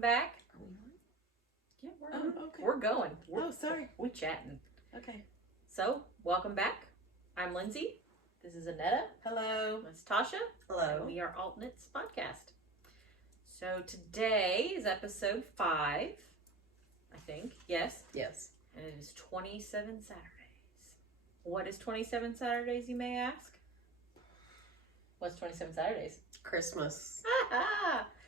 welcome back. Are we on? Yeah, Okay. we're going. Sorry. We're chatting. Okay. So, welcome back. I'm Lindsey. This is Anita. Hello. That's Tasha. Hello. And we are ALTKnits podcast. So today is episode 5, I think. Yes. Yes. And it is 27 Saturdays. What is 27 Saturdays, you may ask? What's 27 Saturdays? Christmas.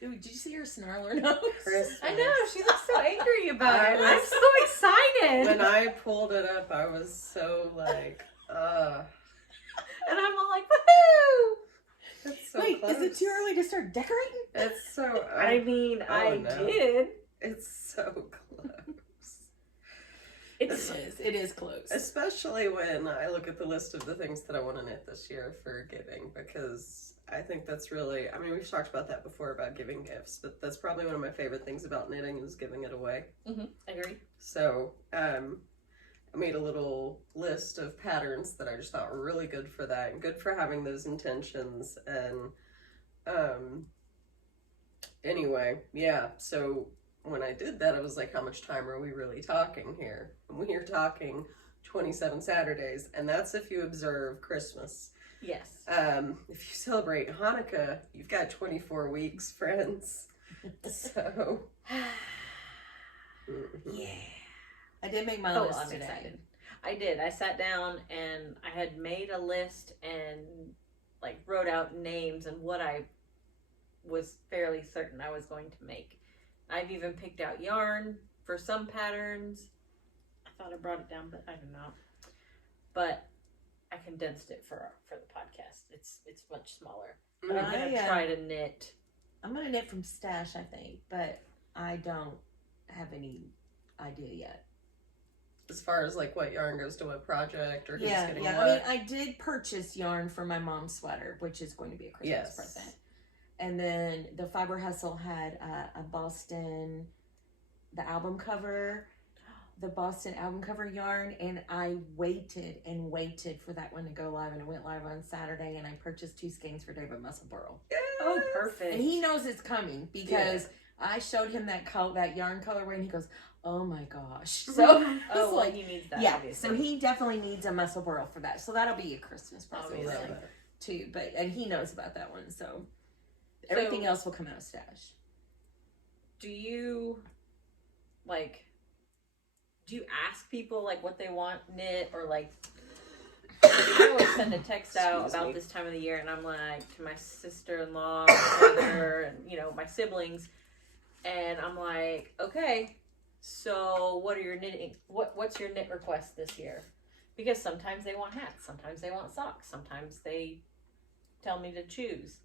Ooh, did you see her snarler nose? Christmas. I know, she looks so angry about it. I'm so excited. When I pulled it up, I was so like, And I'm all like, woohoo! It's so Wait, close. is it too early to start decorating? It's so. I mean, I no. did. It's so close. It is close. Especially when I look at the list of the things that I want to knit this year for giving, because I think that's really, I mean, we've talked about that before about giving gifts, but that's probably one of my favorite things about knitting is giving it away. Mm-hmm. Agree. So, I made a little list of patterns that I just thought were really good for that and good for having those intentions. And, anyway, yeah, so when I did that, I was like, how much time are we really talking here? And we are talking 27 Saturdays, and that's if you observe Christmas. Yes. If you celebrate Hanukkah, you've got 24 weeks, friends. So, Yeah. I did make my Oh, list I'm today. excited. I did. I sat down and I had made a list and like wrote out names and what I was fairly certain I was going to make. I've even picked out yarn for some patterns. I thought I brought it down, but I don't know. But I condensed it for the podcast. It's much smaller. But I'm gonna try to knit. I'm gonna knit from stash, I think, but I don't have any idea yet. as far as like what yarn goes to what project or who's getting what. I mean, I did purchase yarn for my mom's sweater, which is going to be a Christmas present. And then the Fiber Hustle had a Boston, the album cover, the Boston album cover yarn, and I waited and waited for that one to go live, and it went live on Saturday, and I purchased 2 skeins for David Musselborough. Yes. Oh, perfect. And he knows it's coming because I showed him that yarn colorway, and he goes, "Oh my gosh!" So oh, well, he needs that. yeah. Obviously. So he definitely needs a Musselborough for that. So that'll be a Christmas present Obviously. too. But and he knows about that one. So everything else will come out of stash. Do you ask people like what they want knit, or like I always send a text out about this time of the year, and I'm like to my sister-in-law, my brother, and my siblings, and I'm like, okay, so what are your knitting? What's your knit request this year? Because sometimes they want hats, sometimes they want socks, sometimes they tell me to choose.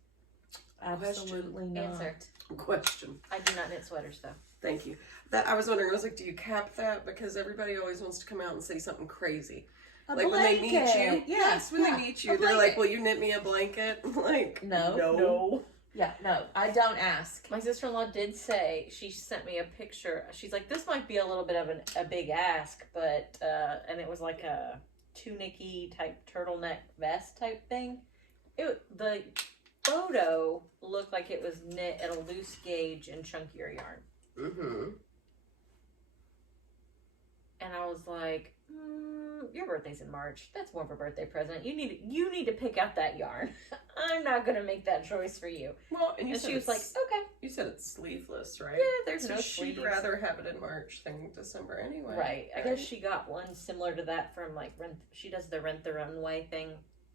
Absolutely not. Answer. Question. I do not knit sweaters though. Thank you. That I was wondering. I was like, do you cap that? Because everybody always wants to come out and say something crazy. Like when they meet you. Yeah, Yes, when they meet you, they're like, "Will you knit me a blanket?" I'm like, no. Yeah, no, I don't ask. My sister-in-law did say, she sent me a picture. She's like, this might be a little bit of a big ask, but, and it was like a tunic-y type turtleneck vest type thing. The photo looked like it was knit at a loose gauge and chunkier yarn. Mm-hmm. And I was like, your birthday's in March. That's more of a birthday present. You need to pick out that yarn. I'm not going to make that choice for you. Well, and she was like, okay. You said it's sleeveless, right? Yeah, there's so no she'd sleeves. rather have it in March than December anyway. Right. I guess she got one similar to that from like she does the Rent the Runway thing.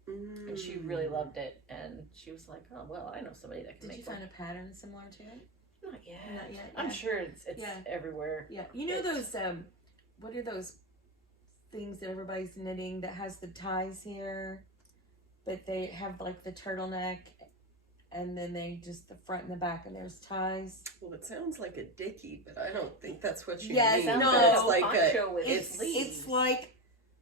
And she really loved it. And she was like, oh, well, I know somebody that can make Did you one. find a pattern similar to it? Not yet. Not yet. I'm sure it's Yeah. everywhere. Yeah. You know those, what are those things that everybody's knitting that has the ties here, but they have like the turtleneck, and then they just the front and the back, and there's ties. Well, it sounds like a dickie, but I don't think that's what you Yes, mean. no, But it's like poncho with It's sleeves. like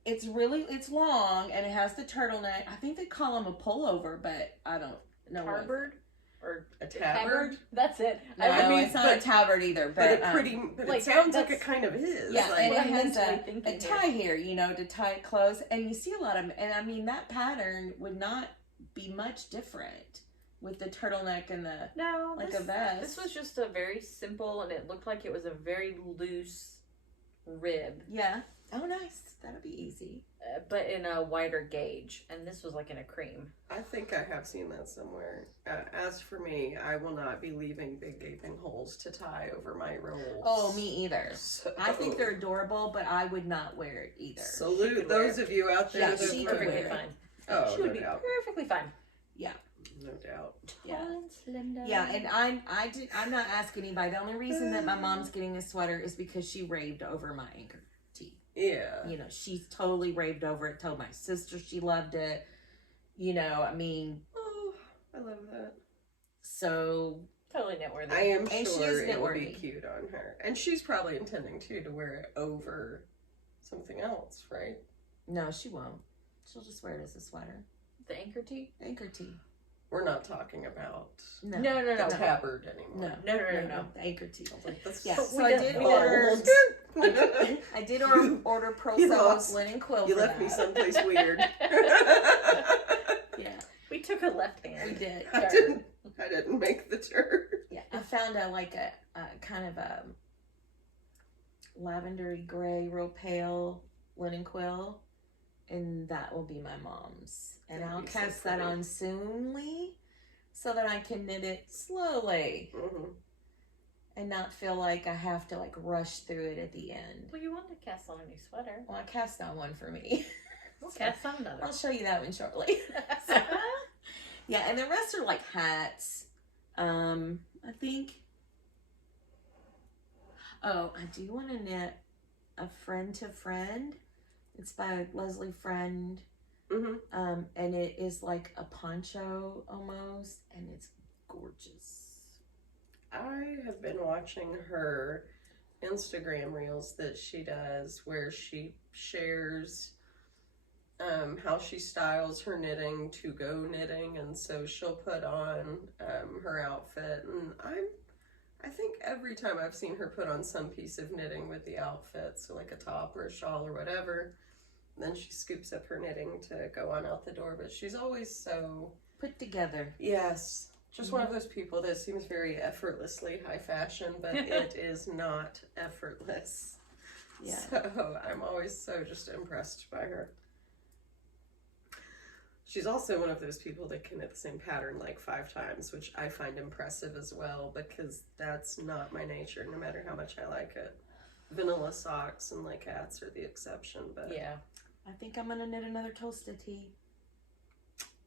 it's long and it has the turtleneck. I think they call them a pullover, but I don't know. Tabard or a tabard. That's it. No, I mean, it's not a tabard either. But It sounds like it kind of is. Yeah, like, and it I'm has mentally a tie here, to tie it close. And you see a lot of them. And I mean, that pattern would not be much different with the turtleneck and the No, like a vest. This was just a very simple, and it looked like it was a very loose rib. Yeah. Oh, nice. That'll be easy. But in a wider gauge, and this was like in a cream. I think I have seen that somewhere. As for me, I will not be leaving big gaping holes to tie over my rolls. Oh, me either. So, I think they're adorable, but I would not wear it either. Salute those of you out there Yeah, that she wear could Perfectly wear it. fine. Oh, She no would be doubt. perfectly fine. No doubt. Yeah. Tall and slender. Yeah, and I'm not asking anybody. The only reason that my mom's getting a sweater is because she raved over my anchor tee. Yeah. You know, she's totally raved over it. Told my sister she loved it. You know, I mean, Oh, I love that. so Totally knit worthy. I am And she sure is it will be knitworthy. cute on her. And she's probably intending to wear it over something else, right? no, she won't. She'll just wear it as a sweater. The anchor tee? Anchor tee. We're not talking about No, No, no, no. the tabard anymore. no, No. The anchor tee. I was like, that's Yeah, so so I did bold. order. I did order Pearl You Sew's lost- linen quill. You for left me that. someplace weird. Yeah, We took a left hand. we did. I didn't make the turn. Yeah, I found a kind of a lavendery gray, real pale linen quill, and that will be my mom's. And That'd I'll be so cast that pretty. on soonly, so that I can knit it slowly Mm-hmm. and not feel like I have to like rush through it at the end. Well, you wanted to cast on a new sweater. Well, I cast on one for me. We'll cast on another. I'll show you that one shortly. Yeah, and the rest are like hats. I think. Oh, I do want to knit a friend to friend. It's by Leslie Friend. Mm-hmm. And it is like a poncho almost, and it's gorgeous. I have been watching her Instagram reels that she does where she shares how she styles her knitting to go knitting, and so she'll put on her outfit, and I think every time I've seen her put on some piece of knitting with the outfit, so like a top or a shawl or whatever, then she scoops up her knitting to go on out the door, but she's always so Put together. yes, just one of those people that seems very effortlessly high fashion, but it is not effortless. Yeah. So I'm always so just impressed by her. She's also one of those people that can knit the same pattern like 5 times, which I find impressive as well, because that's not my nature, no matter how much I like it. Vanilla socks and like hats are the exception, but Yeah. I think I'm gonna knit another toasted tee.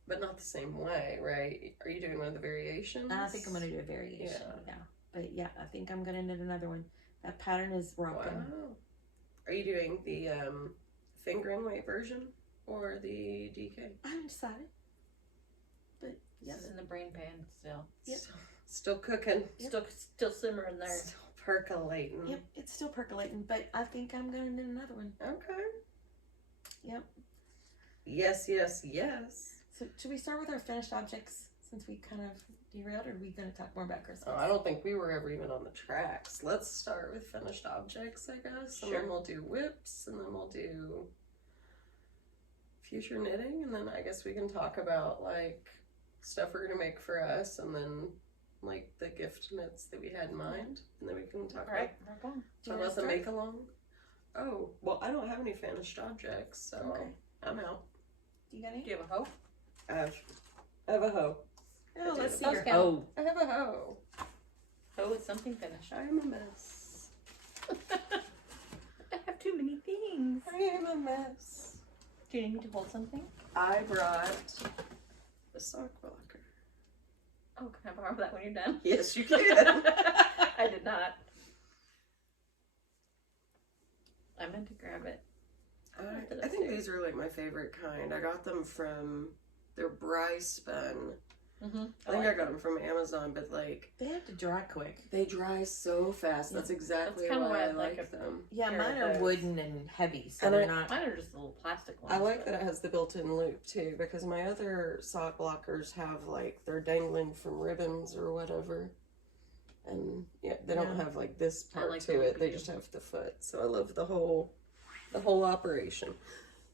but not the same way, right? Are you doing one of the variations? I think I'm gonna do a variation. Yeah. Yeah. But yeah, I think I'm gonna knit another one. That pattern is rocking. Wow. Are you doing the fingering weight version or the DK? I haven't decided. But yeah. This is in the brain pan still. Yep. Still cooking. Still simmering there. Still percolating. Yep, it's still percolating, but I think I'm gonna knit another one. Okay. Yep. Yes, yes, yes. So should we start with our finished objects since we kind of derailed, or are we gonna talk more about Christmas? Oh, I don't think we were ever even on the tracks. Let's start with finished objects, I guess. And Sure. then we'll do whips, and then we'll do future knitting, and then I guess we can talk about like stuff we're gonna make for us, and then like the gift knits that we had in mind, and then we can talk All right, rock on. about the make along. Oh, well, I don't have any finished objects, so Okay. I'm out. You got any? Do you have a hoe? I have a hoe. Oh, let's see Let's your go. hoe. I have a hoe. Hoe is something finished. I am a mess. I have too many things. I am a mess. Do you need me to hold something? I brought the sock blocker. Oh, can I borrow that when you're done? Yes, you can. I did not. I meant to grab it. I think these are like my favorite kind. I got them from, they're Bryce spun. Mm-hmm. I think I got them from Amazon, but like They have to dry quick. they dry so fast. Yeah. That's exactly That's kinda why why I I like like it. them. Yeah, Here mine it are goes. wooden and heavy, so And they're not. Mine are just little plastic ones. I like but- that it has the built-in loop too, because my other sock blockers have like they're dangling from ribbons or whatever, and yeah, they don't Yeah. have like this I part like to the it. They loopy. just have the foot. So I love the whole operation.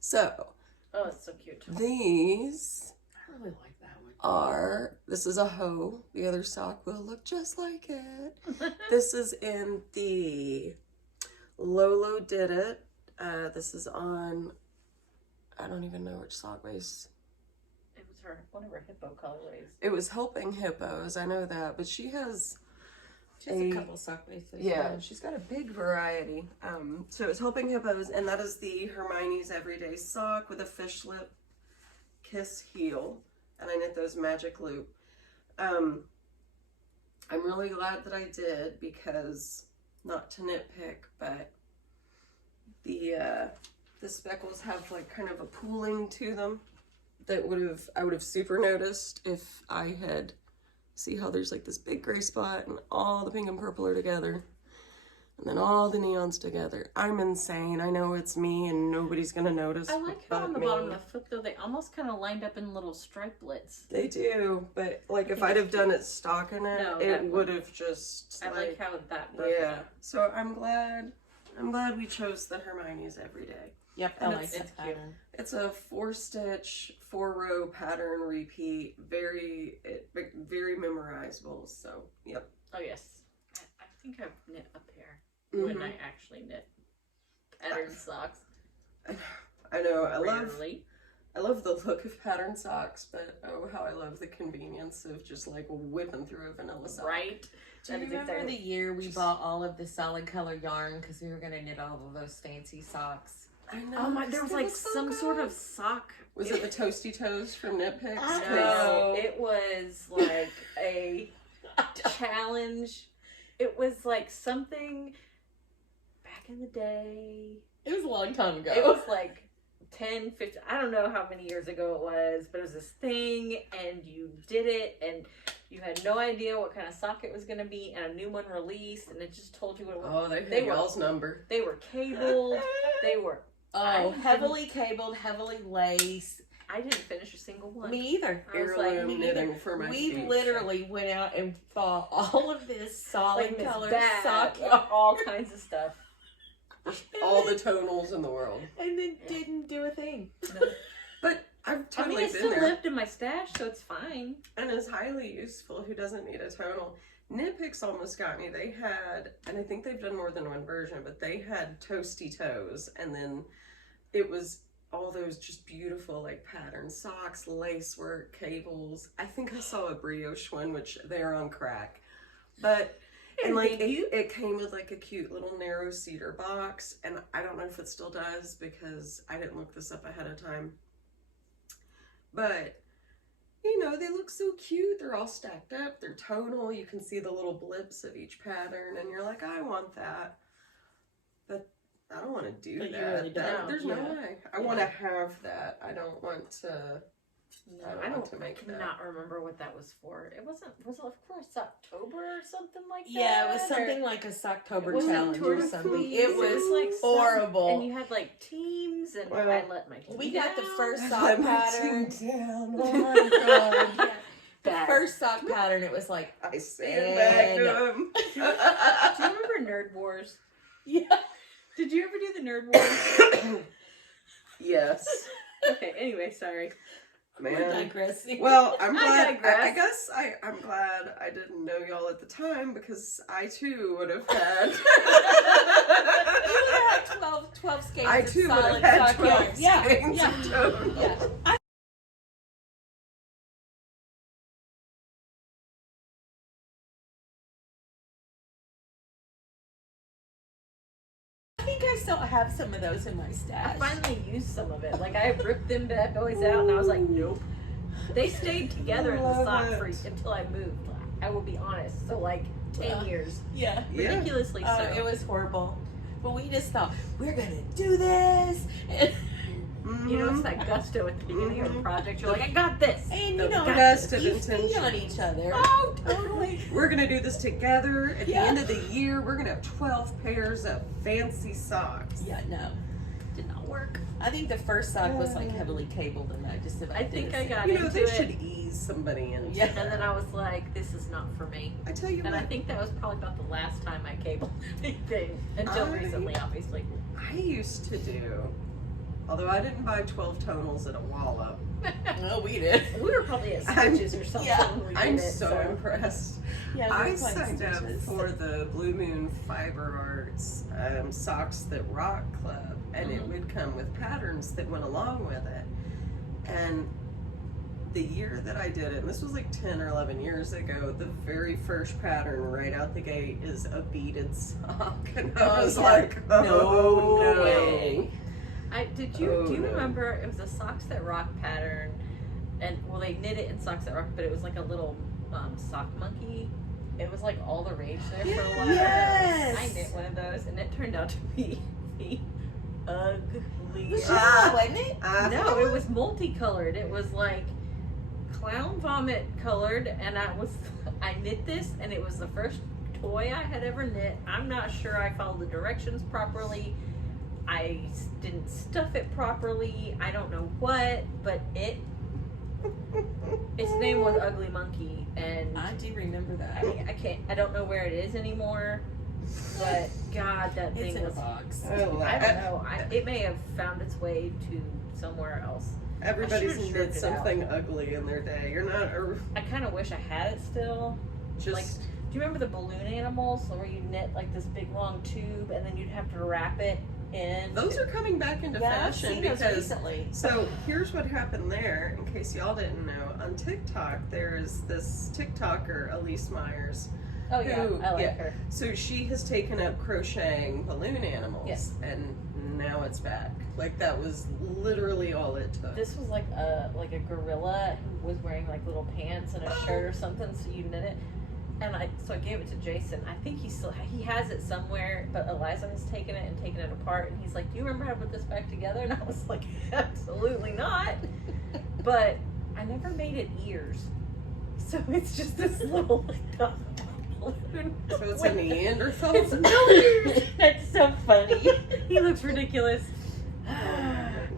So Oh, it's so cute. these I really like that one. are, this is a hoe. The other sock will look just like it. This is in the Lolo Did It. This is on, I don't even know which sock base. It was one of her hippo colorways. It was Helping Hippos, I know that, but she has a couple sock bases. Yeah, she's got a big variety. So it's Helping Hippos, and that is the Hermione's Everyday Sock with a fish lip kiss heel, and I knit those magic loop. I'm really glad that I did, because not to nitpick, but the speckles have like kind of a pooling to them that I would have super noticed if I had, see how there's like this big gray spot and all the pink and purple are together and then all the neons together. I'm insane. I know it's me and nobody's gonna notice. I like how on the bottom of the foot though, they almost kind of lined up in little striplets. They do, but like if I'd have done it stockinette, No, it would have just I like how that broke yeah. up. So I'm glad we chose the Hermione's Everyday. Yep, I And like it's that pattern. It's a 4-stitch, 4-row pattern repeat. Very memorizable. So, yep. Oh yes, I think I've knit a pair when I actually knit pattern socks. I know. Rarely. I love the look of pattern socks, but oh, how I love the convenience of just like whipping through a vanilla sock. Right. Do you remember the year we bought all of the solid color yarn because we were gonna knit all of those fancy socks? I know. Oh my! There was like some sort of sock. Was it the Toasty Toes from Knit Picks? No, it was like a challenge. It was like something back in the day. It was a long time ago. It was like 10, 15, I don't know how many years ago it was, but it was this thing and you did it and you had no idea what kind of sock it was going to be, and a new one released and it just told you what it was. Oh, they had y'all's number. They were cabled. They were... heavily cabled, heavily laced. I didn't finish a single one. Me either. I was like, Heirloom knitting for my We feet. literally went out and bought all of this solid like color bag, sock all kinds of stuff. All the tonals in the world. and then didn't do a thing. But I've totally it's been still there. lived in my stash, so it's fine. And is highly useful. Who doesn't need a tonal? Knit Picks almost got me. They had, and I think they've done more than one version, but they had Toasty Toes, and then it was all those just beautiful like pattern socks, lace work, cables. I think I saw a brioche one, which they're on crack, but and like it came with like a cute little narrow cedar box, and I don't know if it still does because I didn't look this up ahead of time, but you know, they look so cute. They're all stacked up. They're tonal. You can see the little blips of each pattern, and you're like, I want that. But I don't want to do But you that. really don't. There's no way. I want to have that. I don't want to. No, I don't want to make that. cannot remember what that was for. It wasn't, was it of course October or something like that? Yeah, it was or- something like a Socktober Was it challenge Tour or de something. France? It was like horrible. And you had like teams, and Well, I let my team We got the down. first I sock let my pattern. team down. Oh my god. Yeah. The Bad. first sock pattern, it was like, I sandbagged And- them. Do you remember Nerd Wars? yeah. Did you ever do the Nerd Wars? Yes, Okay, anyway, sorry. We're man. digressing. Well, I'm glad. digress. I guess I'm glad I didn't know y'all at the time, because I too would have had. You would have had 12 skeins I of too would solid have had sock yarn. 12 Yeah, skeins yeah, of total. yeah. I think I still have some of those in my I stash. finally used some of it. Like, I ripped them bad boys out, and I was like, nope. They stayed together in the Love sock it. until I moved. I will be honest. So, like, 10 years. Yeah. Yeah. Ridiculously so. It was horrible. But we just thought, we're going to do this. And, You know, it's that gusto at the beginning of the project. You're like, I got this. and The you know, best of you feed intentions. on each other. Oh, totally. We're gonna do this together. At Yeah. the end of the year, we're gonna have 12 pairs of fancy socks. Yeah, no. Did not work. I think the first sock was like heavily cabled, and I just about I did think a I got You know, into they it. should ease somebody in. Yeah. And then I was like, this is not for me. I tell you And I what, think that was probably about the last time I cabled anything. Until I- recently, obviously. I used to do, although I didn't buy 12 tonals at a wallop, Oh, we did. We were probably at Stitches or something. yeah, when we I'm did it, so impressed. Yeah, I we played signed up Stitches. for the Blue Moon Fiber Arts Socks That Rock Club, and it would come with patterns that went along with it. And the year that I did it, and this was like 10 or 11 years ago, the very first pattern right out the gate is a beaded sock. And I was like, oh, no way. Do you remember it was a Socks That Rock pattern, and well, they knit it in Socks That Rock, but it was like a little sock monkey. It was like all the rage there for a while. Yes. I knit one of those, and it turned out to be ugly. Was wasn't it? No, it was multicolored. It was like clown vomit colored, and I knit this, and it was the first toy I had ever knit. I'm not sure I followed the directions properly. I didn't stuff it properly. I don't know what, but its name was Ugly Monkey, and I do remember that. I don't know where it is anymore, but God, that It's thing in a was. box. I don't know. It may have found its way to somewhere else. Everybody's I should've knit stripped it something ugly in their day. You're not I kind of wish I had it still. just. Like, do you remember the balloon animals where you knit like this big long tube and then you'd have to wrap it in? Those are coming back into Yeah, I've fashion seen those because. recently. So here's what happened there, in case y'all didn't know. On TikTok, there's this TikToker, Elise Myers. Oh yeah, Who- I like yeah. her. So she has taken up crocheting balloon animals, Yes. and now it's back. Like that was literally all it took. This was like a gorilla who was wearing like little pants and a shirt or something, so you knit it. And I gave it to Jason. I think he has it somewhere, but Eliza has taken it and taken it apart, and he's like, "Do you remember how to put this back together?" And I was like, "Absolutely not." But I never made it ears, so it's just this little balloon. So it's a Neanderthal. It's no ears. That's so funny. He looks ridiculous.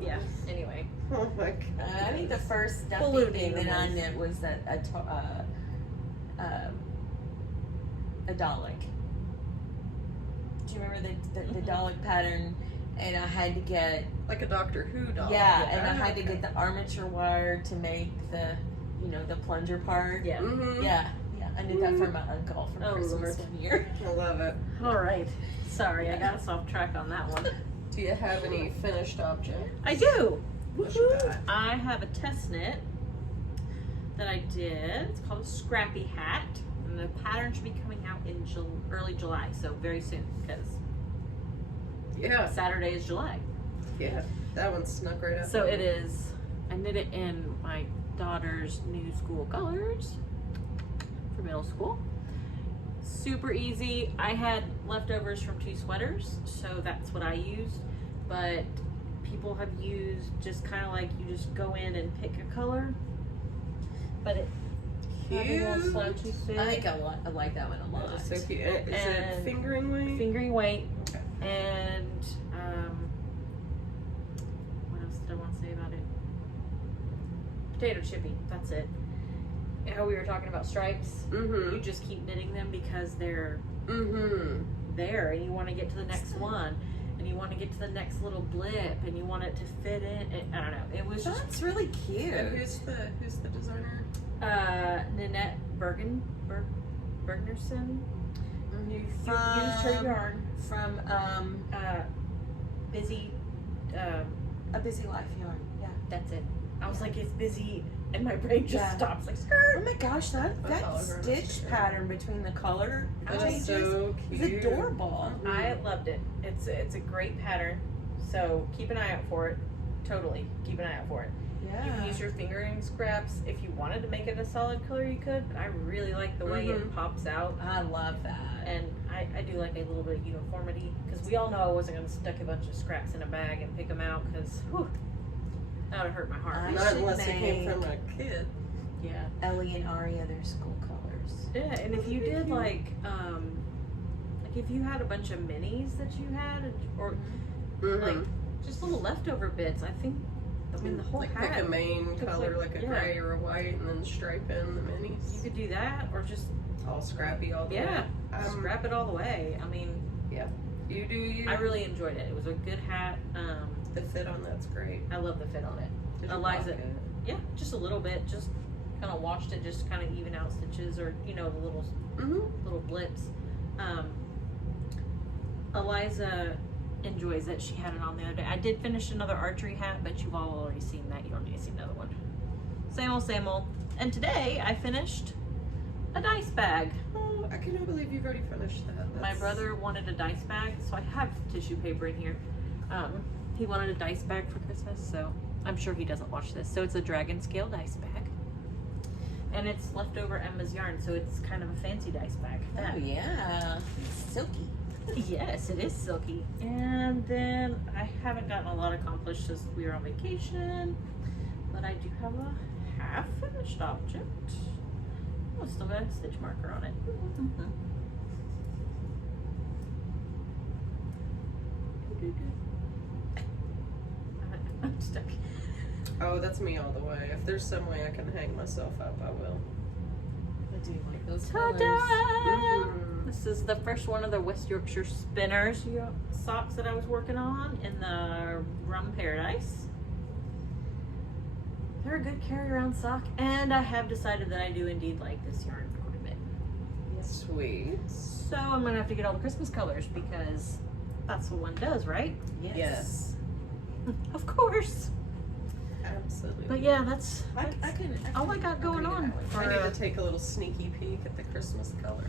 Yeah. Anyway. Oh my god. I think the first stuffy Balloon thing that I animals. knit was a Dalek. Do you remember the Dalek pattern? And I had to get Like a Doctor Who doll. and I had to get the armature wire to make the plunger part. Yeah. Mm-hmm. Yeah. I did that for my uncle for Oh, Christmas Lord. 1 year. I love it. All right. Sorry, I got us off track on that one. Do you have any finished objects? I do. What you got? I have a test knit that I did. It's called a Scrappy Hat, and the pattern should be coming out in early July, so very soon because Yeah. Saturday is July. Yeah. That one snuck right up. So it is. I knit it in my daughter's new school colors for middle school. Super easy. I had leftovers from 2 sweaters, so that's what I used. But people have used just kind of like you just go in and pick a color. But it had a little Cute. slouchy fit. I think I like that one a lot. That is so cute. Is it And- fingering weight? fingering weight. Okay. And what else did I want to say about it? Potato chippy. That's it. How we were talking about stripes. Mm-hmm. You just keep knitting them because they're Mm-hmm. there, and you want to get to the next one, and you want to get to the next little blip, and you want it to fit in. I don't know. It was just That's really cute. And who's the designer? Nanette Bergnerson. Mm-hmm. You used her yarn. From Busy. A Busy Life yarn. Yeah. That's it. I was like, it's busy, and my brain just Yeah. stops. Like Oh skirt. my gosh, that hologram stitch is great. pattern between the color That is changes so is cute. adorable. I loved it. It's a great pattern. So keep an eye out for it. Totally, keep an eye out for it. Yeah. You can use your fingering scraps if you wanted to make it a solid color. You could, but I really like the way it pops out. I love that. And I do like a little bit of uniformity because we all know I wasn't going to stick a bunch of scraps in a bag and pick them out because that would hurt my heart. I Not should unless it came make- from a kid. Yeah. Ellie and Aria, their school colors. Yeah, and if you did like if you had a bunch of minis that you had, or Mm-hmm. like just little leftover bits, I mean the whole like hat. pick a main could color, put- like a yeah. gray or a white, and then stripe in the minis. You could do that, or just All scrappy all the yeah, way. scrap it all the way. I mean, You do you. I really enjoyed it. It was a good hat. The fit on that's great. I love the fit on it. Did you Eliza, block it? yeah, just a little bit. Just kind of washed it, just kind of even out stitches or, you know, the little blips. Eliza enjoys it. She had it on the other day. I did finish another archery hat, but you've all already seen that. You don't need to see another one. Same old, same old. And today I finished a dice bag. Oh, I cannot believe you've already finished that. My brother wanted a dice bag, so I have tissue paper in here. He wanted a dice bag for Christmas, so I'm sure he doesn't watch this. So it's a dragon scale dice bag. And it's leftover Emma's yarn, so it's kind of a fancy dice bag. Oh yeah, it's silky. Yes, it is silky. And then I haven't gotten a lot accomplished since we were on vacation, but I do have a half finished object. Oh, still got a stitch marker on it. I'm stuck. Oh, that's me all the way. If there's some way I can hang myself up, I will. I do like those Ta-da! colors. This is the first one of the West Yorkshire Spinners socks that I was working on in the Rum Paradise. They're a good carry-around sock, and I have decided that I do indeed like this yarn quite a bit. Sweet. So I'm gonna have to get all the Christmas colors because that's what one does, right? Yes. Of course. Absolutely. But yeah, that's I can all I got going on. I need to take a little sneaky peek at the Christmas colors.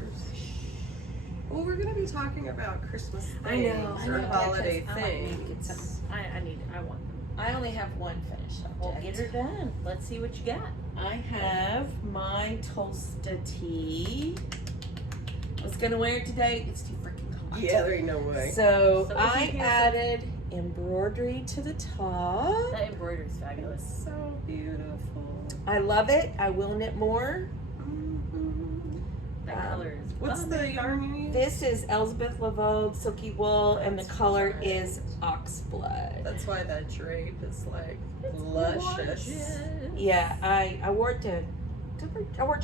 Well, we're going to be talking about Christmas things or holiday things. I want them. I only have one finished object. Well, get her done. Let's see what you got. I have my Tulsa tee. I was gonna wear it today. It's too freaking hot. Yeah, there ain't no way. So So I isn't here added embroidery to the top. That embroidery is fabulous. So beautiful. I love it. I will knit more. That color is What's the yarn you use? This is Elizabeth Lavogue Silky Wool, and the color is Oxblood. That's why that drape is like luscious. Yeah, I wore it to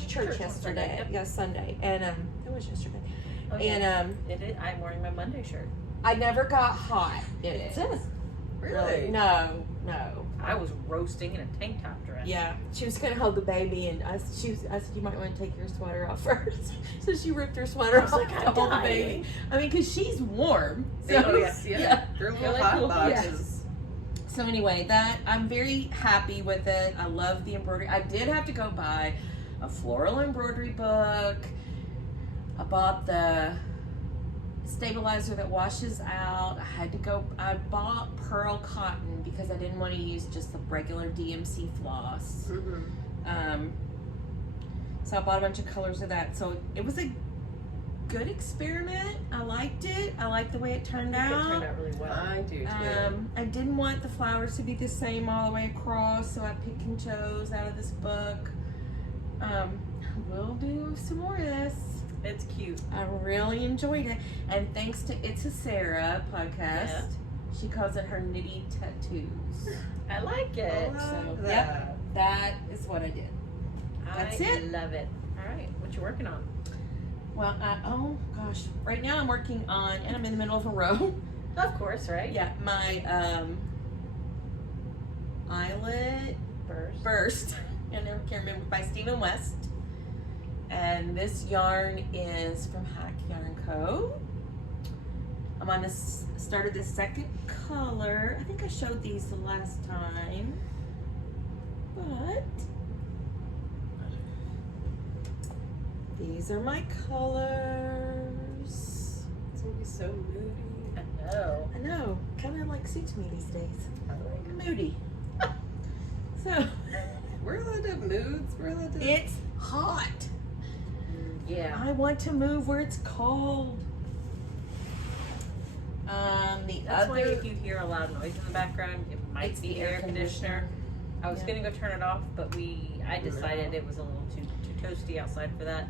church yesterday. Yep. Yeah, Sunday, and it was yesterday. Oh, yeah. And It is. I'm wearing my Monday shirt. I never got hot in it. Really? No. I was roasting in a tank top dress. Yeah, she was gonna hold the baby, and I said you might want to take your sweater off first. So she ripped her sweater off like, to I'm hold the dying. baby. I mean, because she's warm. So, Oh, yes, yeah. They're little like hot little- boxes. So anyway, that I'm very happy with it. I love the embroidery. I did have to go buy a floral embroidery book. I bought the stabilizer that washes out. I bought pearl cotton because I didn't want to use just the regular DMC floss. So I bought a bunch of colors of that. So it was a good experiment. I liked it. I liked the way it turned I think out. it turned out really well. I do too. I didn't want the flowers to be the same all the way across, so I picked and chose out of this book. We'll do some more of this. It's cute. I really enjoyed it. And thanks to It's a Sarah podcast, Yeah. she calls it her nitty tattoos. I like it. Love So, that. That is what I did. That's I it. love it. All right, what you working on? Well, oh gosh, right now I'm working on, and I'm in the middle of a row. Of course, right? Yeah, my eyelet burst, and I can't remember, by Stephen West. And this yarn is from Hack Yarn Co. I'm on this, started the second color. I think I showed these the last time, but these are my colors. It's gonna be so moody. I know. I know, kind of like suits me these days. I like it. Moody. So, We're allowed to have moods. We're allowed to. it's hot. Yeah. I want to move where it's cold. That's why if you hear a loud noise in the background, it might It's be the air conditioner. I was Yeah. gonna go turn it off, but I decided it was a little too toasty outside for that.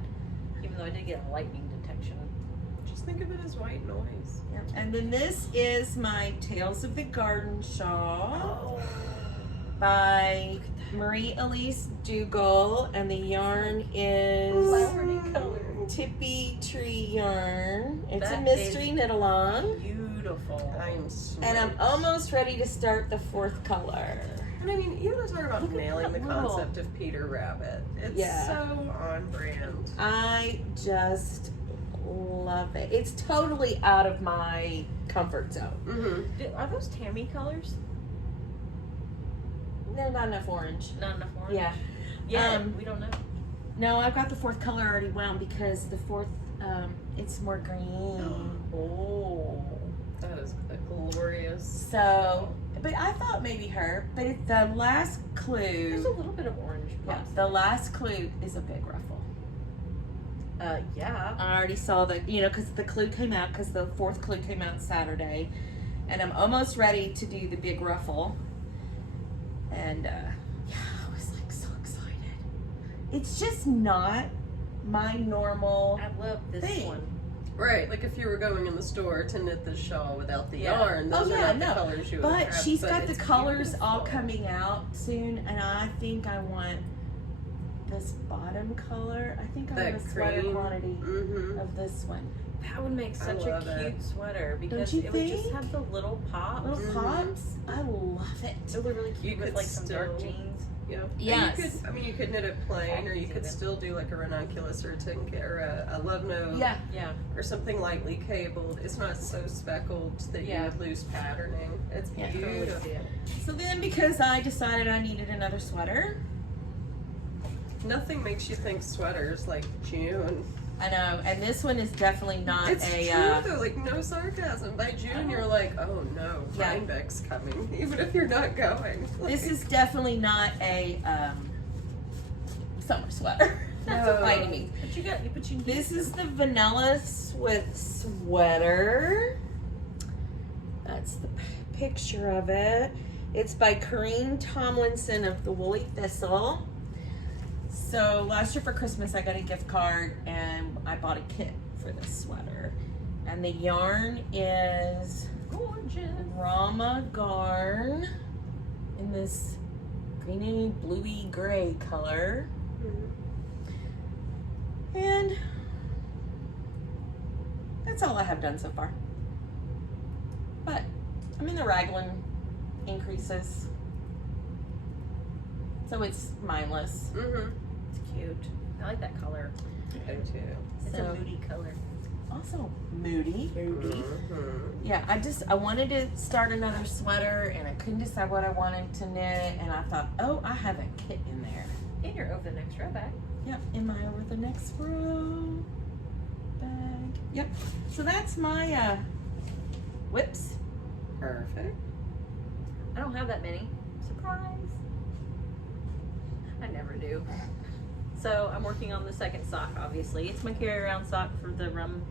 Even though I did get a lightning detection. Just think of it as white noise. And then this is my Tales of the Garden shawl Oh. by Marie Elise Dougal, and the yarn is color. Tippy Tree yarn. It's a That mystery is knit along. Beautiful. beautiful. I'm smart. And I'm almost ready to start the fourth color. And I mean, you want to talk about Look at nailing the that little- concept of Peter Rabbit. It's Yeah. so on brand. I just love it. It's totally out of my comfort zone. Mm-hmm. Are those Tammy colors? No, not enough orange. Not enough orange? Yeah. Yeah, we don't know. No, I've got the fourth color already wound because the fourth, it's more green. Oh. That is a glorious. So, but I thought maybe her. But the last There's a clue, little bit of orange. yeah, the last clue is a big ruffle. Yeah. I already saw the, because the clue came out, because the fourth clue came out Saturday, and I'm almost ready to do the big ruffle. And yeah, I was like so excited. It's just not my normal I love this thing. one. Right, like if you were going in the store to knit the shawl without the Yeah. yarn, those Oh, are yeah, not no. the colors you would But grab, she's got the it's colors all beautiful. coming out soon, and I think I want this bottom color. I think I That want a sweater cream. quantity Mm-hmm. of this one. That would make such a love cute it. sweater because you it would just think? have the little pops. Little Mhm. pops. I love it. It would be really You cute with could like some dark still- jeans. Yeah. Yes. And you could knit it plain, or you could Even. still do like a ranunculus or a tinker or a love note. Yeah. Yeah. Or something lightly cabled. It's not so speckled that Yeah. you would lose patterning. It's Yeah. Totally beautiful. see it. So then, because I decided I needed another sweater, Nothing makes you think sweaters like June. I know, and this one is definitely not It's a. true though, like no sarcasm. By June you're like, oh no, Yeah. Rhinebeck's coming, even if you're not going. This Like, is definitely not a summer sweater. That's No. a vitamin. But you This is the vanilla with sweater. That's the picture of it. It's by Corrine Tomlinson of the Woolly Thistle. So last year for Christmas I got a gift card and I bought a kit for this sweater. And the yarn is gorgeous. Rama Garn in this greeny bluey gray color. And that's all I have done so far. But I'm in the raglan increases. So it's mindless. Mm-hmm. It's cute. I like that color. I do too. It's So- a moody color. Also moody. Mm-hmm. Yeah, I wanted to start another sweater and I couldn't decide what I wanted to knit, and I thought, oh, I have a kit in there. And you're over the next row back. Yep, in my over the next row bag. Yep. So that's my whips. Perfect. I don't have that many. Surprise. I never do. So I'm working on the second sock, obviously. It's my carry around sock for the Rum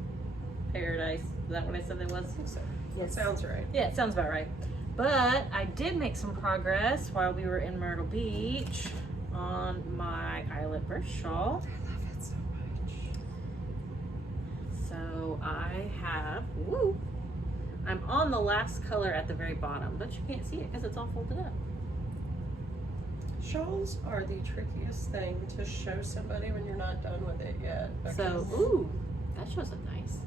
Paradise. Is that what I said it was? So, Yes. sounds right. Yeah, it sounds about right. But I did make some progress while we were in Myrtle Beach on my eyelet brush shawl. I love it so much. So I have, woo, I'm on the last color at the very bottom, but you can't see it because it's all folded up. Shawls are the trickiest thing to show somebody when you're not done with it yet. So, because- ooh, that shows up nice.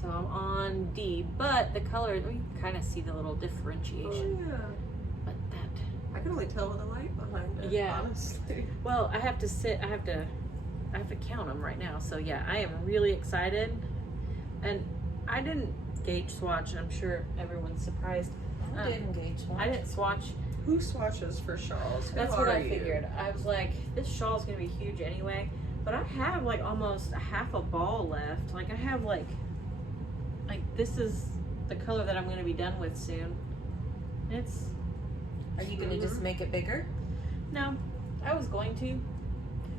So I'm on D, but the colors, we kind of see the little Oh, differentiation. yeah. But that, I can only tell with the light behind it. Yeah. Honestly. well, I have to count them right now. So yeah, I am really excited. And I didn't gauge swatch, and I'm sure everyone's surprised. I did engage one. I didn't swatch. Who swatches for shawls? Who That's are what I you? figured. I was like, this shawl's gonna be huge anyway. But I have like almost a half a ball left. Like I have like this is the color that I'm gonna be done with soon. It's Are you gonna just make it bigger? no, I was going to,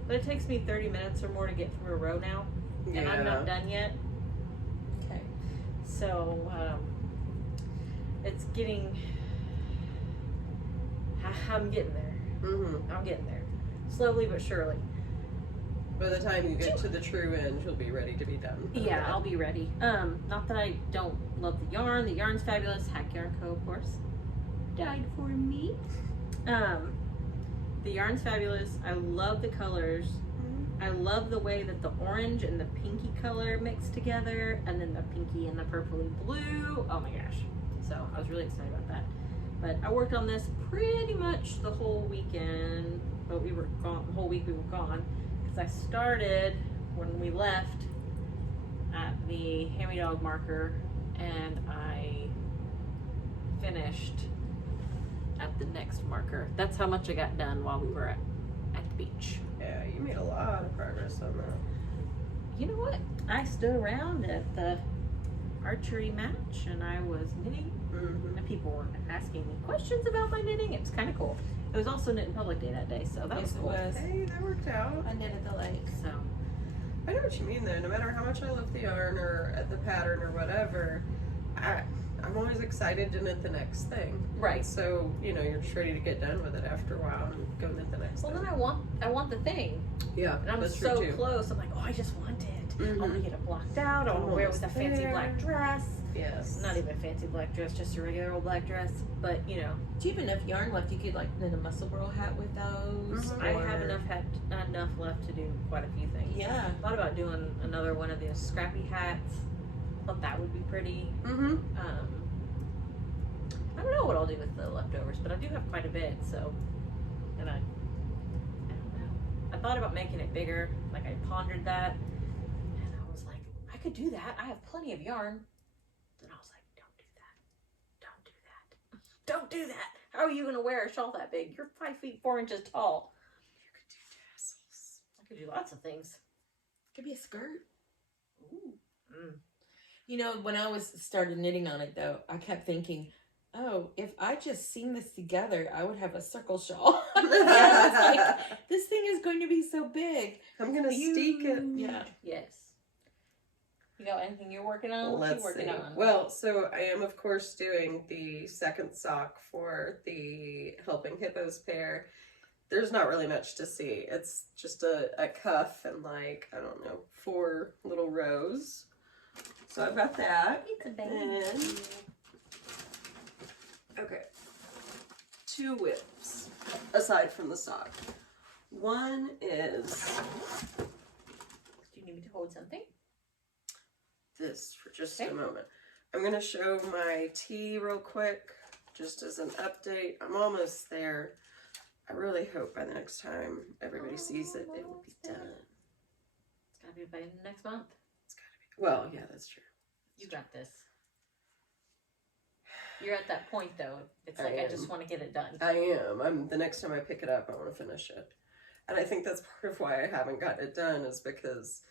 but it takes me 30 minutes or more to get through a row now, and I'm not done yet. Okay. So it's getting. I'm getting there. Mm-hmm. I'm getting there, slowly but surely. By the time you get to the true end, you'll be ready to be done. Yeah, I'll be ready. Not that I don't love the yarn. The yarn's fabulous. Hack Yarn Co, of course, died for me. The yarn's fabulous. I love the colors. I love the way that the orange and the pinky color mix together, and then the pinky and the purpley blue. Oh my gosh. So I was really excited about that. But I worked on this pretty much the whole weekend, but we were gone, the whole week we were gone, because I started when we left at the hand-me-dog marker, and I finished at the next marker. That's how much I got done while we were at the beach. Yeah, you made a lot of progress on that. You know what? I stood around at the archery match and I was knitting, and people were asking me questions about my knitting. It was kind of cool. It was also Knit in Public Day that day, so that was cool. Hey, that worked out. I knit at the lake. So I know what you mean though. No matter how much I love the yarn or at the pattern or whatever, I'm always excited to knit the next thing. right. So, you know, you're just ready to get done with it after a while and go knit the next Well, thing. then I want the thing, Yeah, and I'm that's so true too. close. I'm like, oh, I just want it. I want to Mhm. get it blocked out. I want to wear it with a Almost fancy there. black dress. Yes. Not even a fancy black dress, just a regular old black dress. But you know, Do you have enough yarn left? You could like knit a muscle burl hat with those. Mhm. I have or- enough left to do quite a few things. Yeah. I thought about doing another one of these scrappy hats. Thought that would be pretty. Mm-hmm. I don't know what I'll do with the leftovers, but I do have quite a bit, so. And I don't know. I thought about making it bigger, like I pondered that, and I was like, I could do that. I have plenty of yarn. Then I was like, don't do that. Don't do that. Don't do that. How are you gonna wear a shawl that big? You're 5 feet 4 inches tall. You could do tassels. I could do lots of things. Could be a skirt. Ooh. Mm. You know, when I was started knitting on it though, I kept thinking, oh, if I just seam this together, I would have a circle shawl. Yeah, it's like, this thing is going to be so big. I'm gonna steek it. Yeah. Yes. You got anything you're working on? What Let's you working see. on? Well, so I am of course doing the second sock for the Helping Hippos pair. There's not really much to see. It's just a cuff and like, I don't know, 4 little rows. So I've got that. It's a baby. And okay, 2 whips aside from the sock. One is Do you need me to hold something? this for just Okay. a moment. I'm going to show my tea real quick, just as an update. I'm almost there. I really hope by the next time everybody sees it, it will be done. It's gotta be by next month. It's got to be. Well, yeah, that's true. You got this. You're at that point though. It's like I I just am. want to get it done. I am. The next time I pick it up, I want to finish it. And I think that's part of why I haven't gotten it done, is because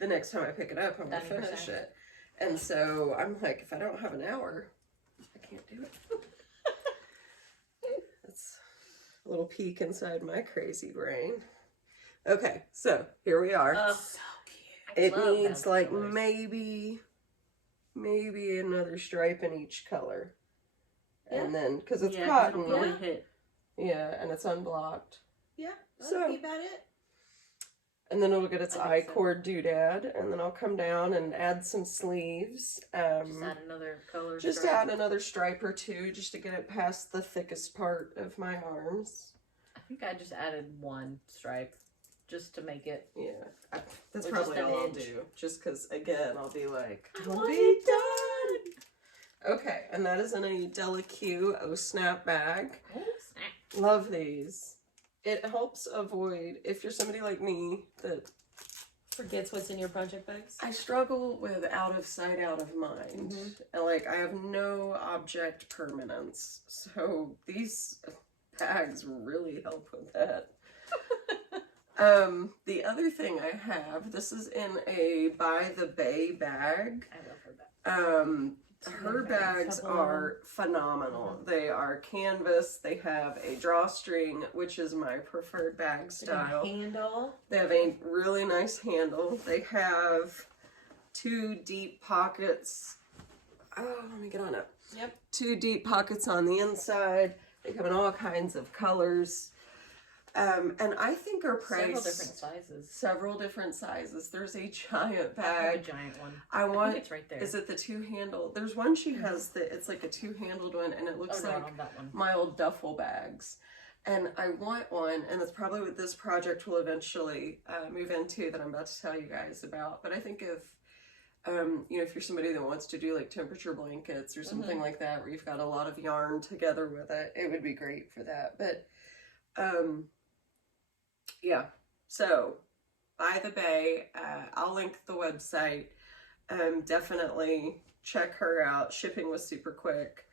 the next time I pick it up, I want to 90%. finish it. And so I'm like, if I don't have an hour, I can't do it. That's a little peek inside my crazy brain. Okay, so here we are. So cute. I It love needs them like colors. maybe another stripe in each color. And then, because it's Yeah, 'cause cotton, it'll really hit. yeah, and it's unblocked. Yeah. So- That'll be about it. And then it'll get its I I think so. cord doodad, and then I'll come down and add some sleeves. Just add another color. Just stripe. add another stripe or 2 just to get it past the thickest part of my arms. I think I just added 1 stripe just to make it. Yeah, that's Or probably just an all I'll inch. do. Just because, again, I'll be like, I I'll want be it done. Okay, and that is in a Della Q snap bag. Oh, snap. Love these. It helps avoid, if you're somebody like me that Forgets what's in your project bags. I struggle with out of sight, out of mind. And like, I have no object permanence. So these bags really help with that. The other thing I have, this is in a By the Bay bag. I love her back. Her bags are phenomenal. They are canvas. They have a drawstring, which is my preferred bag style. Handle. They have a really nice handle. They have 2 deep pockets. Oh, let me get on it. Yep. 2 deep pockets on the inside. They come in all kinds of colors. And I think are priced Several different sizes. There's a giant I have a bag. giant one. I I want. think it's right there. Is it the 2-handle? There's one she has that it's like a 2-handled one, and it looks no, like not that one. my old duffel bags. And I want one, and that's probably what this project will eventually move into that I'm about to tell you guys about. But I think if, you know, if you're somebody that wants to do like temperature blankets or something like that, where you've got a lot of yarn together with it, it would be great for that. But yeah, so By the Bay, I'll link the website. Definitely check her out. Shipping was super quick.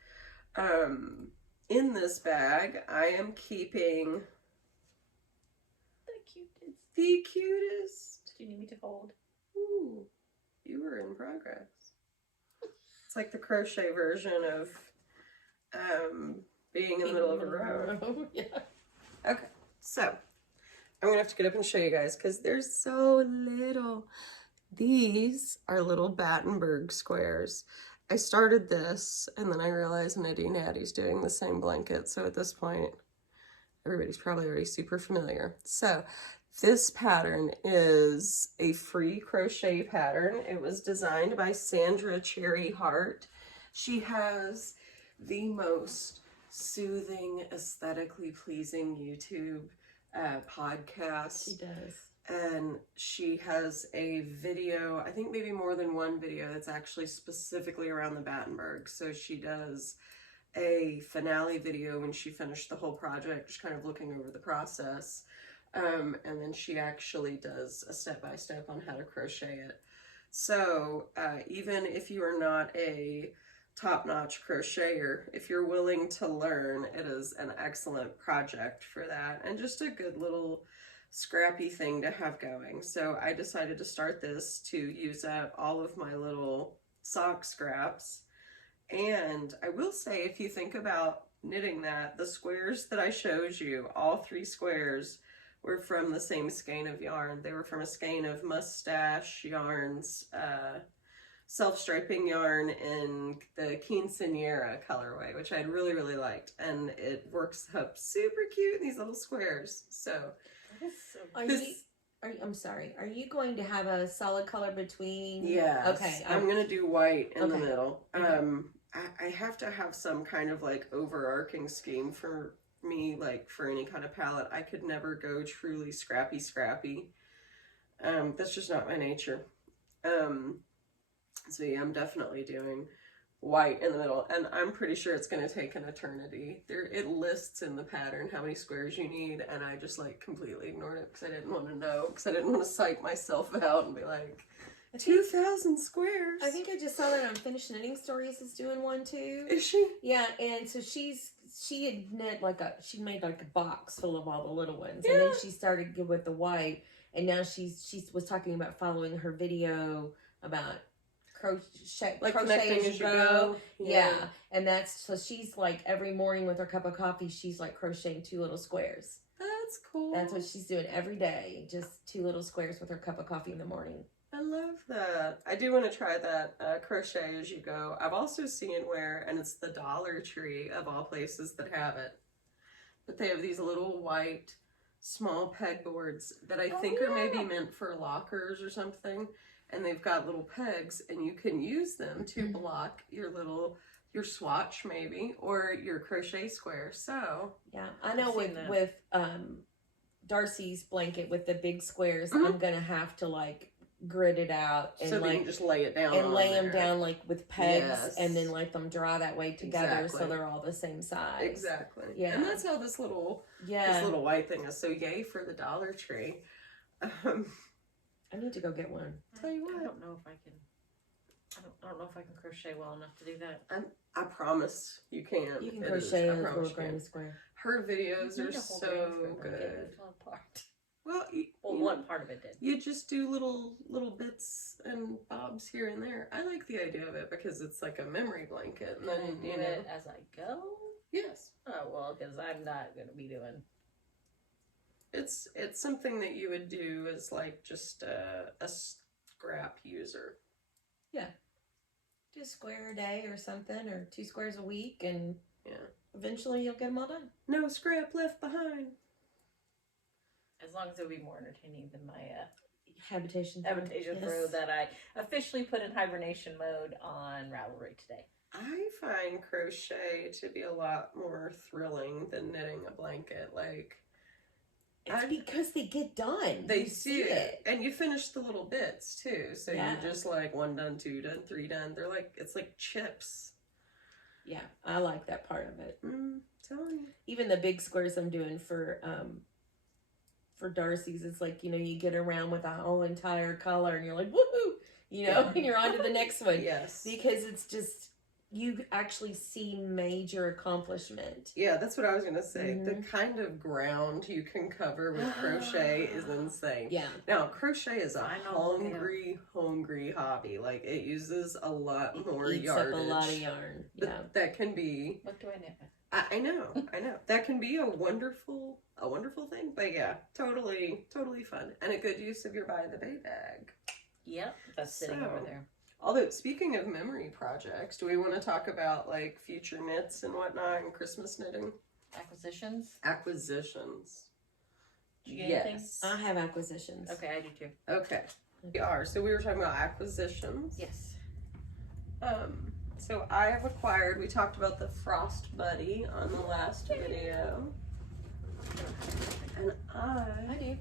In this bag, I am keeping the cutest. Do you need me to hold? Ooh, you were in progress. It's like the crochet version of being in the middle of a row. Yeah. Okay, so I'm gonna have to get up and show you guys because they're so little. These are little Battenberg squares. I started this and then I realized Nitty Natty's doing the same blanket. So at this point, everybody's probably already super familiar. So this pattern is a free crochet pattern. It was designed by Sandra Cherry Hart. She has the most soothing, aesthetically pleasing YouTube podcast. She does. And she has a video, I think maybe more than one video, that's actually specifically around the Battenberg. So she does a finale video when she finished the whole project, just kind of looking over the process. And then she actually does a step-by-step on how to crochet it. So even if you are not a top-notch crocheter, if you're willing to learn, it is an excellent project for that. And just a good little scrappy thing to have going. So I decided to start this to use up all of my little sock scraps. And I will say, if you think about knitting that, the squares that I showed you, all 3 squares, were from the same skein of yarn. They were from a skein of Mustache Yarns, self-striping yarn in the Quinceañera colorway, which I'd really, really liked. And it works up super cute in these little squares. So I'm sorry. Are you going to have a solid color between? Yes. Okay. I'm gonna do white in the middle. Okay. I have to have some kind of like overarching scheme for me, like for any kind of palette. I could never go truly scrappy. That's just not my nature. So yeah, I'm definitely doing white in the middle, and I'm pretty sure it's going to take an eternity. It lists in the pattern how many squares you need, and I just like completely ignored it because I didn't want to know, because I didn't want to psych myself out and be like, 2,000 squares. I think I just saw that on Finished Knitting Stories is doing one too. Is she? Yeah, and so she had knit she made like a box full of all the little ones, and then she started with the white, and now she was talking about following her video about crochet as you go. Yeah. And so she's like every morning with her cup of coffee, she's like crocheting 2 little squares. That's cool. That's what she's doing every day, just 2 little squares with her cup of coffee in the morning. I love that. I do want to try that crochet as you go. I've also seen where, and it's the Dollar Tree of all places that have it, but they have these little white small pegboards that I think are maybe meant for lockers or something. And they've got little pegs, and you can use them to block your swatch maybe, or your crochet square. So yeah, I know with Darcy's blanket with the big squares, I'm gonna have to like grid it out and so like you can just lay it down and lay them down like with pegs, and then let them dry that way together, so they're all the same size. Exactly. Yeah, and that's how this little white thing is. So yay for the Dollar Tree. I need to go get one. Tell you what, I don't know if I can. I don't know if I can crochet well enough to do that. I promise you can. You can crochet a little granny square. Her videos are so good. Well, one part of it did. You just do little bits and bobs here and there. I like the idea of it because it's like a memory blanket. And then do it as I go. Yes. Oh well, because I'm not going to be doing. It's something that you would do as like just a scrap user. Yeah. Do a square a day or something, or 2 squares a week, and eventually you'll get them all done. No scrap left behind. As long as it would be more entertaining than my habitation throw that I officially put in hibernation mode on Ravelry today. I find crochet to be a lot more thrilling than knitting a blanket. Like, It's because they get done. they You see it. And you finish the little bits too. So Yeah. you're just like 1 done, 2 done, 3 done. They're like, it's like chips. Yeah, I like that part of it. Telling you. Even the big squares I'm doing for Darcy's, it's like, you know, you get around with a whole entire color and you're like, woohoo, you know, and you're on to the next one. Yes. Because it's just, you actually see major accomplishment. Yeah, that's what I was going to say. The kind of ground you can cover with crochet is insane. Yeah. Now, crochet is a hungry hobby. Like, it uses a lot more Eats yardage. up a lot of yarn. But Yeah. that can be... What do I knit? I know. That can be a wonderful thing. But yeah, totally fun. And a good use of your By the Bay bag. Yep, that's sitting over there. Although, speaking of memory projects, do we want to talk about like future knits and whatnot and Christmas knitting? Acquisitions? Acquisitions. Did you get anything? I have acquisitions. Okay, I do too. Okay. We are. So we were talking about acquisitions. Yes. So I have acquired, we talked about the Frost Buddy on the last video. And I do.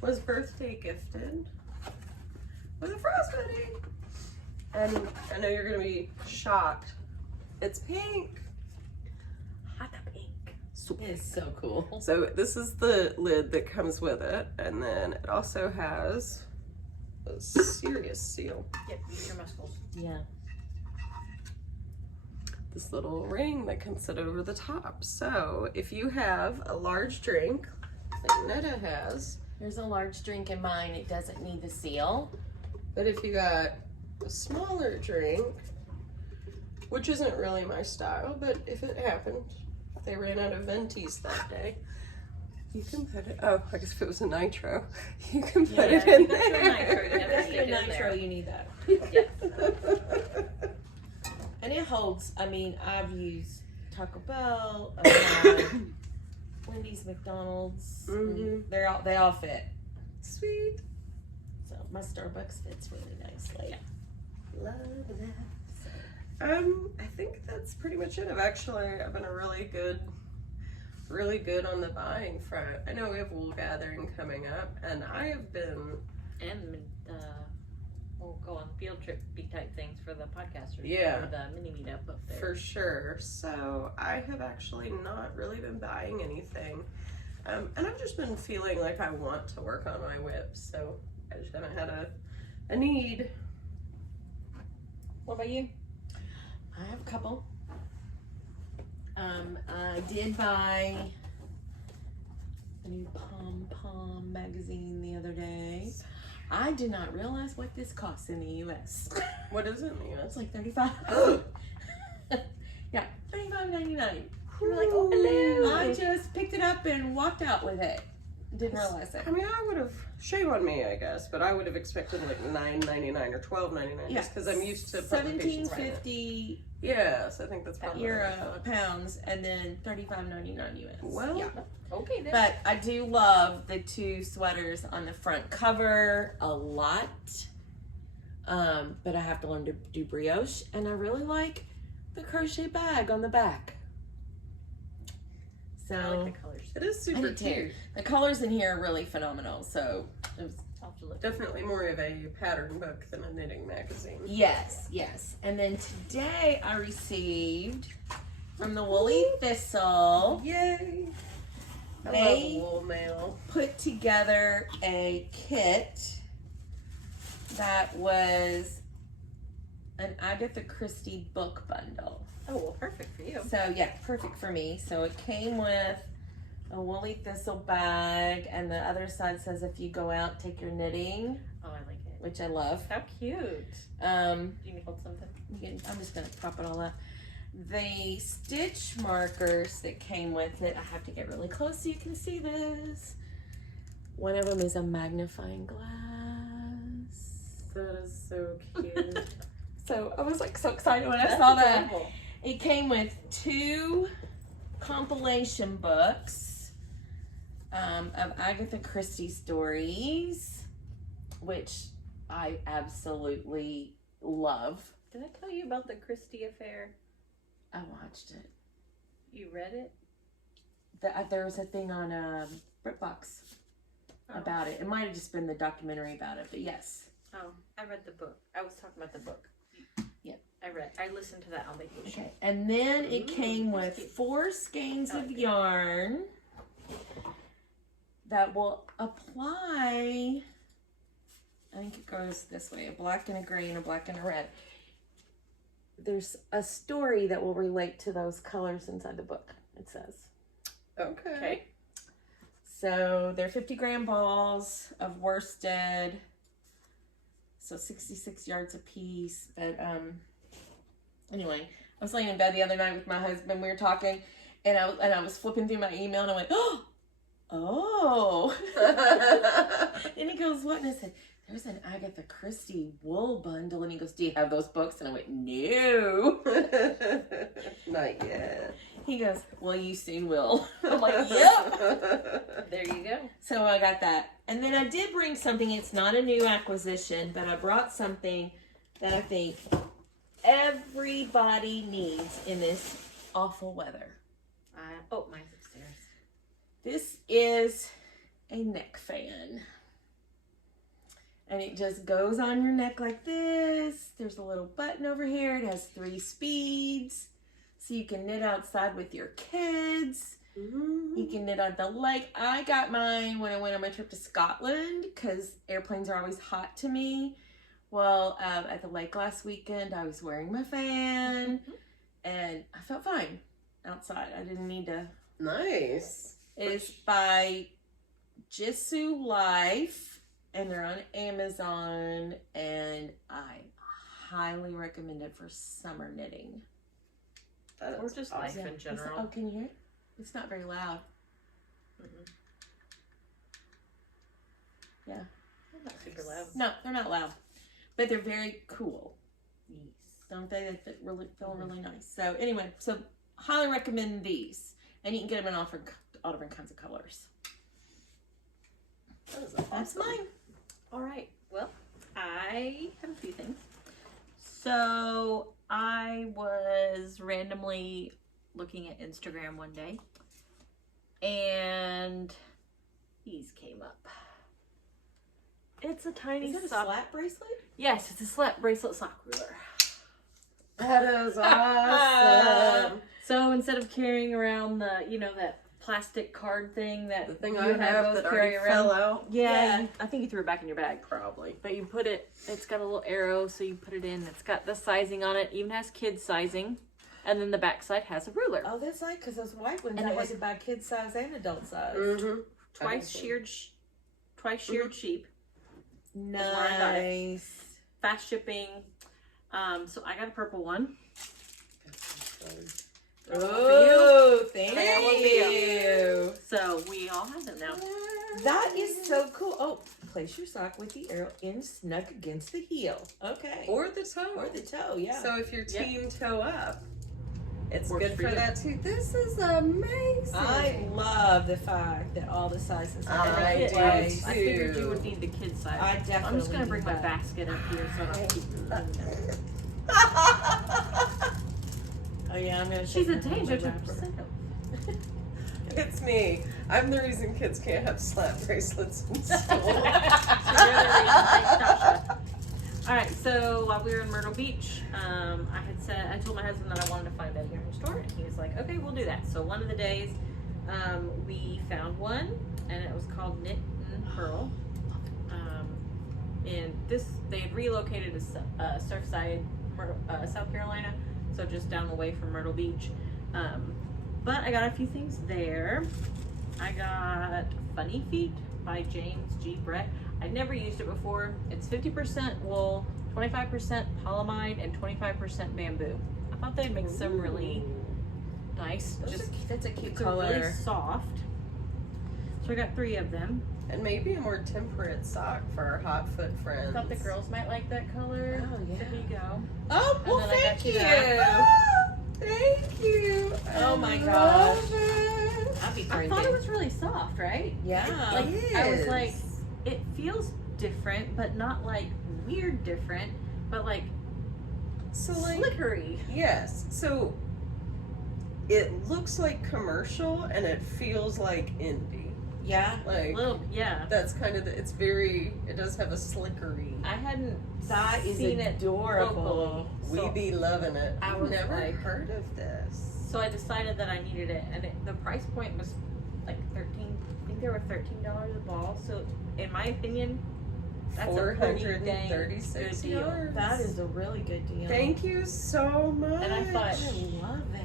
was birthday gifted with a Frost Buddy. And I know you're going to be shocked. It's pink. Hot pink. It's so cool. So this is the lid that comes with it. And then it also has a serious seal. Yep, use your muscles. Yeah. This little ring that can sit over the top. So if you have a large drink, like Anita has, There's a large drink in mine. It doesn't need the seal. but if you got a smaller drink, which isn't really my style, but if it happened, if they ran out of ventis that day, you can put it, oh, I guess if it was a nitro, you can put it in Nitro, there. you have to stick it in Nitro, there. you need that. Yes. And it holds, I mean, I've used Taco Bell, Wendy's, McDonald's. Mhm. They all fit. Sweet. So my Starbucks fits really nicely. Yeah. Love that. So, I think that's pretty much it. I've been really good on the buying front. I know we have wool gathering coming up, and I have been, And we'll go on field trip type things for the podcasters. Yeah. For the mini meetup up there. for sure. So I have actually not really been buying anything. And I've just been feeling like I want to work on my whip, so I just haven't had a need. What about you? I have a couple. I did buy a new Pom Pom magazine the other day. I did not realize what this costs in the U.S. What is it, Nina? It's like $35. Yeah, $35.99. You're like, oh, hello. I just picked it up and walked out with it. Didn't realize it. I mean, I would have, shame on me, I guess, but I would have expected like $9.99 or $12.99 just because I'm used to publications like that. $17.50 Yes, I think that's probably euro pounds, and then $35.99 US. Well, yeah. Okay then. But I do love the two sweaters on the front cover a lot. But I have to learn to do brioche, and I really like the crochet bag on the back. So I like the colors. it is I super do too. cute. The colors in here are really phenomenal. So it was, I'll have to look. Definitely more of a pattern book than a knitting magazine. yes. And then today I received from the Woolly Thistle. Yay! I They love wool mail. put together a kit that was an Agatha Christie book bundle. Oh, well, perfect for you. So yeah, perfect for me. So it came with a Woolly Thistle bag, and the other side says if you go out, take your knitting, Oh, I like it. which I love. How cute. Do you need to hold something? I'm just gonna prop it all up. The stitch markers that came with it, I have to get really close so you can see this. One of them is a magnifying glass. That is so cute. So I was like so excited when I That's saw that. adorable. It came with 2 compilation books of Agatha Christie stories, which I absolutely love. Did I tell you about the Christie affair? I watched it. You read it? There was a thing on BritBox about it. It might have just been the documentary about it, but yes. Oh, I read the book. I was talking about the book. Yep. I listened to that on vacation. Okay. And then it came with 4 skeins of yarn that will apply. I think it goes this way: a black and a gray and a black and a red. There's a story that will relate to those colors inside the book, it says. Okay. So they're 50-gram balls of worsted. So 66 yards a piece. But anyway, I was laying in bed the other night with my husband. We were talking, and I was flipping through my email, and I went, oh. And he goes, what? And I said, there's an Agatha Christie wool bundle. And he goes, do you have those books? And I went, no. Not yet. He goes, well, you soon will. I'm like, yep. There you go. So I got that. And then I did bring something. It's not a new acquisition, but I brought something that I think everybody needs in this awful weather. Oh, mine's upstairs. This is a neck fan. And it just goes on your neck like this. There's a little button over here. It has 3 speeds. So you can knit outside with your kids. Mm-hmm. You can knit on the lake. I got mine when I went on my trip to Scotland because airplanes are always hot to me. Well, at the lake last weekend, I was wearing my fan. And I felt fine outside. I didn't need to. Nice. It's by Jisoo Life. And they're on Amazon, and I highly recommend it for summer knitting. Or just life in general. Oh, can you hear it? It's not very loud. Mm-mm. Yeah. They're not super loud. No, they're not loud. But they're very cool. Yes. Don't they? They feel really nice. So anyway, so highly recommend these. And you can get them in all different kinds of colors. That's mine. All right. Well, I have a few things. So I was randomly looking at Instagram one day, and these came up. It's a tiny Is it a sock. slat bracelet? Yes, it's a slat bracelet sock ruler. That is awesome. So instead of carrying around the, that plastic card thing that The thing you I and have both that carry already around. fell out. Yeah, I think you threw it back in your bag. Probably. But you put it, it's got a little arrow, so you put it in. It's got the sizing on it, even has kids sizing. And then the back side has a ruler. Oh, that's right, because those white ones And I it was- had to buy kid size and adult size. Mm-hmm. Twice sheared sheep. Nice. Fast shipping. So I got a purple one. Oh, thank That will be you. So we all have them now. That is so cool. Oh, place your sock with the arrow in snug against the heel. Okay. Or the toe. Or the toe, yeah. So if you're team toe up, it's Works good for for you. that too. This is amazing. I love the fact that all the sizes are I And do I too. figured you would need the kid size. I definitely I'm just gonna bring need my that. basket up here so I don't keep moving. Oh yeah, I'm gonna. She's a take her home danger and to wrap her. It's me. I'm the reason kids can't have slap bracelets in school. Alright, so while we were in Myrtle Beach, I told my husband that I wanted to find a yarn store, and he was like, okay, we'll do that. So one of the days, we found one, and it was called Knit and Pearl. And they had relocated to Surfside, South Carolina, so just down the way from Myrtle Beach. But I got a few things there. I got Funny Feet by James G. Brett. I'd never used it before. It's 50% wool, 25% polyamide, and 25% bamboo. I thought they'd make some really nice. That's a cute It's color. really soft. So I got 3 of them. And maybe a more temperate sock for our hot foot I friends. thought the girls might like that color. Oh, yeah. So here you go. Oh, well, And then I got thank you you. that. Ah, thank you. Oh my I gosh. love it. I'll be I printing. thought it was really soft, right? Yeah. Like I was like, Yes. it feels different, but not like weird different, but like So like, slickery. yes. So it looks like commercial and it feels like indie. Yeah. Like Little, yeah. that's kind of it's very. It does have a slickery. I hadn't That is seen it adorable. locally, so We be loving it. I I've was never like- heard of this. So I decided that I needed it, and the price point was like 13. I think they were $13 a ball. So, in my opinion, that's a pretty dang 436 good deal. yards. That is a really good deal. Thank you so much. And I thought- I love it.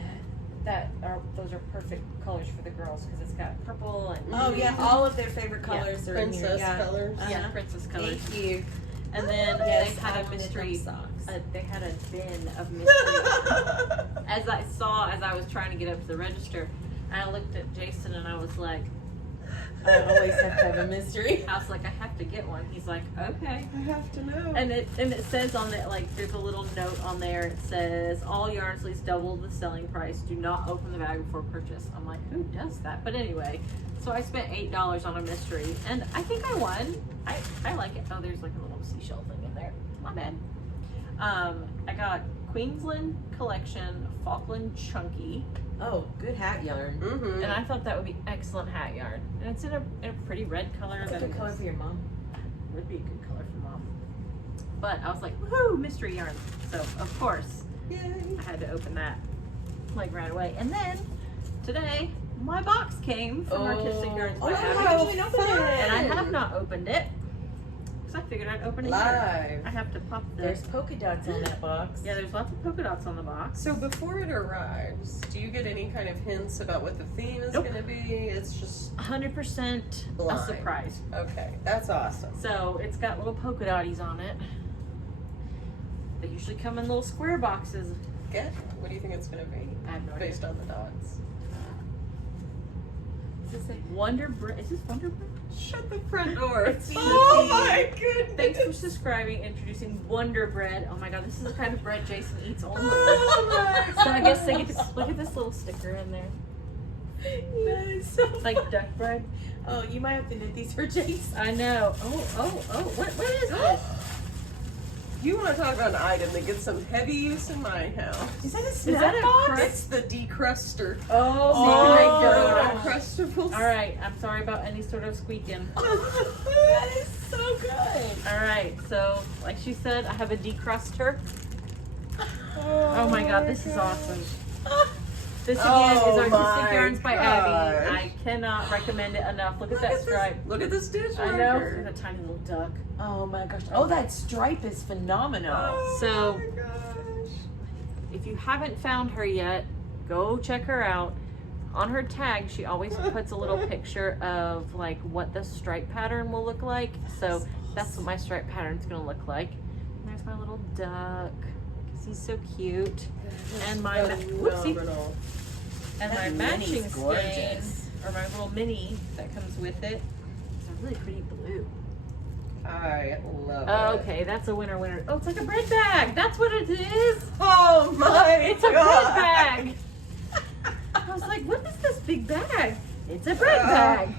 Those are perfect colors for the girls because it's got purple and Oh yeah, all of their favorite colors are in here. princess Yeah. colors. yeah, Uh-huh. princess colors. Thank you. And then Yes, they had I a wanted mystery. them socks. They had a bin of mystery. As I was trying to get up to the register, and I looked at Jason and I was like, I always have to have a mystery. I was like, I have to get one. He's like, okay. I have to know. And it says on it, like, there's a little note on there. It says, all yarns least double the selling price. Do not open the bag before purchase. I'm like, who does that? But anyway, so I spent $8 on a mystery, and I think I won. I like it. Oh, there's like a little seashell thing in there. My bad. I got Queensland Collection Falkland Chunky, Oh, good hat yarn. Mm-hmm. and I thought that would be excellent hat yarn. And it's in a pretty red color. That's a that good color for your mom. would be a good color for mom. But I was like, woohoo, mystery yarn. So, of course, Yay. I had to open that like right away. And then today, my box came from Artistic Yarns by Abby. how fun. And I have not opened it because I figured I'd open it here. Live. I have to pop the. There's polka dots on that box. Yeah, there's lots of polka dots on the box. So before it arrives, do you get any kind of hints about what the theme is Nope. going to be? It's just 100% a Blind. surprise. okay. That's awesome. So it's got little polka dotties on it. They usually come in little square boxes. What do you think it's going to be I have no idea. based on the dots? Is this Wonder Bread. Is this Wonder Bread? Shut the front door. It's Oh easy. my goodness. Thanks for subscribing. Introducing Wonder Bread. Oh my god, this is the kind of bread Jason eats only. Oh my So I guess they get to look at this little sticker in there. That is so It's like duck bread. Oh, you might have to knit these for Jason. I know. Oh. What is this? You want to talk about an item that gets some heavy use in my house? Is that a Is snack that a box? crust? It's the decruster. Oh my my gosh. Uncrustables. All right, I'm sorry about any sort of squeaking. That is so good. All right, so like she said, I have a decruster. Oh my god, this is awesome. This again Oh is Artistic my Yarns by gosh. Abby. I cannot recommend it enough. Look at that stripe. Look at the stitch I know. marker. There's a tiny little duck. Oh my gosh. Oh, that stripe is phenomenal. Oh So- my gosh. If you haven't found her yet, go check her out. On her tag, she always puts a little picture of like what the stripe pattern will look like. So that's what my stripe pattern's gonna look like. And there's my little duck. 'Cause he's so cute. And my whoopsie. Phenomenal. And That my matching mini's stain, gorgeous. or my little mini that comes with it, is a really pretty blue. I love it. Okay, that's a winner. Oh, it's like a bread bag. That's what it is. Oh my It's a god. bread bag. I was like, what is this big bag? It's a bread bag.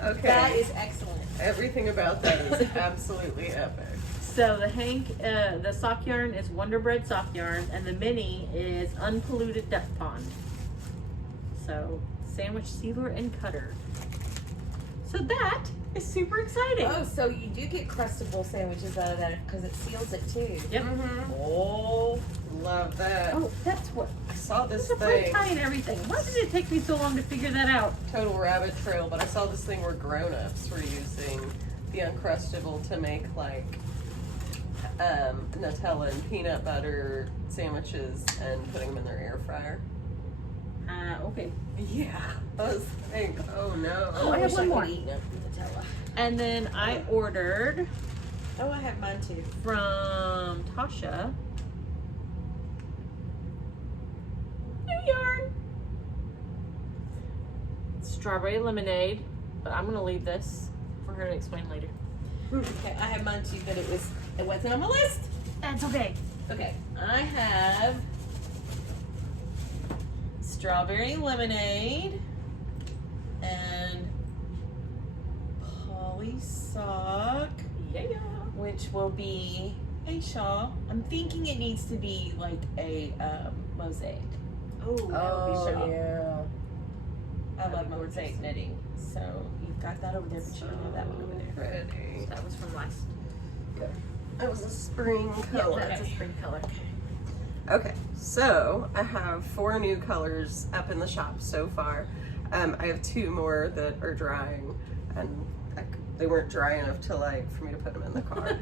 Okay. That is excellent. Everything about that is absolutely epic. So the sock yarn is Wonder Bread sock yarn, and the mini is Unpolluted Duck Pond. So sandwich sealer and cutter. So that is super exciting. Oh, so you do get crustable sandwiches out of that because it seals it too. Yep. Mm-hmm. Oh, Love that. Oh, that's what. I saw this It's a bread thing. tie and everything. Why did it take me so long to figure that out? Total rabbit trail, but I saw this thing where grown-ups were using the Uncrustable to make like Nutella and peanut butter sandwiches and putting them in their air fryer. Okay. Yeah. I was like, oh no. Oh, I have wish one more. could eat Nutella. And then I ordered Oh, I have mine too. from Tasha new yarn. Strawberry lemonade, but I'm gonna leave this for her to explain later. Okay, I have mine too, but it wasn't on my list. That's okay. Okay, I have strawberry lemonade and poly sock, Yeah. which will be a shawl. I'm thinking it needs to be like a mosaic. Oh, that would be pretty. yeah. I That'd love be gorgeous. mosaic knitting. So you've got that over there, but you don't have that one over there. Pretty. That was from last. That was a spring Yeah, color. that's a spring color. Okay, so I have 4 new colors up in the shop so far. I have 2 more that are drying, and they weren't dry enough to for me to put them in the car.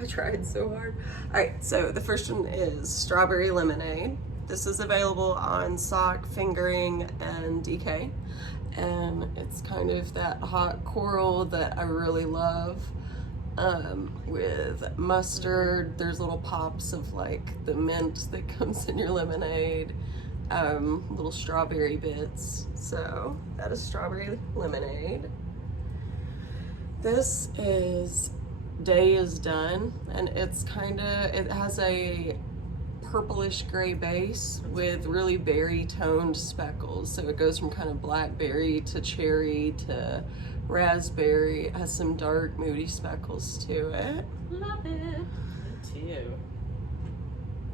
I tried so hard. All right, so the first one is Strawberry Lemonade. This is available on sock, fingering, and DK, and it's kind of that hot coral that I really love. With mustard, there's little pops of the mint that comes in your lemonade, little strawberry bits. So that is Strawberry Lemonade. This is Day is Done, and it has a purplish gray base with really berry toned speckles. So it goes from kind of blackberry to cherry to raspberry. It has some dark moody speckles to it. Love it. Me too.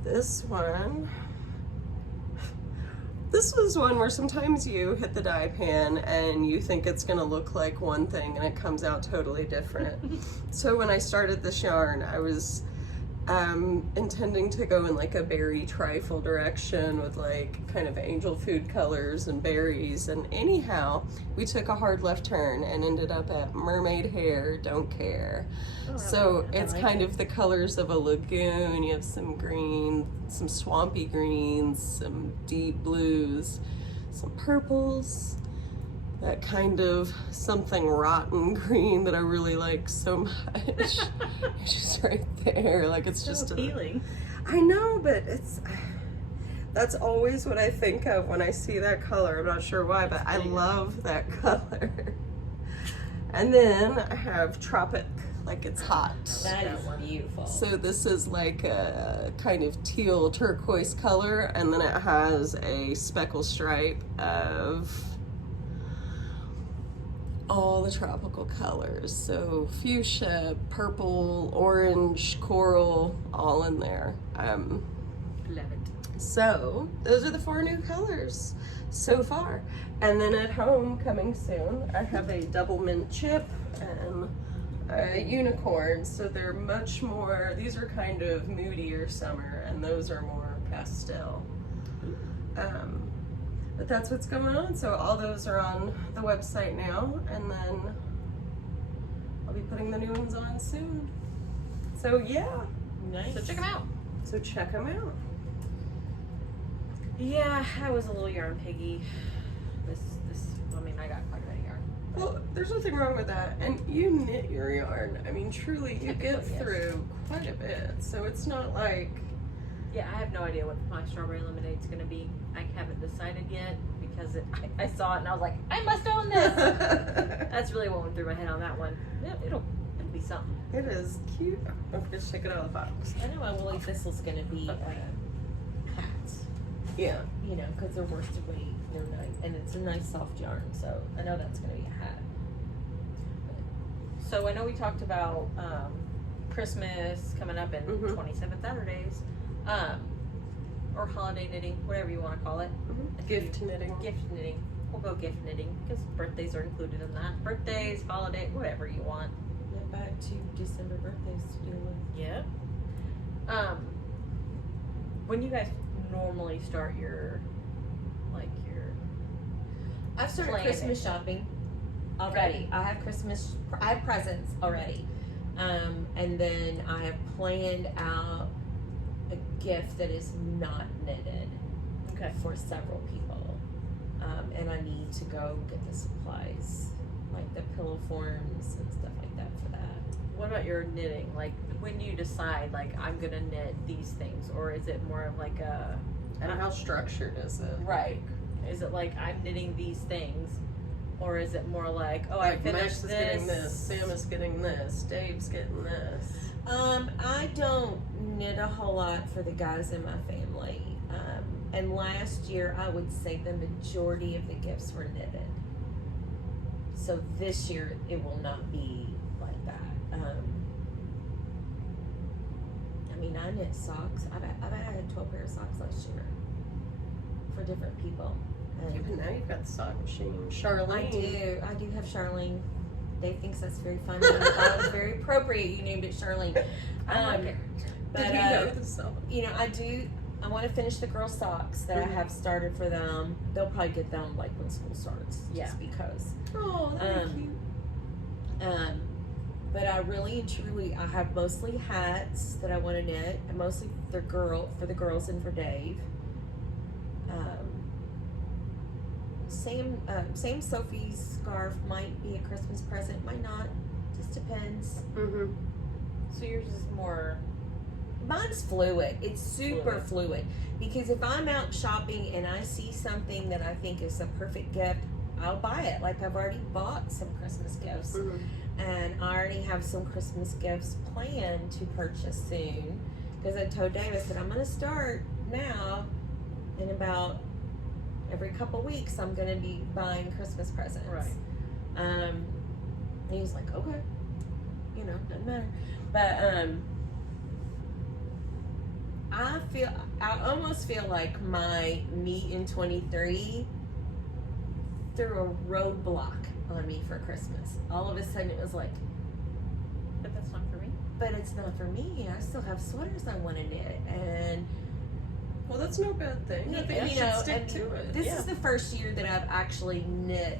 This one, this was one where sometimes you hit the dye pan and you think it's gonna look like one thing and it comes out totally different. So when I started this yarn, I was intending to go in a berry trifle direction with kind of angel food colors and berries, and anyhow we took a hard left turn and ended up at Mermaid Hair Don't Care. So it's kind of the colors of a lagoon. You have some green, some swampy greens, some deep blues, some purples, that kind of something rotten green that I really like so much. It's just right there, it's So just appealing. I know, but that's always what I think of when I see that color. I'm not sure why, but I love that color. And then I have Tropic, it's hot. That is beautiful. So this is a kind of teal turquoise color, and then it has a speckle stripe of all the tropical colors. So fuchsia, purple, orange, coral, all in there. Love it. So those are the 4 new colors so far. And then at home, coming soon, I have a double mint chip and a unicorn. So they're much more, these are kind of moodier summer, and those are more pastel. But that's what's going on. So all those are on the website now, and then I'll be putting the new ones on soon. So yeah, Nice. So check them out. so check them out. Yeah, I was a little yarn piggy. I got quite a bit of yarn. Well, there's nothing wrong with that, and you knit your yarn. I mean, truly, you get Yes. through quite a bit. So it's not like Yeah, I have no idea what my strawberry lemonade's gonna be. I haven't decided yet because I saw it and I was like, I must own this. That's really what went through my head on that one. Yeah, it'll be something. It is cute. Don't forget to check it out of the box. I know my woolly thistle's gonna be hats. Yeah. Because they're worsted weight. They're nice, and it's a nice soft yarn. So I know that's gonna be a hat. So I know we talked about Christmas coming up in 27 Saturdays. Or holiday knitting, whatever you want to call it. Gift knitting. Gift knitting. We'll go gift knitting because birthdays are included in that. Birthdays, holiday, whatever you want. Get back to December birthdays to deal with. Yeah. When you guys normally start your I've started planning. Christmas shopping already. I have presents already. And then I have planned out a gift that is not knitted for several people. And I need to go get the supplies, like the pillow forms and stuff like that for that. What about your knitting? When you decide, I'm gonna knit these things, or is it more of And how structured is it? right? Is it I'm knitting these things, or is it more I Max finished is this? getting this, Sam is getting this, Dave's getting this. I don't knit a whole lot for the guys in my family. And last year, I would say the majority of the gifts were knitted. So this year, it will not be like that. mean, I knit socks. I had 12 pair of socks last year for different people. Even now you've got the sock machine. Charlene. I do have Charlene. Dave thinks that's very funny. I thought it was very appropriate you named it Charlene. I like it. But, Did you know the song? you know, I want to finish the girl socks that I have started for them. They'll probably get them like when school starts, just because. Oh, that's cute. But I really and truly, I have mostly hats that I want to knit, and mostly for the girls and for Dave. Same Sophie's scarf might be a Christmas present, might not. Just depends. Mm-hmm. So yours is more. Mine's fluid. It's super fluid. Because if I'm out shopping and I see something that I think is a perfect gift, I'll buy it. Like I've already bought some Christmas gifts. Mm-hmm. And I already have some Christmas gifts planned to purchase soon. Because I told Dave, I said, I'm going to start now. In about every couple weeks, I'm going to be buying Christmas presents. Right. And he was like, okay. You know, doesn't matter. But, I almost feel like my me in 23 threw a roadblock on me for Christmas. All of a sudden it was like, But that's not for me. but it's not for me. I still have sweaters I want to knit, and Well, that's no bad thing. I think you should stick to it. this is the first year that I've actually knit.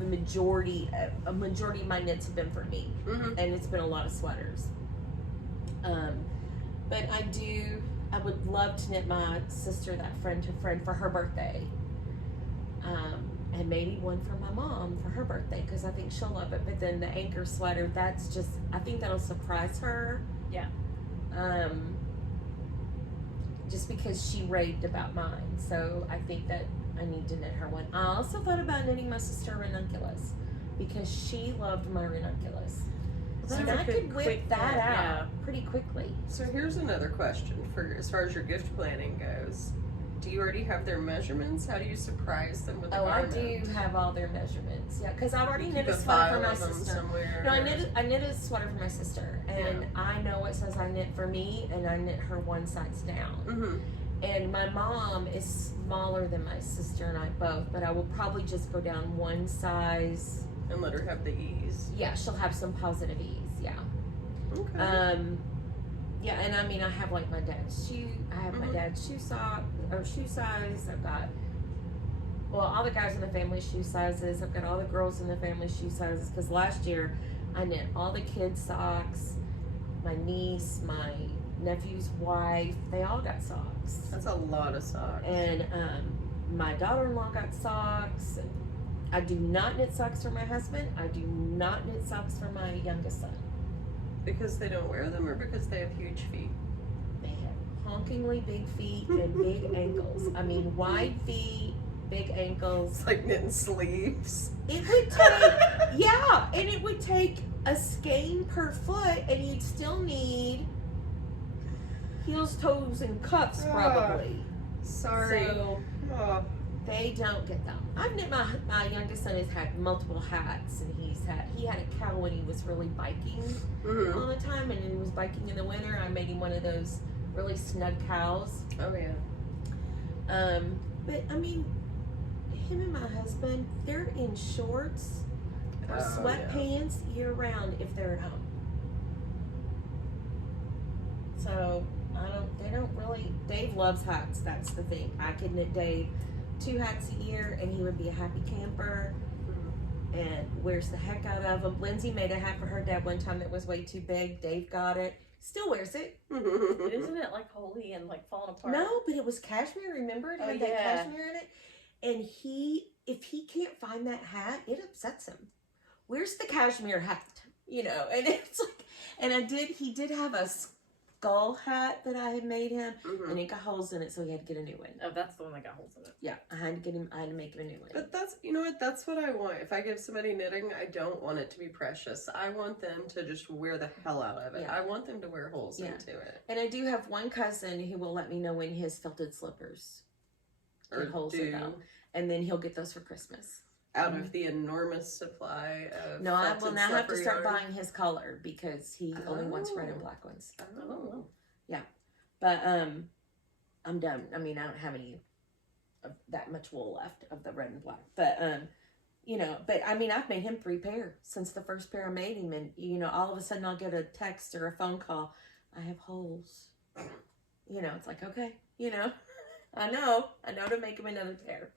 A majority of my knits have been for me, Mm-hmm. and it's been a lot of sweaters. But I would love to knit my sister that friend to friend for her birthday. And maybe one for my mom for her birthday, because I think she'll love it. But then the anchor sweater, I think that'll surprise her. Yeah. Just because she raved about mine. So I think that I need to knit her one. I also thought about knitting my sister a ranunculus, because she loved my ranunculus. Well, So that's a I good could whip quick that knit, out yeah. pretty quickly. So here's another question for as far as your gift planning goes. Do you already have their measurements? How do you surprise them with the Oh, I garment? do have all their measurements. Yeah, because I've already You knit keep a a sweater for file my of them sister. somewhere. No, I knit a sweater for my sister, and I know what size I knit for me, and I knit her one size down. Mm-hmm. And my mom is smaller than my sister and I both, but I will probably just go down one size. And let her have the ease. Yeah, she'll have some positive ease. Yeah. Okay. Yeah, and I mean, I have like my dad's shoe. I have my dad's shoe size. I've got, well, all the guys in the family shoe sizes. I've got all the girls in the family shoe sizes. Because last year, I knit all the kids' socks. My niece, my nephew's wife, they all got socks. That's a lot of socks. And my daughter-in-law got socks. I do not knit socks for my husband. I do not knit socks for my youngest son. Because they don't wear them, or because they have huge feet? They have honkingly big feet and big ankles. I mean, wide feet, big ankles. It's like knitting sleeves. It would take, yeah, and it would take a skein per foot, and you'd still need heels, toes, and cuffs probably. Sorry. So they don't get them. I've knit my youngest son has had multiple hats, and he had a cow when he was really biking Mm-hmm. all the time, and he was biking in the winter. I made him one of those really snug cows. Oh yeah. But I mean, him and my husband, they're in shorts or Oh, sweatpants year round if they're at home. So they don't really. Dave loves hats. That's the thing. I could knit Dave 2 hats a year, and he would be a happy camper. And wears the heck out of them. Lindsey made a hat for her dad one time that was way too big. Dave got it. Still wears it. Yeah. Isn't it like holy and like falling apart? No, but it was cashmere. Remember, it had that yeah. cashmere in it. And if he can't find that hat, it upsets him. Where's the cashmere hat? You know, and it's like, and he did have a skull hat that I had made him, and it got holes in it, so he had to get a new one. Oh, that's the one that got holes in it. Yeah, I had to make him a new one. But that's, you know what, that's what I want. If I give somebody knitting, I don't want it to be precious. I want them to just wear the hell out of it. Yeah. I want them to wear holes Yeah. into it. And I do have one cousin who will let me know when his felted slippers get holes in them, and then he'll get those for Christmas. Out of the enormous supply of No, I will felted now have to slipper start yarn. buying his color, because he only wants red and black ones. Oh. But I'm done. I mean, I don't have any of that much wool left of the red and black. But you know, but I mean, I've made him 3 pair since the first pair I made him, and you know, all of a sudden I'll get a text or a phone call. I have holes. You know, it's like, okay, you know, I know to make him another pair.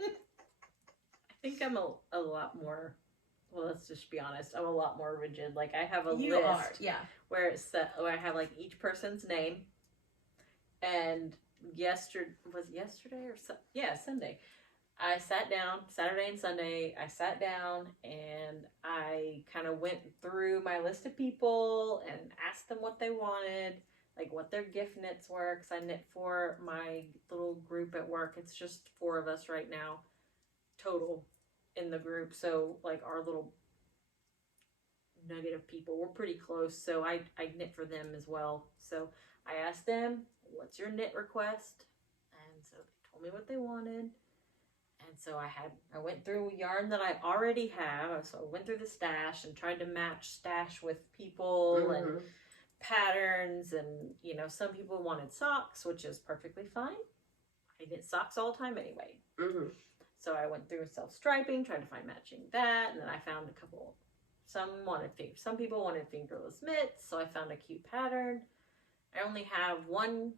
I think I'm a lot more. Well, let's just be honest. I'm a lot more rigid. Like I have a You list are, yeah. where it's set, where I have like each person's name. And yesterday or Sunday. I sat down, Saturday and Sunday, I sat down and I kind of went through my list of people and asked them what they wanted, like what their gift knits were, because I knit for my little group at work. It's just 4 of us right now, total, in the group. So, like, our little nugget of people, we're pretty close, so I knit for them as well. So, I asked them, what's your knit request? And so they told me what they wanted. And so I went through yarn that I already have. So I went through the stash and tried to match stash with people and patterns. And, you know, some people wanted socks, which is perfectly fine. I knit socks all the time anyway. So I went through self-striping, tried to find matching that. And then I found a couple. Some people wanted fingerless mitts. So I found a cute pattern. I only have one.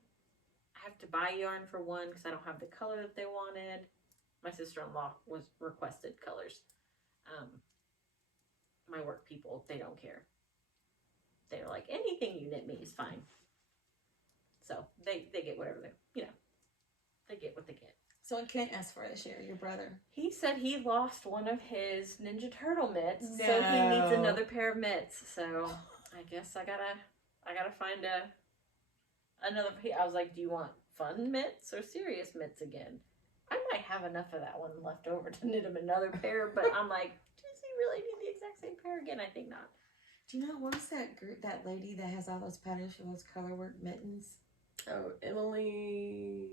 I have to buy yarn for one because I don't have the color that they wanted. My sister-in-law requested colors. My work people, they don't care. They're like, anything you knit me is fine. So they get whatever they get what they get. So what Kent asked for this year, your brother? He said he lost one of his Ninja Turtle mitts, so he needs another pair of mitts. So I guess I gotta find another. I was like, do you want fun mitts or serious mitts again? I might have enough of that one left over to knit him another pair, but I'm like, does he really need the exact same pair again? I think not. Do you know what's that group, that lady that has all those patterns for those color work mittens? Oh, Emily.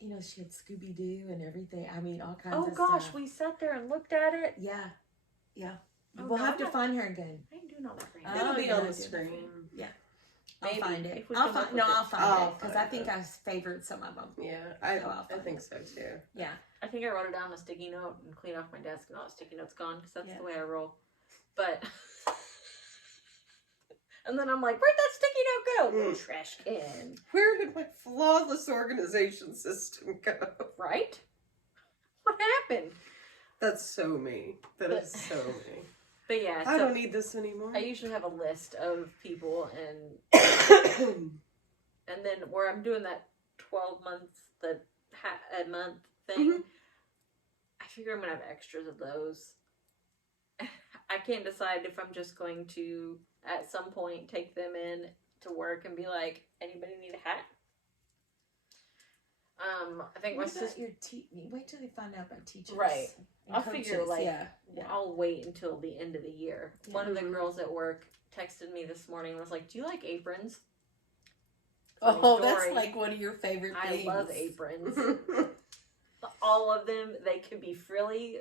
You know, she had Scooby Doo and everything. I mean, all kinds Oh of gosh, stuff. we sat there and looked at it. Yeah. Oh, We'll no, have to find her again. I ain't doing all that right now. It'll be you're on not the doing screen. Yeah. Maybe, I'll find it. if we I'll come up find with it. I'll find I'll it because I find think it. I favored some of them. Yeah, I find think so too. Yeah. I think I wrote it down on a sticky note and cleaned off my desk, and all the sticky notes gone because that's Yeah. the way I roll. But and then I'm like, where'd that sticky note go? Trash can. Where did my flawless organization system go? Right? What happened? That's so me. That is so me. But yeah, I so don't need this anymore. I usually have a list of people, and then where I'm doing that 12 months, a month thing, I figure I'm gonna have extras of those. I can't decide if I'm just going to at some point take them in to work and be like, anybody need a hat? I think my sister. Wait till they find out about teachers. Right. and I'll coaches. figure like Yeah. I'll wait until the end of the year. Yeah. One of the girls at work texted me this morning and was like, "Do you like aprons?" Oh, Funny that's story. like one of your favorite things. I love aprons. All of them. They could be frilly.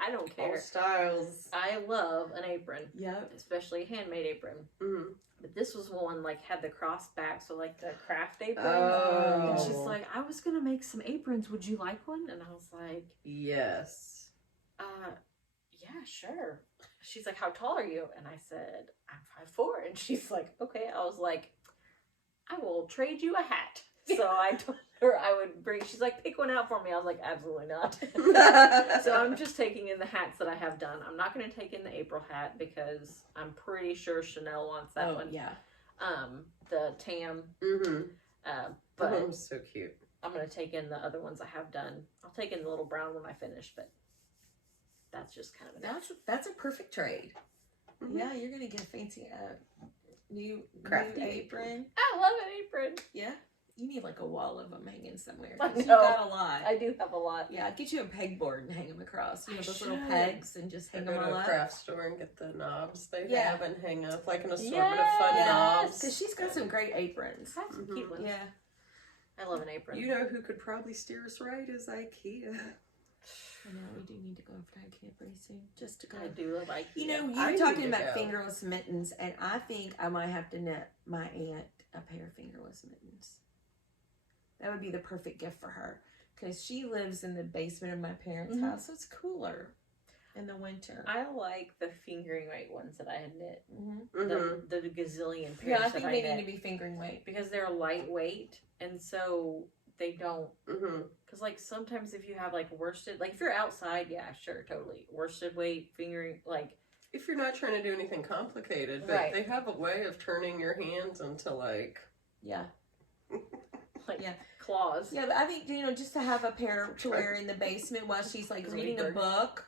I don't All care. styles. I love an apron, Yep. especially a handmade apron. Mm-hmm. But this was one like had the cross back, so like the craft apron. Oh. And she's like, "I was gonna make some aprons. Would you like one?" And I was like, Yes. "Yeah, sure." She's like, "How tall are you?" And I said, "I'm 5'4". And she's like, "Okay." I was like, "I will trade you a hat." So I told her I would bring. She's like, "Pick one out for me." I was like, "Absolutely not." So I'm just taking in the hats that I have done. I'm not going to take in the April hat because I'm pretty sure Chanel wants that one. Yeah. The Tam. Mm-hmm. That But one was so cute. I'm going to take in the other ones I have done. I'll take in the little brown one I finished, but that's just kind of That's a perfect trade. Mm-hmm. Yeah, you're gonna get a fancy new Crafty apron. I love an apron. Yeah. You need like a wall of them hanging somewhere. I 'cause You've know. got a lot. I do have a lot. Yeah, get you a pegboard and hang them across. You know, I those little should. pegs and just I hang go them to all a up. craft store and get the knobs they Yeah. have and hang up like an assortment of fun Yes. knobs. Because she's got some great aprons. I have some cute ones. Yeah. I love an apron. You know who could probably steer us right is IKEA. I know we do need to go over to camp pretty soon, just to go. I do like You know, I you're need talking to about go. fingerless mittens, and I think I might have to knit my aunt a pair of fingerless mittens. That would be the perfect gift for her, because she lives in the basement of my parents' house, so it's cooler in the winter. I like the fingering weight ones that I had knit. Mm-hmm. The gazillion pairs Yeah, I that think I they knit. need to be fingering weight. Because they're lightweight, and so they don't. Mm-hmm. Because like sometimes if you have like worsted, like if you're outside, yeah, sure, totally worsted weight fingering, like If you're not trying to do anything complicated, but Right. they have a way of turning your hands into like Yeah. claws. Yeah, but I think, you know, just to have a pair to wear in the basement while she's like reading a book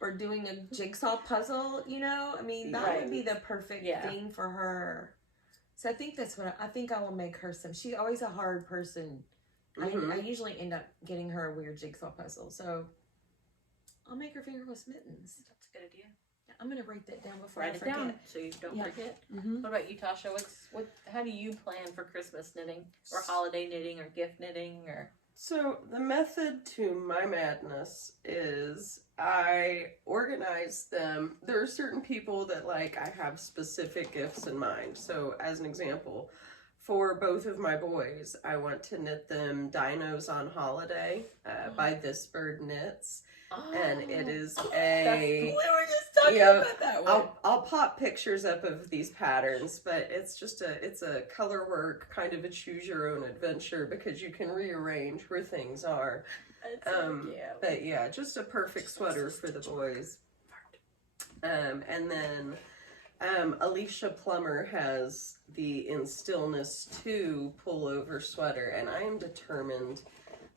or doing a jigsaw puzzle, you know, I mean, that would be the perfect thing for her. So I think that's what I think I will make her some. She's always a hard person. I usually end up getting her a weird jigsaw puzzle. So I'll make her fingerless mittens. That's a good idea. I'm gonna write that down before I Write it forget. down so you don't forget. What about you, Tasha? How do you plan for Christmas knitting or holiday knitting or gift knitting or? So the method to my madness is I organize them. There are certain people that like I have specific gifts in mind. So as an example, for both of my boys, I want to knit them Dinos on Holiday by This Bird Knits. And it is We were just talking about that one. I'll pop pictures up of these patterns, but it's just it's a color work, kind of a choose your own adventure, because you can rearrange where things are. But yeah, just a perfect sweater for the boys. And then Alicia Plummer has the In Stillness 2 pullover sweater, and I am determined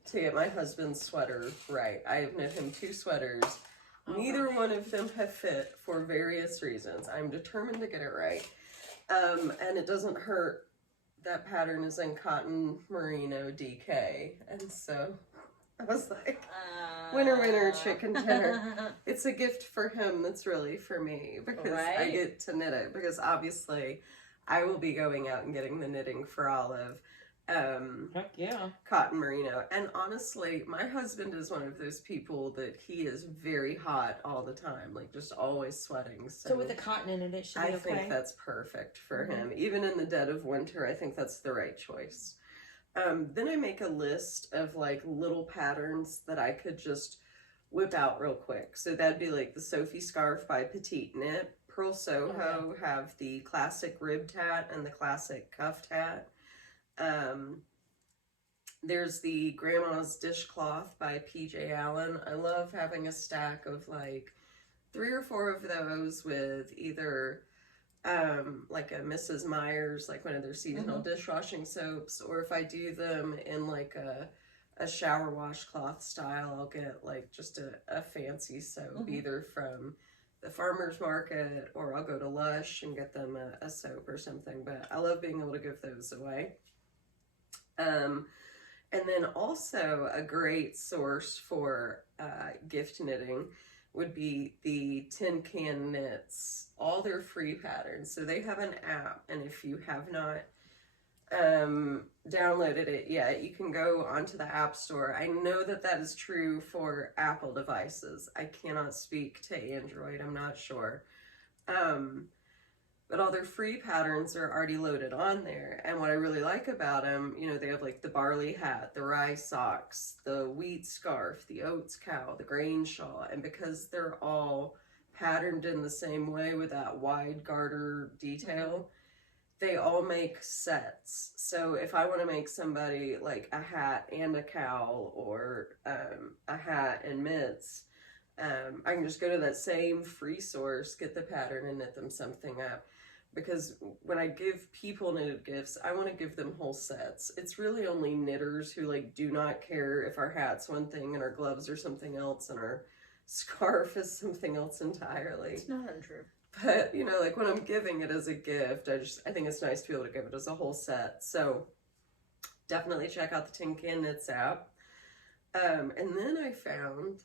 to get my husband's sweater right. I have knit him 2 sweaters. Neither one of them have fit for various reasons. I'm determined to get it right. And it doesn't hurt. That pattern is in cotton merino DK. And so I was like, winner, chicken dinner. It's a gift for him that's really for me, because I get to knit it. Because obviously I will be going out and getting the knitting for Olive. Heck yeah. Cotton merino. And honestly, my husband is one of those people that he is very hot all the time, like just always sweating. So with the cotton in it, it should be I okay. think that's perfect for him. Even in the dead of winter, I think that's the right choice. Then I make a list of like little patterns that I could just whip out real quick. So that'd be like the Sophie scarf by Petite Knit. Pearl Soho have the classic ribbed hat and the classic cuffed hat. There's the Grandma's Dishcloth by PJ Allen. I love having a stack of like 3 or 4 of those with either like a Mrs. Meyer's, like one of their seasonal dishwashing soaps, or if I do them in like a shower washcloth style, I'll get like just a fancy soap, either from the farmer's market, or I'll go to Lush and get them a soap or something. But I love being able to give those away. And then also a great source for gift knitting would be the Tin Can Knits, all their free patterns. So they have an app, and if you have not downloaded it yet, you can go onto the App Store. I know that that is true for Apple devices. I cannot speak to Android, I'm not sure. But all their free patterns are already loaded on there. And what I really like about them, you know, they have like the barley hat, the rye socks, the wheat scarf, the oats cow, the grain shawl. And because they're all patterned in the same way with that wide garter detail, they all make sets. So if I want to make somebody like a hat and a cowl, or a hat and mitts, I can just go to that same free source, get the pattern, and knit them something up. Because when I give people knitted gifts, I want to give them whole sets. It's really only knitters who like do not care if our hat's one thing and our gloves are something else and our scarf is something else entirely. It's not untrue. But, you know, like when I'm giving it as a gift, I think it's nice to be able to give it as a whole set. So definitely check out the Tin Can Knits app. And then I found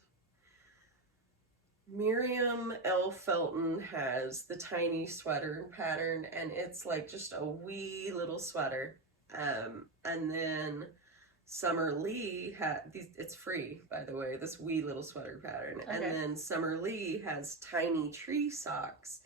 Miriam L. Felton has the tiny sweater pattern, and it's like just a wee little sweater. And then Summer Lee had these, it's free, by the way, this wee little sweater pattern. Okay. And then Summer Lee has tiny tree socks,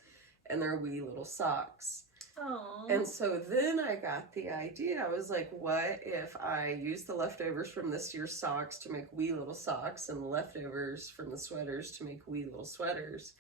and they're wee little socks. Oh. And so then I got the idea. I was like, what if I use the leftovers from this year's socks to make wee little socks, and the leftovers from the sweaters to make wee little sweaters?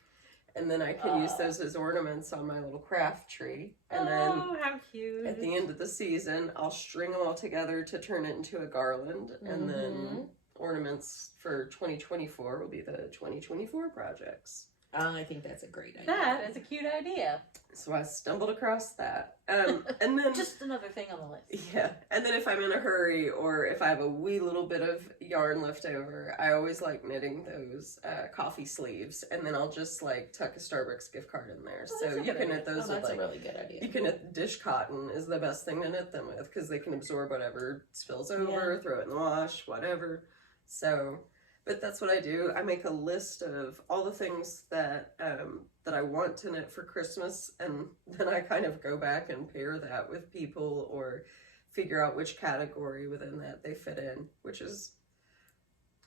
And then I can use those as ornaments on my little craft tree. And then how cute. at the end of the season, I'll string them all together to turn it into a garland. And then ornaments for 2024 will be the 2024 projects. I think that's a great idea. That is a cute idea. So I stumbled across that. And then just another thing on the list. Yeah. And then if I'm in a hurry or if I have a wee little bit of yarn left over, I always like knitting those coffee sleeves. And then I'll just like tuck a Starbucks gift card in there. Oh, so you can knit those with that's like, a really good idea. you can knit dish cotton is the best thing to knit them with because they can absorb whatever spills over, throw it in the wash, whatever. So, but that's what I do. I make a list of all the things that that I want to knit for Christmas, and then I kind of go back and pair that with people or figure out which category within that they fit in, which is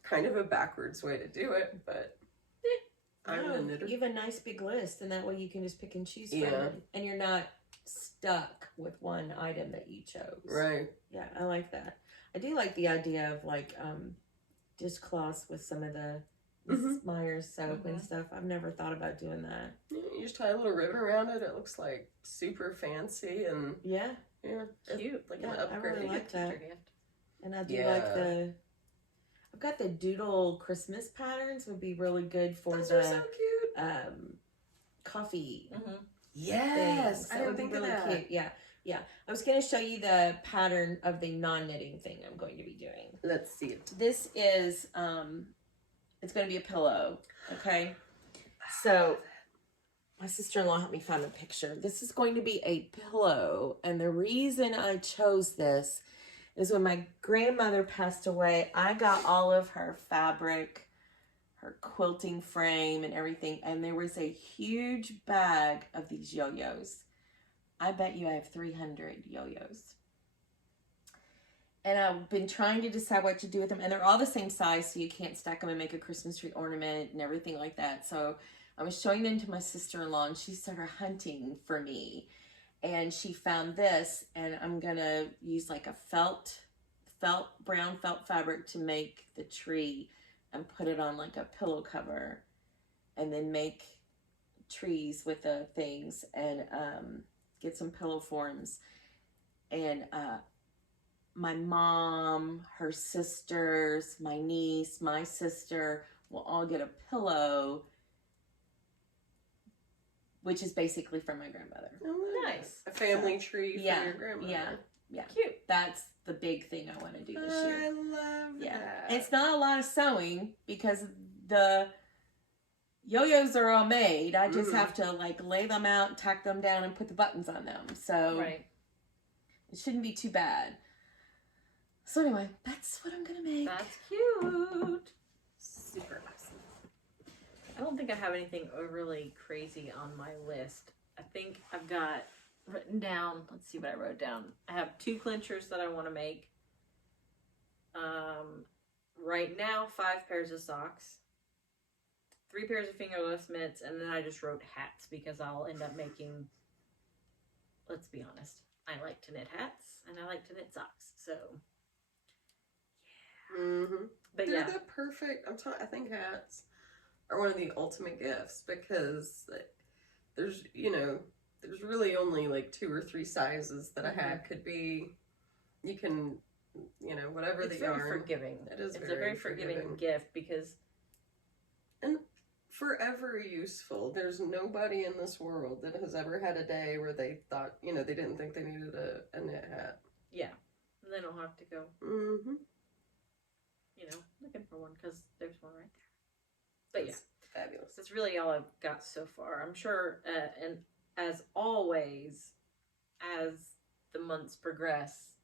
kind of a backwards way to do it, but I'm a knitter. You have a nice big list, and that way you can just pick and choose from Yeah. it, and you're not stuck with one item that you chose. Right. Yeah, I like that. I do like the idea of like dishcloths with some of the Mrs. Meyer's soap and stuff. I've never thought about doing that. You just tie a little ribbon around it. It looks like super fancy and Yeah, Cute. like Yeah, an I upgrade. really like that. Teacher gift. and I do like I've got the doodle Christmas patterns would be really good for Those the are so cute. coffee Yes, things. I That didn't would be think of really that. cute. Yeah. I was going to show you the pattern of the non-knitting thing I'm going to be doing. Let's see it. This is it's going to be a pillow, okay? So my sister-in-law helped me find a picture. This is going to be a pillow, and the reason I chose this is when my grandmother passed away, I got all of her fabric, her quilting frame and everything, and there was a huge bag of these yo-yos. I bet you I have 300 yo-yos. And I've been trying to decide what to do with them, and they're all the same size, so you can't stack them and make a Christmas tree ornament and everything like that. So I was showing them to my sister-in-law, and she started hunting for me. And she found this, and I'm gonna use like a brown felt fabric to make the tree and put it on like a pillow cover, and then make trees with the things, and get some pillow forms. And my mom, her sisters, my niece, my sister will all get a pillow, which is basically from my grandmother. Oh, Nice. A family tree for your grandmother. Yeah. Cute. That's the big thing I want to do this year. I love that. And it's not a lot of sewing because the yo-yos are all made. I just have to like lay them out, tack them down, and put the buttons on them. So it shouldn't be too bad. So anyway, that's what I'm gonna make. That's cute. Super awesome. I don't think I have anything overly crazy on my list. I think I've got written down, let's see what I wrote down. I have 2 clinchers that I want to make. Right now, 5 pairs of socks, 3 pairs of fingerless mitts, and then I just wrote hats because I'll end up making, let's be honest, I like to knit hats and I like to knit socks. So, but They're yeah. the perfect, I think hats are one of the ultimate gifts because there's, there's really only like 2 or 3 sizes that a hat could be. You can, whatever It's the very yarn. forgiving. It's a very forgiving gift because and forever useful. There's nobody in this world that has ever had a day where they thought, they didn't think they needed a knit hat. yeah, they don't have to go, looking for one because there's one right there. But It's fabulous. that's really all I've got so far. I'm sure, and as always, as the months progress,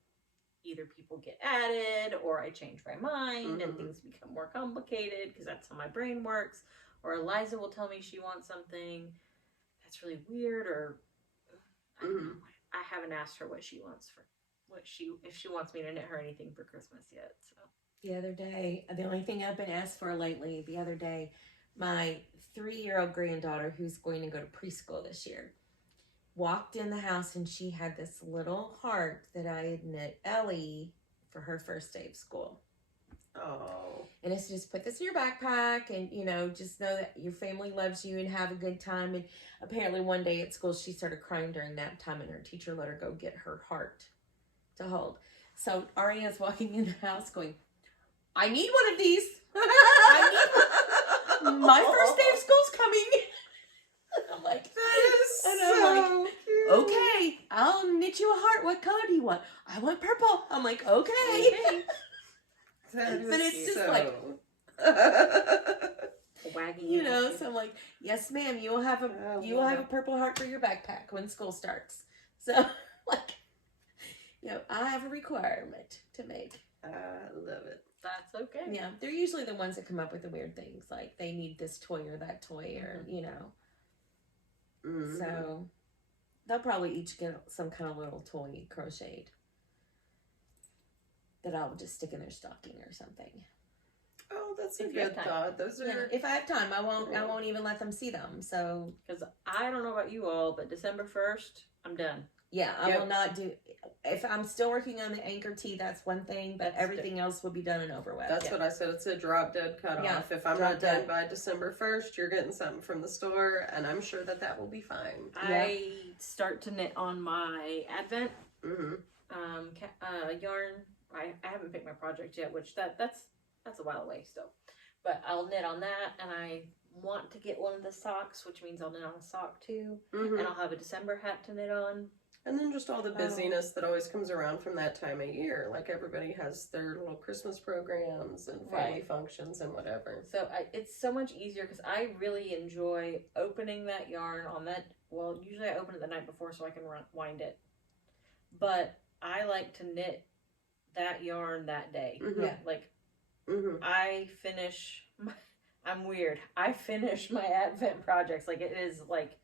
either people get added or I change my mind and things become more complicated because that's how my brain works. Or Eliza will tell me she wants something that's really weird, or I don't know. I haven't asked her what she wants for if she wants me to knit her anything for Christmas yet. So The other day, the only thing I've been asked for lately, the other day, my 3-year-old granddaughter, who's going to go to preschool this year, walked in the house and she had this little heart that I had knit Ellie for her first day of school. Oh. And it's just put this in your backpack and, you know, just know that your family loves you and have a good time. And apparently one day at school, she started crying during nap time and her teacher let her go get her heart to hold. So Ariana's walking in the house going, I need one of these. I need one. My first day of school's coming. I'm like, That is and so I'm like, cute. okay, I'll knit you a heart. What color do you want? I want purple. I'm like, okay. That But is it's just so... like, wagging, you know, so I'm like, yes, ma'am, you will have a Oh, you will have a purple heart for your backpack when school starts. So like, you know, I have a requirement to make. I love it. that's okay. Yeah, they're usually the ones that come up with the weird things, like they need this toy or that toy, or you know. Mm. So they'll probably each get some kind of little toy crocheted that I'll just stick in their stocking or something. Oh, that's a If you have good time. thought. Those Yeah, are... if I have time, I won't even let them see them. So Because I don't know about you all, but December 1st, I'm done. yeah, I Yep. will not do. If I'm still working on the anchor tee, that's one thing, but That's everything else will be done and over with. That's Yeah. what I said. It's a drop dead cutoff. Yeah, If I'm drop not done dead. by December 1st, you're getting something from the store, and I'm sure that that will be fine. I start to knit on my Advent Mm-hmm. yarn. I haven't picked my project yet, which that's a while away still. But I'll knit on that, and I want to get one of the socks, which means I'll knit on a sock too, Mm-hmm. and I'll have a December hat to knit on. And then just all the busyness that always comes around from that time of year. Like everybody has their little Christmas programs and family functions and whatever. So it's so much easier because I really enjoy opening that yarn on that. Well, usually I open it the night before so I can wind it. But I like to knit that yarn that day. Mhm. Yeah. Like Mm-hmm. I finish. I'm weird. I finish my Advent projects. Like it is like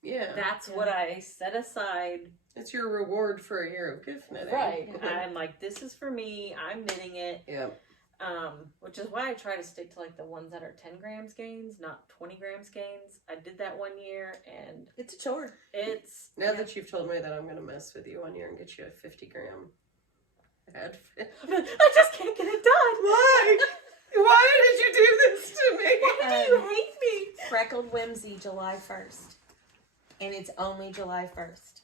Yeah. that's what I set aside. It's your reward for a year of gift knitting. Right. I'm like, this is for me. I'm knitting it. Yeah. Which is why I try to stick to like the ones that are 10 gram skeins, not 20 gram skeins. I did that one year and It's a chore. it's Now that you've told me that, I'm going to mess with you one year and get you a 50 gram Advent. I just can't get it done. Why? Why did you do this to me? Why do you hate me? Freckled Whimsy, July 1st. And it's only July 1st.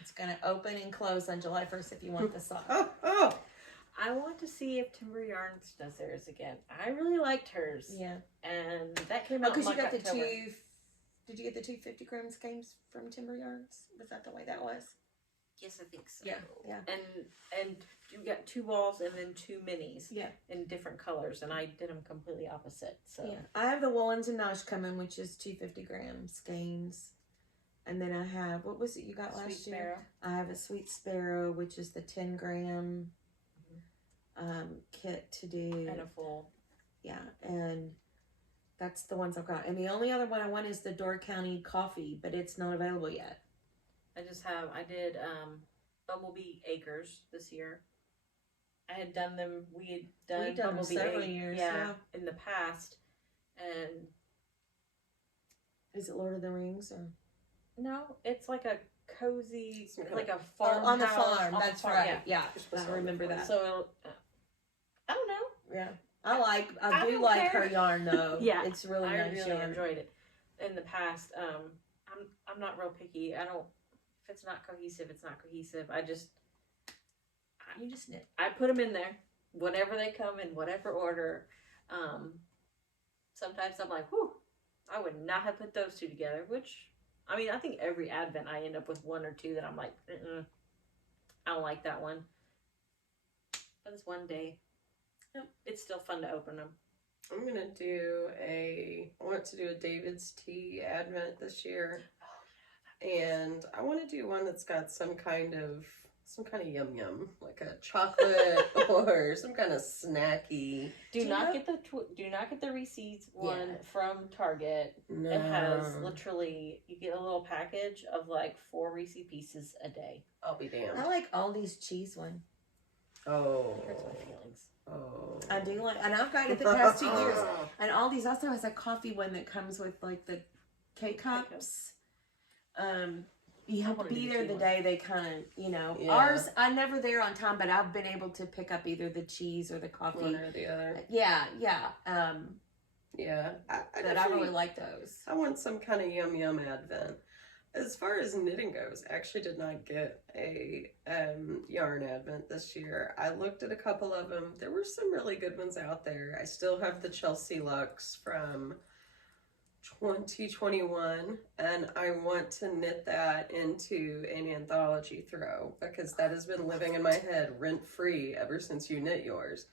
It's going to open and close on July 1st if you want the sock. Oh. I want to see if Timber Yarns does theirs again. I really liked hers. Yeah. And that came Oh, out because in you like got the October. did you get the 250 gram skeins from Timber Yarns? Was that the way that was? Yes, I think so. Yeah, yeah. And you got 2 balls and then 2 minis. Yeah. In different colors, and I did them completely opposite. So Yeah. I have the Woolens and Nosh coming, which is 250 gram skeins. And then I have, what was it you got Sweet last year? Sparrow. I have a Sweet Sparrow, which is the 10 gram kit to do. And a full. Yeah, and that's the ones I've got. And the only other one I want is the Door County Coffee, but it's not available yet. I did Bumblebee Acres this year. I had done them, we had done We've done them Bumblebee several Acres, years, yeah, yeah. in the past. And Is it Lord of the Rings or? no, it's like a cozy, Some kind like a Oh, farm on the house, farm. on the That's farm, right. yeah. Yeah, I remember that. So, I don't know. Yeah, I I do don't like care. her yarn though. Yeah, it's really I nice really yarn. enjoyed it. In the past, I'm not real picky. I don't, if it's not cohesive, it's not cohesive. You just knit. I put them in there, whenever they come in whatever order. Sometimes I'm like, whew, I would not have put those 2 together, which, I mean, I think every Advent I end up with 1 or 2 that I'm like, I don't like that one. But it's one day. Yep. It's still fun to open them. I'm going to I want to do a David's Tea Advent this year. And I want to do one that's got some kind of some kind of yum yum, like a chocolate or some kind of snacky. Do not get the Reese's one from Target. No. It has literally, you get a little package of like 4 Reese's Pieces a day. I'll be damned. I like Aldi's cheese one. Oh. It hurts my feelings. Oh. I do like, and I've got it the past 2 years. And Aldi's also has a coffee one that comes with like the K-Cups. You have to be there the day they kind of, you know. Yeah. Ours, I'm never there on time, but I've been able to pick up either the cheese or the coffee. One or the other. Yeah. Yeah. But I really like those. I want some kind of yum yum advent. As far as knitting goes, I actually did not get a yarn advent this year. I looked at a couple of them. There were some really good ones out there. I still have the Chelsea Luxe from 2021, and I want to knit that into an anthology throw because that has been living in my head rent-free ever since you knit yours.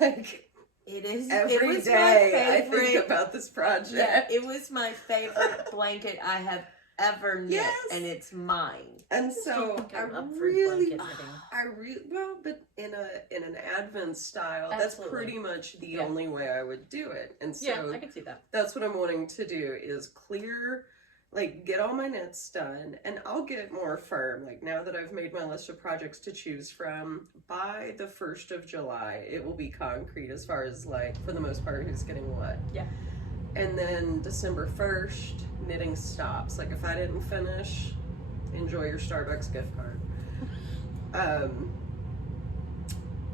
Like, it is every day I think about this project. Yeah, it was my favorite blanket I have ever knit, Yes. and it's mine. And so well, but in an Advent style, Absolutely. that's pretty much the only way I would do it. And so Yeah, I can see that. that's what I'm wanting to do is clear, like get all my knits done, and I'll get more firm. Like now that I've made my list of projects to choose from, by the 1st of July, it will be concrete as far as like, for the most part, who's getting what. Yeah. And then December 1st, knitting stops. Like if I didn't finish, enjoy your Starbucks gift card.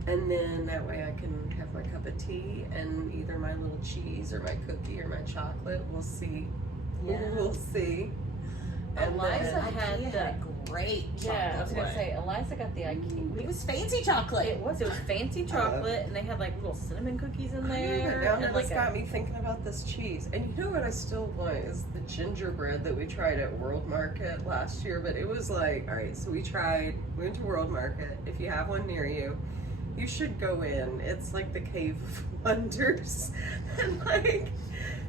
And then that way I can have my cup of tea and either my little cheese or my cookie or my chocolate. We'll see. Yeah. We'll see. And Eliza then, had the great chocolate. Yeah, I was gonna one. say Eliza got the IKEA. It was fancy chocolate. It was fancy chocolate, and they had like little cinnamon cookies in there. Now and that's like got me thinking about this cheese. And you know what I still want is the gingerbread that we tried at World Market last year. But it was like, all right, so we went to World Market. If you have one near you, you should go in. It's like the Cave of Wonders. And like,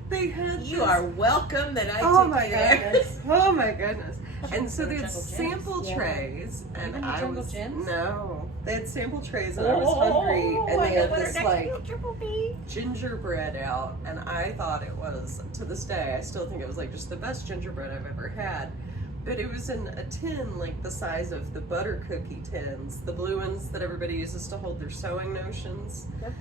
they had You are welcome that I Oh took my you there. goodness. Oh my goodness. And so they had Jungle Gyms. sample Yeah. trays, and Even the I Jungle was Gyms? no. They had sample trays, and I was hungry, and they had this like gingerbread out, and I thought it was, to this day, I still think it was like just the best gingerbread I've ever had. But it was in a tin like the size of the butter cookie tins, the blue ones that everybody uses to hold their sewing notions. Yep.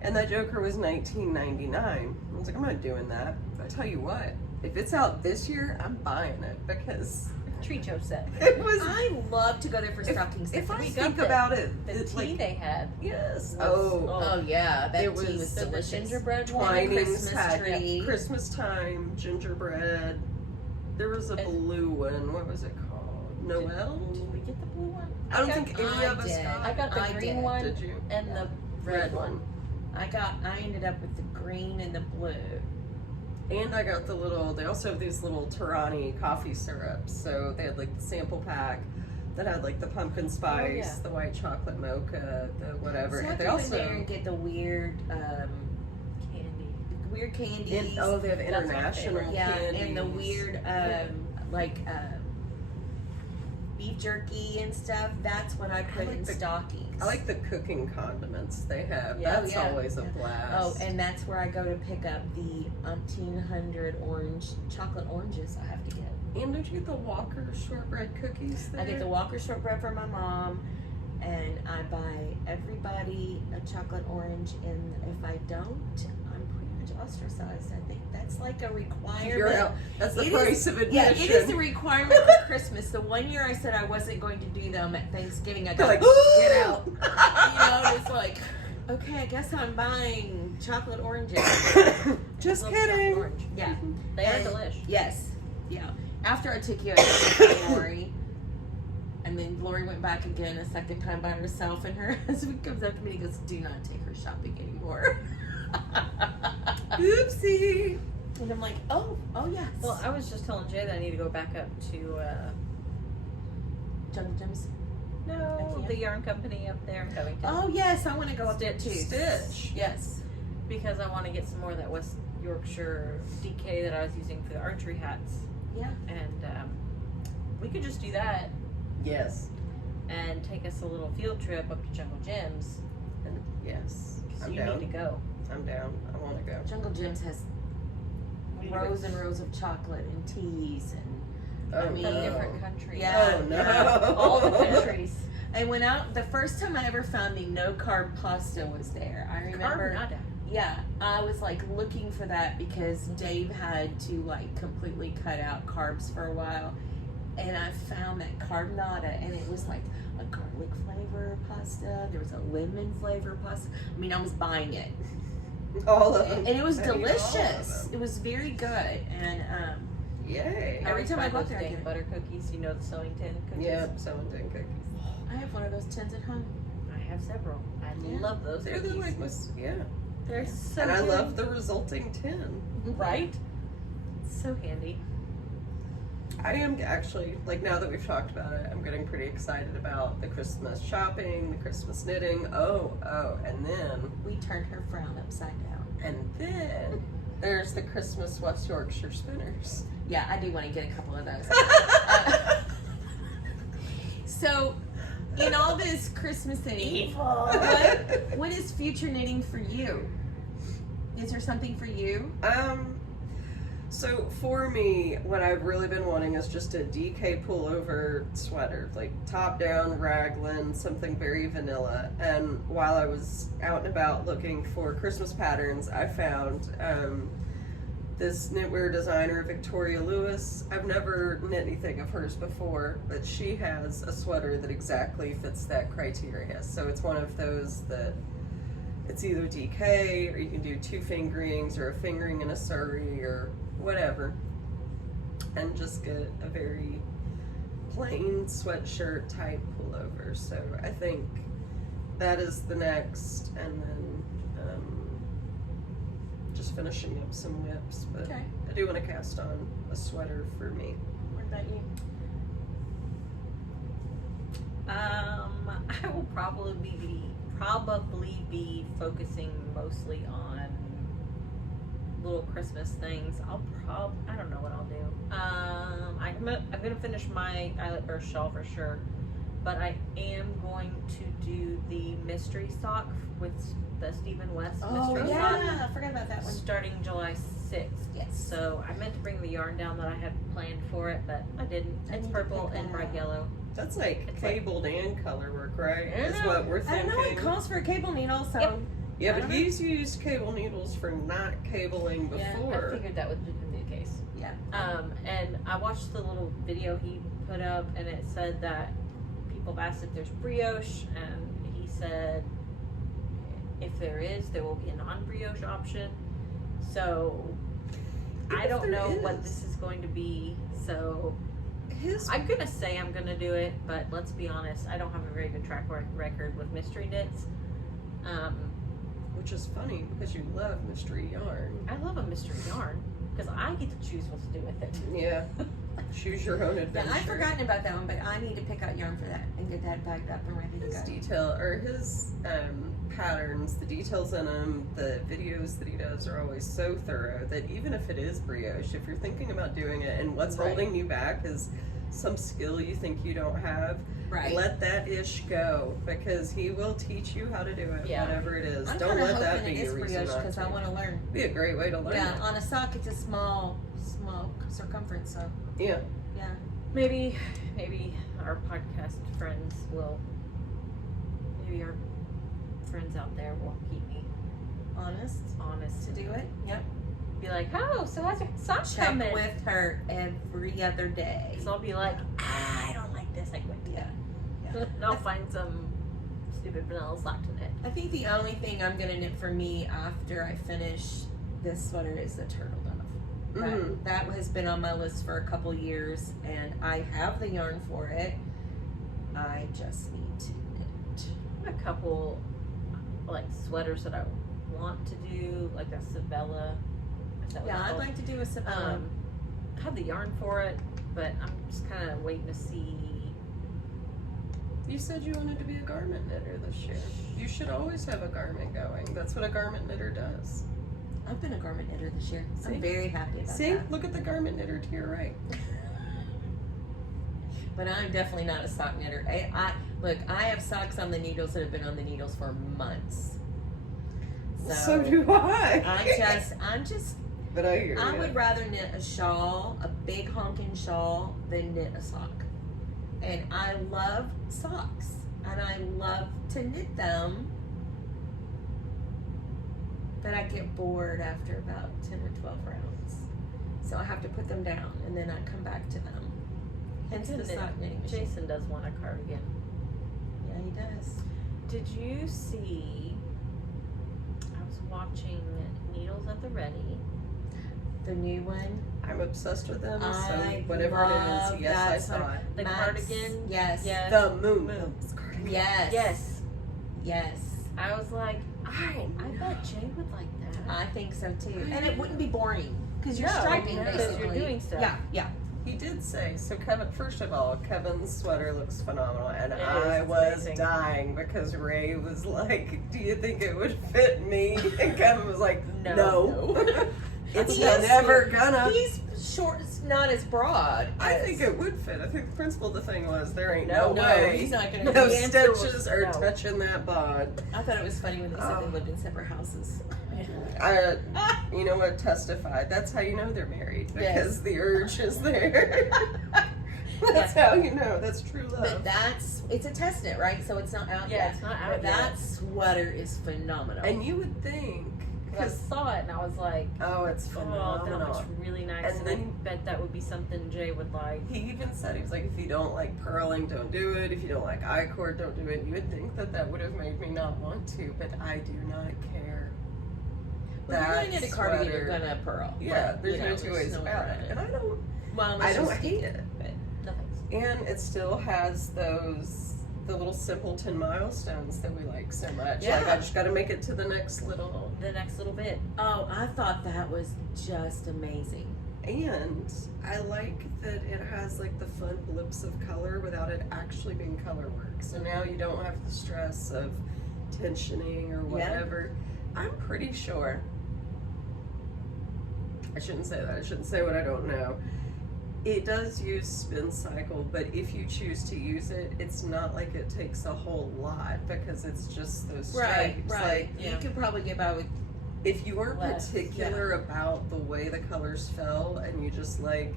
And that joker was $19.99. I was like, I'm not doing that. But I tell you what, if it's out this year, I'm buying it because treat Joseph. it was. I love to go there for stocking If stuff. I We think got about it, The it's tea like, they had. yes. was- Oh yeah, that It tea was was The delicious. gingerbread one. Twinings Christmas had tree. Christmas time gingerbread. There was a And- blue one. What was it called? Noel? Did we get the blue one? I don't got- think any of us did. got. I got the I green did. one Did you? and the red one. I ended up with the green and the blue. And I got the little. They also have these little Tarani coffee syrups. So they had like the sample pack that had like the pumpkin spice, yeah. the white chocolate mocha, the whatever. So I They go in also. there and get the weird candies. They have That's my international favorite. yeah, candies. and the weird beef jerky and stuff. That's what I put like in the- stockings. I like the cooking condiments they have. Yeah, That's yeah, always a yeah. blast. Oh, and that's where I go to pick up the 100 chocolate oranges I have to get. And don't you get the Walker shortbread cookies there? I get the Walker shortbread for my mom, and I buy everybody a chocolate orange, and if I don't, I'm pretty much ostracized. I think that's like a requirement. You're out. That's the It price is- of admission. Yeah, it is a requirement for Christmas. The one year I said I wasn't going to do them at Thanksgiving, I got They're like, get out. You know, it's like, okay, I guess I'm buying chocolate oranges. Just I love chocolate kidding. orange. Yeah. They are And- delish. Yes. Yeah. After I took you, I took Lori. And then Lori went back again a second time by herself, and her husband comes up to me and goes, "Do not take her shopping anymore." Oopsie. And I'm like, oh yes. Well, I was just telling Jay that I need to go back up to Jungle Gyms. no, the yarn company up there in Covington. Oh yes, I want to go up there too. Stitch. Yes. Because I want to get some more of that West Yorkshire DK that I was using for the archery hats. Yeah. And we could just do that. Yes. and take us a little field trip up to Jungle Gyms. And yes, So I'm you down. need to go. I'm down. I want to go. Jungle Gyms has rows and rows of chocolate and teas and Oh, I mean, From no. different countries. Yeah. Oh, no. Yeah. All the countries. I went out the first time I ever found the no carb pasta was there. I remember. Carbonara. Yeah, I was like looking for that because Dave had to like completely cut out carbs for a while, and I found that carbonara, and it was like a garlic flavor pasta. There was a lemon flavor pasta. I mean, I was buying it, All of them. and it was I ate all of delicious. them. It was very good, and Yay. Every time I go those there, I dang get it. butter cookies, you know the sewing tin cookies. Yeah, someone did cookies. I have one of those tins at home. I have several. I Yeah. love those They're the cookies. like most, yeah. They're so And I good. love the resulting tin. Right? So handy. I am actually, like, now that we've talked about it, I'm getting pretty excited about the Christmas shopping, the Christmas knitting. And We turned her frown upside down. there's the Christmas West Yorkshire spinners. Yeah, I do want to get a couple of those. So, in all this Christmas knitting, what is future knitting for you? Is there something for you? So for me, what I've really been wanting is just a DK pullover sweater, like top down raglan, something very vanilla. And while I was out and about looking for Christmas patterns, I found this knitwear designer, Victoria Lewis. I've never knit anything of hers before, but she has a sweater that exactly fits that criteria. So it's one of those that it's either DK, or you can do 2 fingerings, or a fingering and a sari, or whatever, and just get a very plain sweatshirt type pullover. So I think that is the next, and then just finishing up some whips. But Okay. I do want to cast on a sweater for me. What about you? I will probably be focusing mostly on little Christmas things. I don't know what I'll do. I'm gonna finish my Eyelet Burst shawl for sure, but I am going to do the mystery sock with the Stephen West mystery sock I forgot about that one. starting July 6th. Yes. So I meant to bring the yarn down that I had planned for it, but I didn't. I It's need to purple pick and that bright up. yellow. That's like It's like- cabled and color work, right? I don't Is know. what we're I thinking. don't know, it calls for a cable needle, so. Yep. Yeah, I but don't know. he's used cable needles for not cabling Yeah, before. I figured that would be the case. Yeah. And I watched the little video he put up, and it said that people have asked if there's brioche, and he said if there is, there will be a non-brioche option. So I If don't there know what is. this is going to be. So His I'm gonna say I'm gonna do it, but let's be honest, I don't have a very good track record with mystery knits. which is funny because you love mystery yarn. I love a mystery yarn because I get to choose what to do with it. Yeah. Choose your own Yeah, adventure. I've forgotten about that one, but I need to pick out yarn for that and get that bagged up and ready to His go. detail or his patterns, the details in them, the videos that he does are always so thorough that even if it is brioche, if you're thinking about doing it and what's Right. holding you back is some skill you think you don't have, Right. let that ish go because he will teach you how to do it, Yeah. whatever it is. I'm Don't kind of let that hoping be it is your reason brioche not because to. I want to learn. Be a great way to learn. Yeah, it. on a sock it's a small circumference, so Yeah. yeah. Maybe our podcast friends will. Maybe our friends out there will keep me Honest honest to and do it. Yep. be like, oh, so how's your sock Check coming? with her every other day. So I'll be like, I don't like this. I quit. Yeah. And I'll find some stupid vanilla sock to knit. I think the only thing I'm gonna knit for me after I finish this sweater is the turtle dove. Mhm. That has been on my list for a couple years, and I have the yarn for it. I just need to knit. I have a couple like sweaters that I want to do, like that Sabella. Is that what Yeah, it's I'd called? like to do a Sabella. I have the yarn for it, but I'm just kind of waiting to see. You said you wanted to be a garment knitter this year. You should always have a garment going. That's what a garment knitter does. I've been a garment knitter this year. See? I'm very happy about See, that. look at the garment knitter to your right. But I'm definitely not a sock knitter. Look, I have socks on the needles that have been on the needles for months. So do I. I'm just. But I hear I you. would rather knit a shawl, a big honking shawl, than knit a sock. And I love socks, and I love to knit them. But I get bored after about 10 or 12 rounds. So I have to put them down, and then I come back to them. Hence the sock knitting machine. Jason does want a cardigan. Yeah, he does. Did you see? I was watching Needles at the Ready. The new one. I'm obsessed with them. So I whatever it love is, yes, that I saw it. The Max, cardigan. Yes. Yes. The moon cardigan. Yes. Yes. Yes. I was like, I bet Jay would like that. I think so too. And it wouldn't be boring because you're No, striping no, basically. because you're doing stuff. Yeah, yeah. He did say, so Kevin, first of all, Kevin's sweater looks phenomenal, and It I is, was amazing. dying because Ray was like, do you think it would fit me? And Kevin was like, no. It's He is never gonna. He's short, it's not as broad. I as- think it would fit. I think the principle of the thing was there ain't No, no, No, way. he's not gonna. No The answer was stitches are no. touching that bod. I thought it was funny when they said they lived in separate houses. You know what? Testified. That's how you know they're married because Yes. the urge is there. That's how you know. That's true love. But it's a test knit, right? So it's not out Yeah, yet. it's not But out that yet. sweater is phenomenal. And you would think, I saw it and I was like, oh, it's oh, that phenomenal. looks really nice. And And, then- I bet that would be something Jay would like. He even said, he was like, if you don't like purling, don't do it. If you don't like I-cord, don't do it. You would think that would have made me not want to, but I do not care. When you're going That into cardigan, sweater- you're gonna purl. Yeah, But, there's you no know, two there's ways no about around it. And I don't Well, I it's don't just- hate it. No thanks. And it still has the little simpleton milestones that we like so much. Yeah. Like I just gotta make it to the next little, The next little bit. Oh, I thought that was just amazing. and I like that it has like the fun blips of color without it actually being color work. So now you don't have the stress of tensioning or whatever. I'm pretty sure. I shouldn't say that. I shouldn't say what I don't know. It does use spin cycle, but if you choose to use it, it's not like it takes a whole lot because it's just those stripes. Like, You could probably get by with. if you weren't Less, particular about the way the colors fell and you just like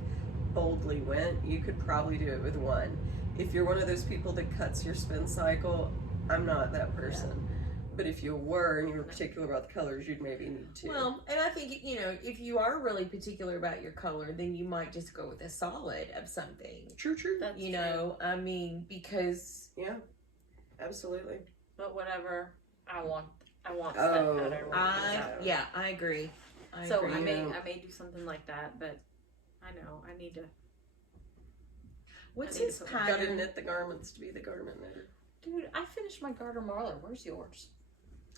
boldly went, you could probably do it with one. If you're one of those people that cuts your spin cycle, I'm not that person. But if you were and you were particular about the colors, you'd maybe need to. Well, and I think, if you are really particular about your color, then you might just go with a solid of something. True. That's You true. know, I mean, because Yeah, absolutely. But whatever. I want Oh, that pattern. I agree. So agree. I may do something like that, but I know I need to. What's I need his to put- Gotta pattern? knit the garments to be the garment knitter Dude, I finished my garter marler. Where's yours?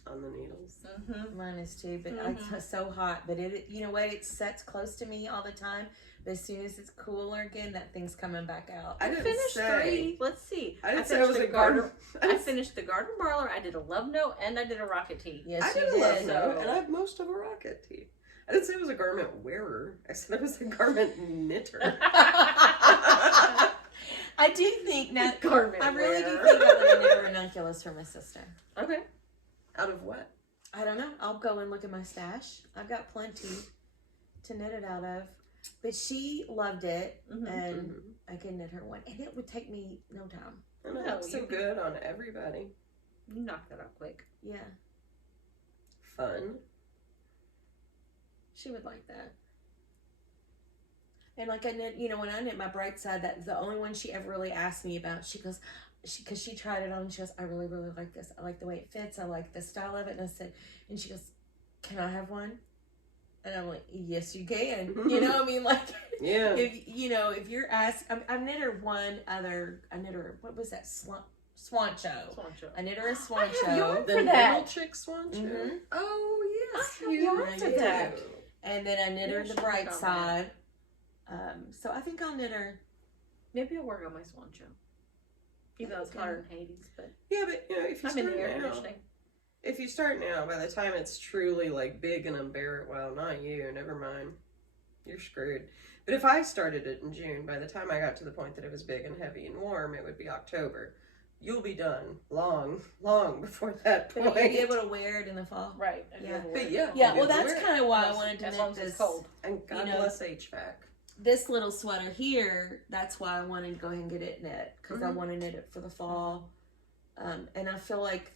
on the needles. Mm-hmm. Mine is too, but Mhm. it's so hot. But you know what? It sets close to me all the time. But as soon as it's cooler again, that thing's coming back out. I didn't finished say. 3. Let's see. I didn't say finished it was the a garter. I finished the garter marler. I did a love note and I did a rocket tee. Yes, I you did a love did. note, and I have most of a rocket tee. I didn't say it was a garment wearer. I said it was a garment knitter. I do think now. Garment I really do wearer. think I'm gonna knit a ranunculus for my sister. Okay. Out of what? I don't know. I'll go and look at my stash. I've got plenty to knit it out of. But she loved it, Mhm. and I can knit her one, and it would take me no time. And it No, looks so you- good on everybody. You knocked that out quick. Yeah, Fun. she would like that. And like I knit, when I knit my bright side, that's the only one she ever really asked me about. She goes, because she tried it on, she goes, I really, really like this. I like the way it fits. I like the style of it. And I said, and she goes, can I have one? And I'm like, yes, you can. I mean, like, Yeah. if you're asked, I knit her what was that? Swancho. Swancho. I knit her a I swancho. have yarn The for that. little chick swan shoe. Mhm. Oh yes, I have you yarn for do. that. And then I knit her Yeah, the she bright worked on side. So I think I'll knit her. Maybe I'll work on my Swancho. Even though it's hotter in Hades, but Yeah, but if you I'm in the start air now, conditioning. if you start now, by the time it's truly like big and unbearable, well, not you. Never mind. you're screwed. But if I started it in June, by the time I got to the point that it was big and heavy and warm, it would be October. You'll be done long before that point. But you'll be able to wear it in the fall. Right. Yeah. But yeah. Yeah, you'll well, be able to that's wear it. kind of why I As wanted to long as knit it's this. cold. And God bless HVAC. This little sweater here, that's why I wanted to go ahead and get it knit. Because I want to knit it for the fall. And I feel like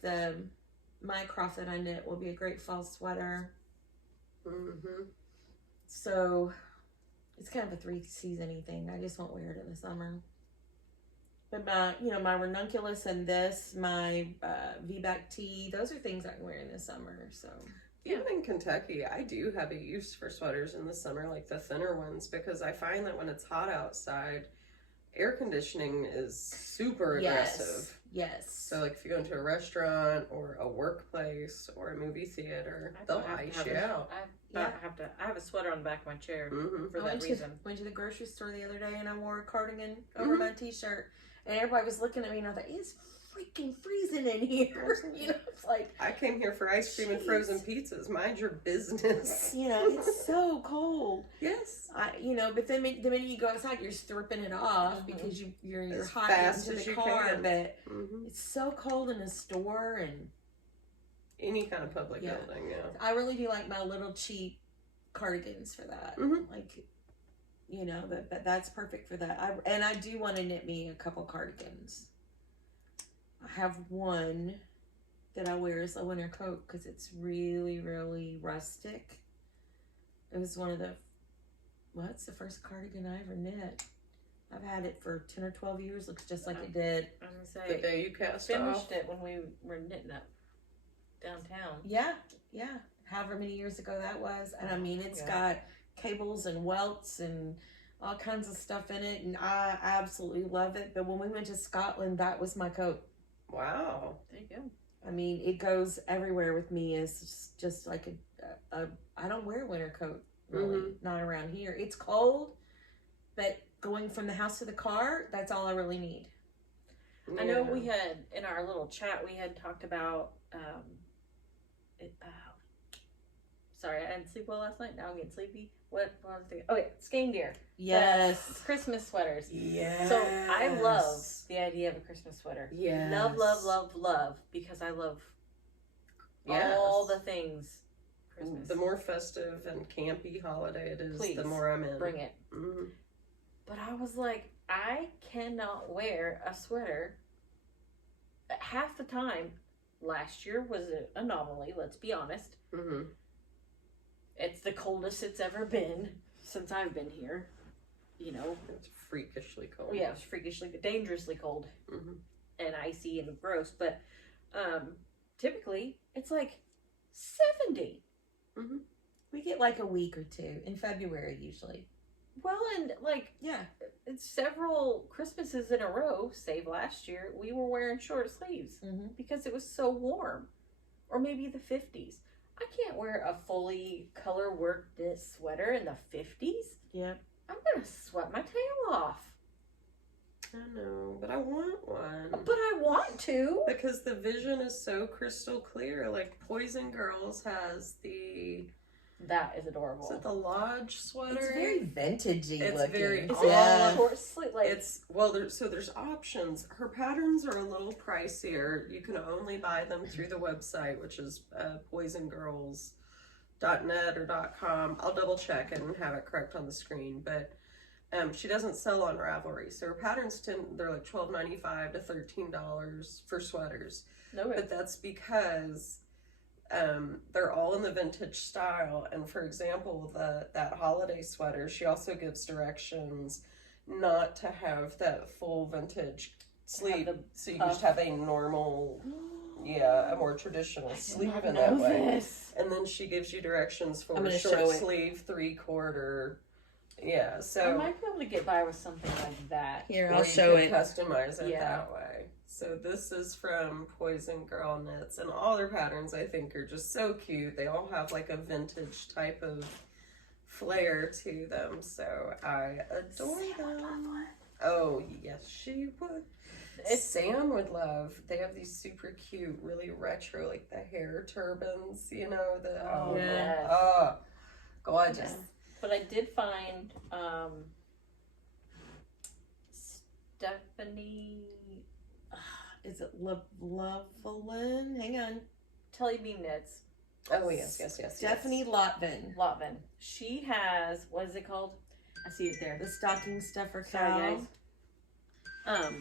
my craft that I knit will be a great fall sweater. Mm-hmm. So it's kind of a 3-season-y thing. I just won't wear it in the summer. But my ranunculus and my V-back tee, those are things I can wear in the summer. So Even in Kentucky, I do have a use for sweaters in the summer, like the thinner ones, because I find that when it's hot outside, air conditioning is super aggressive. Yes. So, like, if you go into a restaurant or a workplace or a movie theater, they'll ice you out. I have a sweater on the back of my chair for that reason. Went to the grocery store the other day and I wore a cardigan over my t-shirt, and everybody was looking at me and I thought, it's freaking freezing in here. It's like, I came here for ice cream and frozen pizzas. Mind your business. It's so cold. Yes. But then the minute you go outside, you're stripping it off because you're As hot fast into as the you car. can. But it's so cold in the store, and Any kind of public building, I really do like my little cheap cardigans for that. Like, that's perfect for that. I do want to knit me a couple cardigans. I have one that I wear as a winter coat because it's really, really rustic. It was it's the first cardigan I ever knit. I've had it for 10 or 12 years. Looks just like it did. I was gonna say, the day you cast finished off. it when we were knitting up downtown. Yeah. However many years ago that was. And I mean, it's got cables and welts and all kinds of stuff in it. And I absolutely love it. But when we went to Scotland, that was my coat. Wow. There you go. I mean, it goes everywhere with me. It's just like I don't wear a winter coat, really. Not around here. It's cold, but going from the house to the car, that's all I really need. I know we had, in our little chat, we had talked about, sorry, I didn't sleep well last night. Now I'm getting sleepy. What was I thinking? Oh, yeah, skein deer. Yes. That's Christmas sweaters. Yes. So I love the idea of a Christmas sweater. Yes. Love, because I love all the things Christmas. The more festive and campy holiday it is, Please, the more I'm in. Bring it. But I was like, I cannot wear a sweater. Half the time, last year was an anomaly, let's be honest. It's the coldest it's ever been since I've been here. It's freakishly cold. Yeah, it was freakishly, dangerously cold. And icy and gross. But typically, it's like 70. We get like a week or two in February usually. Well, and it's several Christmases in a row, save last year, we were wearing short sleeves because it was so warm. Or maybe the 50s. I can't wear a fully color worked knit sweater in the 50s. Yeah. I'm going to sweat my tail off. I know, but I want one. But I want to. Because the vision is so crystal clear. Like, Poison Girls has That is adorable. Is it the Lodge sweater? It's very vintagey It's looking. very Is it short sleeve? There's options. Her patterns are a little pricier. You can only buy them through the website, which is poisongirls.net or .com. I'll double check and have it correct on the screen, but she doesn't sell on Ravelry. So her patterns they're like $12.95 to $13 for sweaters. No way. But that's because they're all in the vintage style, and for example, that holiday sweater, she also gives directions not to have that full vintage sleeve, so you just have a normal, a more traditional sleeve in that way. And then she gives you directions for short sleeve, 3/4. Yeah, so I might be able to get by with something like that. Here, or I'll you show could it. customize it that way. So this is from Poison Girl Knits, and all their patterns I think are just so cute. They all have like a vintage type of flair to them, so I adore them. Oh yes, she would. Sam would love. They have these super cute, really retro, like the hair turbans. Gorgeous. But I did find Stephanie. Is it Lovelin? Hang on. Telly Bean Knits. Oh, yes. Stephanie Lotvin. Lotvin. She has, what is it called? I see it there. The stocking stuffer Sorry, cow. guys.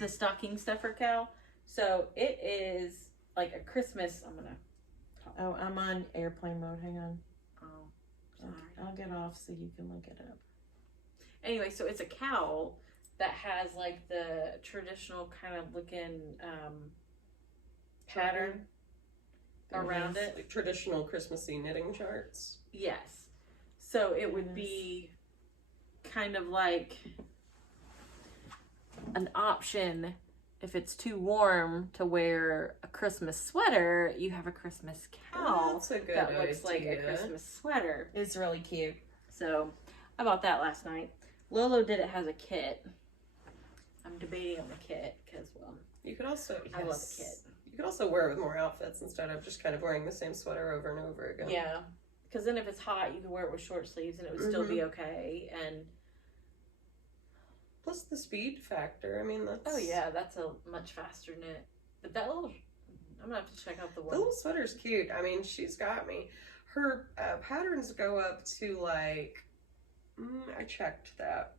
The stocking stuffer cow. So it is like a Christmas. I'm gonna. Oh, I'm on airplane mode. Hang on. Oh, sorry. I'll get off so you can look it up. Anyway, so it's a cow that has like the traditional kind of looking pattern around it. Like traditional Christmassy knitting charts. Yes. So it would be kind of like an option if it's too warm to wear a Christmas sweater. You have a Christmas cow That's a good that looks like a idea. Christmas sweater. It's really cute. So I bought that last night. Lolo did it as a kit. I'm debating on the kit because, well, You could also, I love a kit. You could also wear it with more outfits instead of just kind of wearing the same sweater over and over again. Yeah, because then if it's hot, you can wear it with short sleeves and it would still be okay. And plus the speed factor. I mean, that's... oh yeah, that's a much faster knit. But that little, I'm gonna have to check out the The one. little sweater's cute. I mean, she's got me. Her patterns go up to like, I checked that.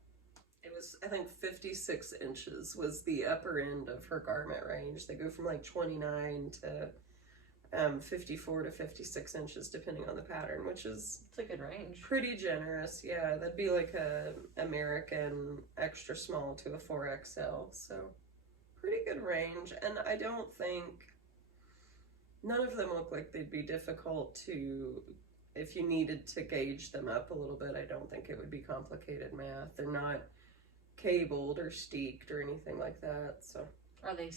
It was, I think, 56 inches was the upper end of her garment range. They go from like 29 to 54 to 56 inches depending on the pattern, which is It's a good range. pretty generous. Yeah, that'd be like a American extra small to a 4XL. So pretty good range. And I don't think, none of them look like they'd be difficult to, if you needed to gauge them up a little bit, I don't think it would be complicated math. They're not cabled or steeked or anything like that. So Are they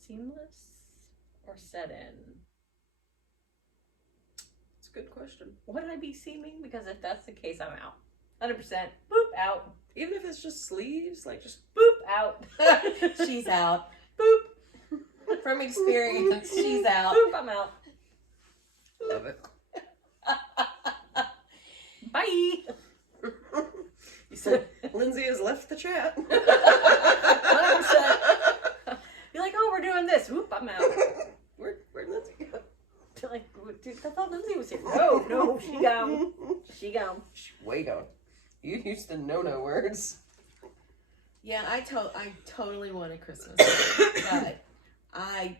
seamless or set in? it's a good question. Would I be seaming? Because if that's the case, I'm out. 100%. Boop, out. Even if it's just sleeves, like just Boop, out. She's out. Boop. From experience, she's out. Boop, I'm out. love it. Bye. You said Lindsey has left the chat. 100%. Be like, oh, we're doing this. Whoop, I'm out. Where'd Lindsey go? Be like, dude, I thought Lindsay was here. No, she gone. She gone. Way gone. You used the no-no words. Yeah, I totally want a Christmas sweater, but I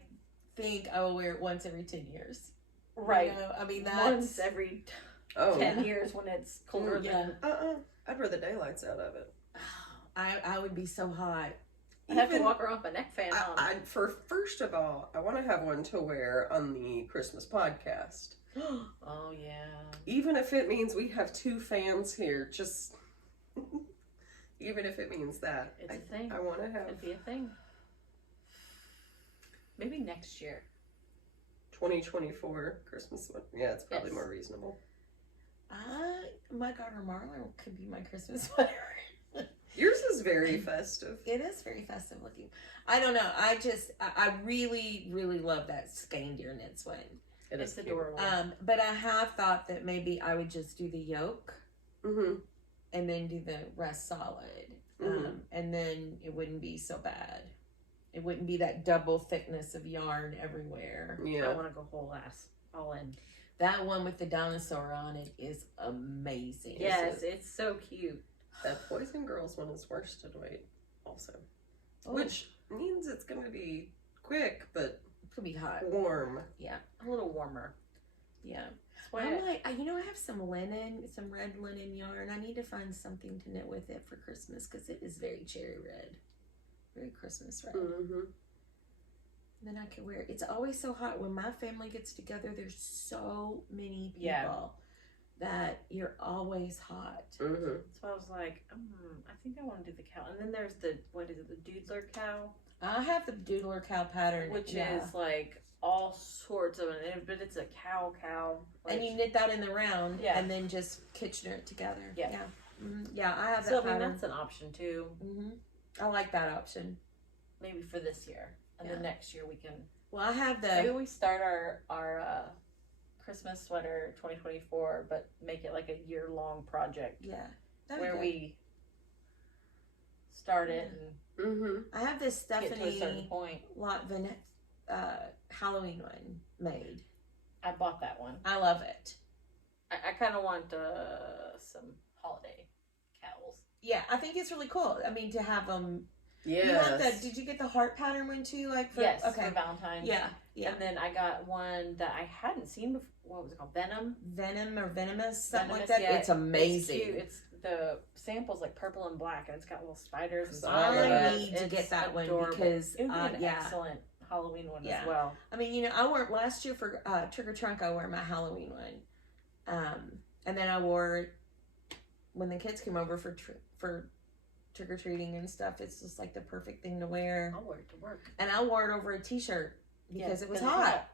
think I will wear it once every 10 years. Right. You know, I mean, that's... Once every 10 years when it's colder than... I'd wear the daylights out of it. I would be so hot. I have to walk around with a neck fan on. First of all, I want to have one to wear on the Christmas podcast. Oh, yeah. Even if it means we have 2 fans here, just... even if it means that. It's a thing. I want to have... It'd be a thing. Maybe next year. 2024 Christmas one. Yeah, it's probably Yes. more reasonable. My daughter Marla could be my Christmas sweater. Yours is very festive. It is very festive looking. I don't know. I really, really love that skein deer knits one. It's cute. adorable. But I have thought that maybe I would just do the yoke Mm-hmm. and then do the rest solid. Mhm. And then it wouldn't be so bad. It wouldn't be that double thickness of yarn everywhere. I Yeah. want to go whole ass. All in. That one with the dinosaur on it is amazing. Yes, it's so cute. That boys and girls one is worsted weight also. Oh, Which means it's going to be quick, but it could be hot. warm. Yeah. A little warmer. Yeah. That's why I'm like, I have some linen, some red linen yarn. I need to find something to knit with it for Christmas because it is very cherry red. Very Christmas red. Mm-hmm. Then I can wear it. It's always so hot. When my family gets together, there's so many people Yeah. that you're always hot. Mm-hmm. So I was like, I think I want to do the cow. And then there's the, what is it, the Doodler cow? I have the Doodler cow pattern. Which yeah. is like all sorts of it, but it's a cow. Like, And you knit that in the round Yeah. and then just Kitchener it together. Yeah. Yeah. Yeah, I have so that I mean, pattern. that's an option too. I like that option. Maybe for this year. And then Yeah. next year we can, Well, I have maybe the... we start our Christmas sweater 2024, but make it like a year-long project Yeah. where we start it and I have this get to a certain Stephanie point. Halloween one made. I bought that one. I love it. I kind of want some holiday cowls. Yeah, I think it's really cool. I mean, to have them. Yeah. You have the, did you get the heart pattern one too? Like for, Yes, okay. for Valentine's. Yeah, yeah. And then I got one that I hadn't seen before. What was it called? Venom or venomous, something like Venomous, that. yeah. It's amazing. It's cute. It's the sample's like purple and black, and it's got little spiders. And stuff. I need to It's get that adorable. one because it would be an yeah. excellent Halloween one Yeah. as well. I mean, you know, I wore last year for Trick or Trunk. I wore my Halloween one, and then I wore it when the kids came over for trick or treating and stuff. It's just like the perfect thing to wear. I'll wear it to work, and I wore it over a t-shirt because it was 'cause it's hot.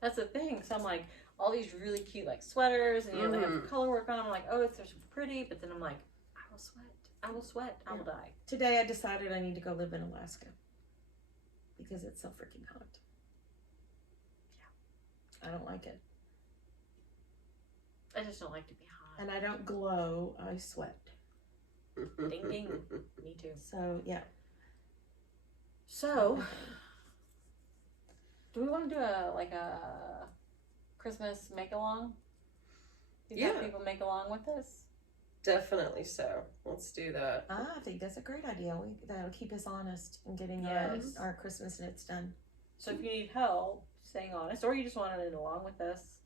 That's the thing. So I'm like, all these really cute like sweaters, and you know they have color work on them. I'm like, oh, they're so pretty, but then I'm like, I will sweat. I will sweat. I will die. Today I decided I need to go live in Alaska because it's so freaking hot. Yeah, I don't like it, I just don't like to be hot. and I don't glow. I sweat. Ding ding. Me too. So yeah. So, do we want to do a Christmas make along? Have people make along with us. Definitely so. Let's do that. I think that's a great idea. That'll keep us honest in getting Yes. our Christmas knits done. So if you need help staying honest, or you just want to knit along with us,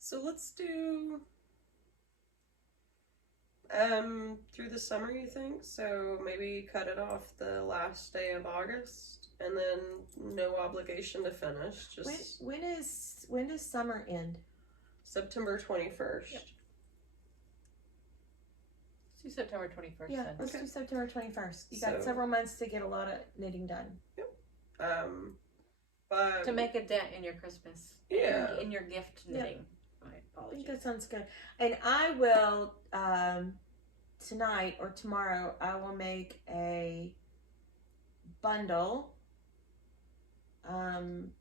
So let's do through the summer, you think? So maybe cut it off the last day of August, and then no obligation to finish. Just When does summer end? September 21st. Yep. let's do September 21st. Yeah, then. let's do September 21st. You got So- several months to get a lot of knitting done. But To make a dent in your Christmas, in your gift knitting. My I think apologies. that sounds good. And I will tonight or tomorrow I will make a bundle and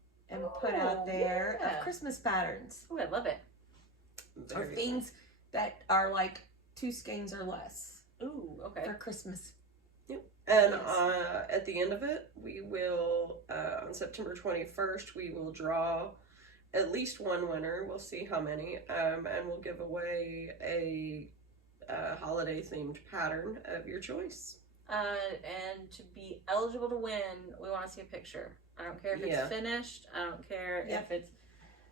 put out there yeah. of Christmas patterns Oh, I love it. or very things that are like 2 skeins or less Ooh, okay. for Christmas. And Yes. at the end of it, we will, on September 21st, we will draw at least one winner. We'll see how many. And we'll give away a holiday-themed pattern of your choice. And to be eligible to win, we want to see a picture. I don't care if it's finished. I don't care if it's...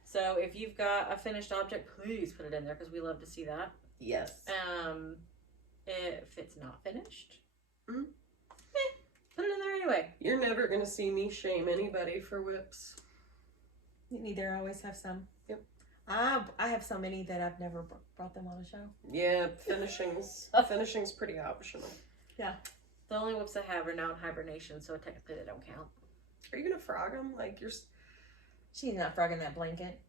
So if you've got a finished object, please put it in there because we love to see that. Yes. If it's not finished, put it in there anyway. You're never going to see me shame anybody for whips. Neither. I always have some. Yep. I have so many that I've never brought them on a show. Yeah, finishing's pretty optional. Yeah. The only whips I have are now in hibernation, so technically they don't count. Are you going to frog them? Like, you're... She's not frogging that blanket.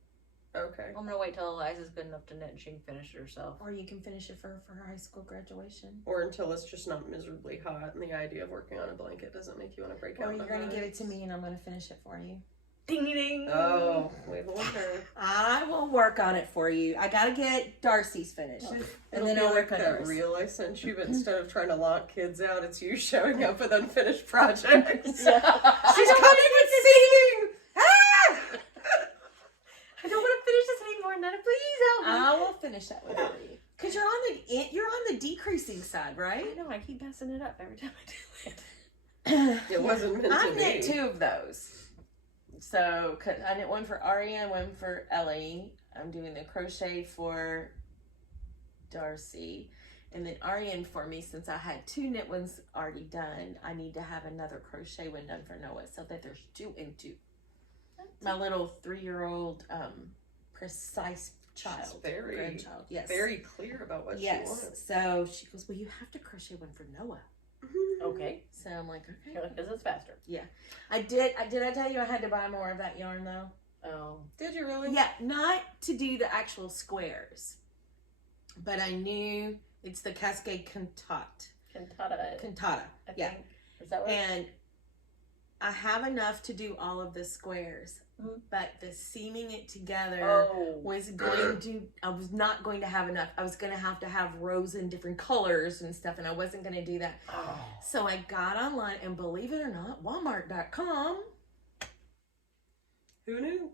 Okay. I'm gonna wait till Eliza's good enough to knit and she can finish it herself. Or you can finish it for her high school graduation. Or until it's just not miserably hot and the idea of working on a blanket doesn't make you want to break out. Or you're going to the give it to hives. me and I'm going to finish it for you. Ding ding ding! Oh, wait, hold her. I will work on it for you. I got to get Darcy's finished. And then I'll work on that yours. reel I sent you, but instead of trying to lock kids out, it's you showing up with unfinished projects. Yeah. She's coming with seating! Ah! I don't want to finish this anymore, Nana. Please help me. I will finish that one for you. Because you're on the decreasing side, right? I know, I keep messing it up every time I do it. It wasn't meant to I've be. knit 2 of those. So, cause I knit one for Aria and one for Ellie. I'm doing the crochet for Darcy. And then Arian for me, since I had 2 knit ones already done, I need to have another crochet one done for Noah so that there's 2 and 2. My little 3-year-old precise child. She's very, grandchild. Yes. very clear about what she wants. So she goes, well, you have to crochet one for Noah. Okay. So I'm like, okay. You're like, because it's faster. I did I tell you I had to buy more of that yarn though? Oh. Did you really? Yeah, not to do the actual squares. But I knew it's the Cascade Cantata. I Yeah. think. Is that what? And I have enough to do all of the squares. but the seaming it together Oh. was going to, I was not going to have enough. I was going to have rows in different colors and stuff, and I wasn't going to do that. Oh. So I got online, and believe it or not, Walmart.com. Who knew?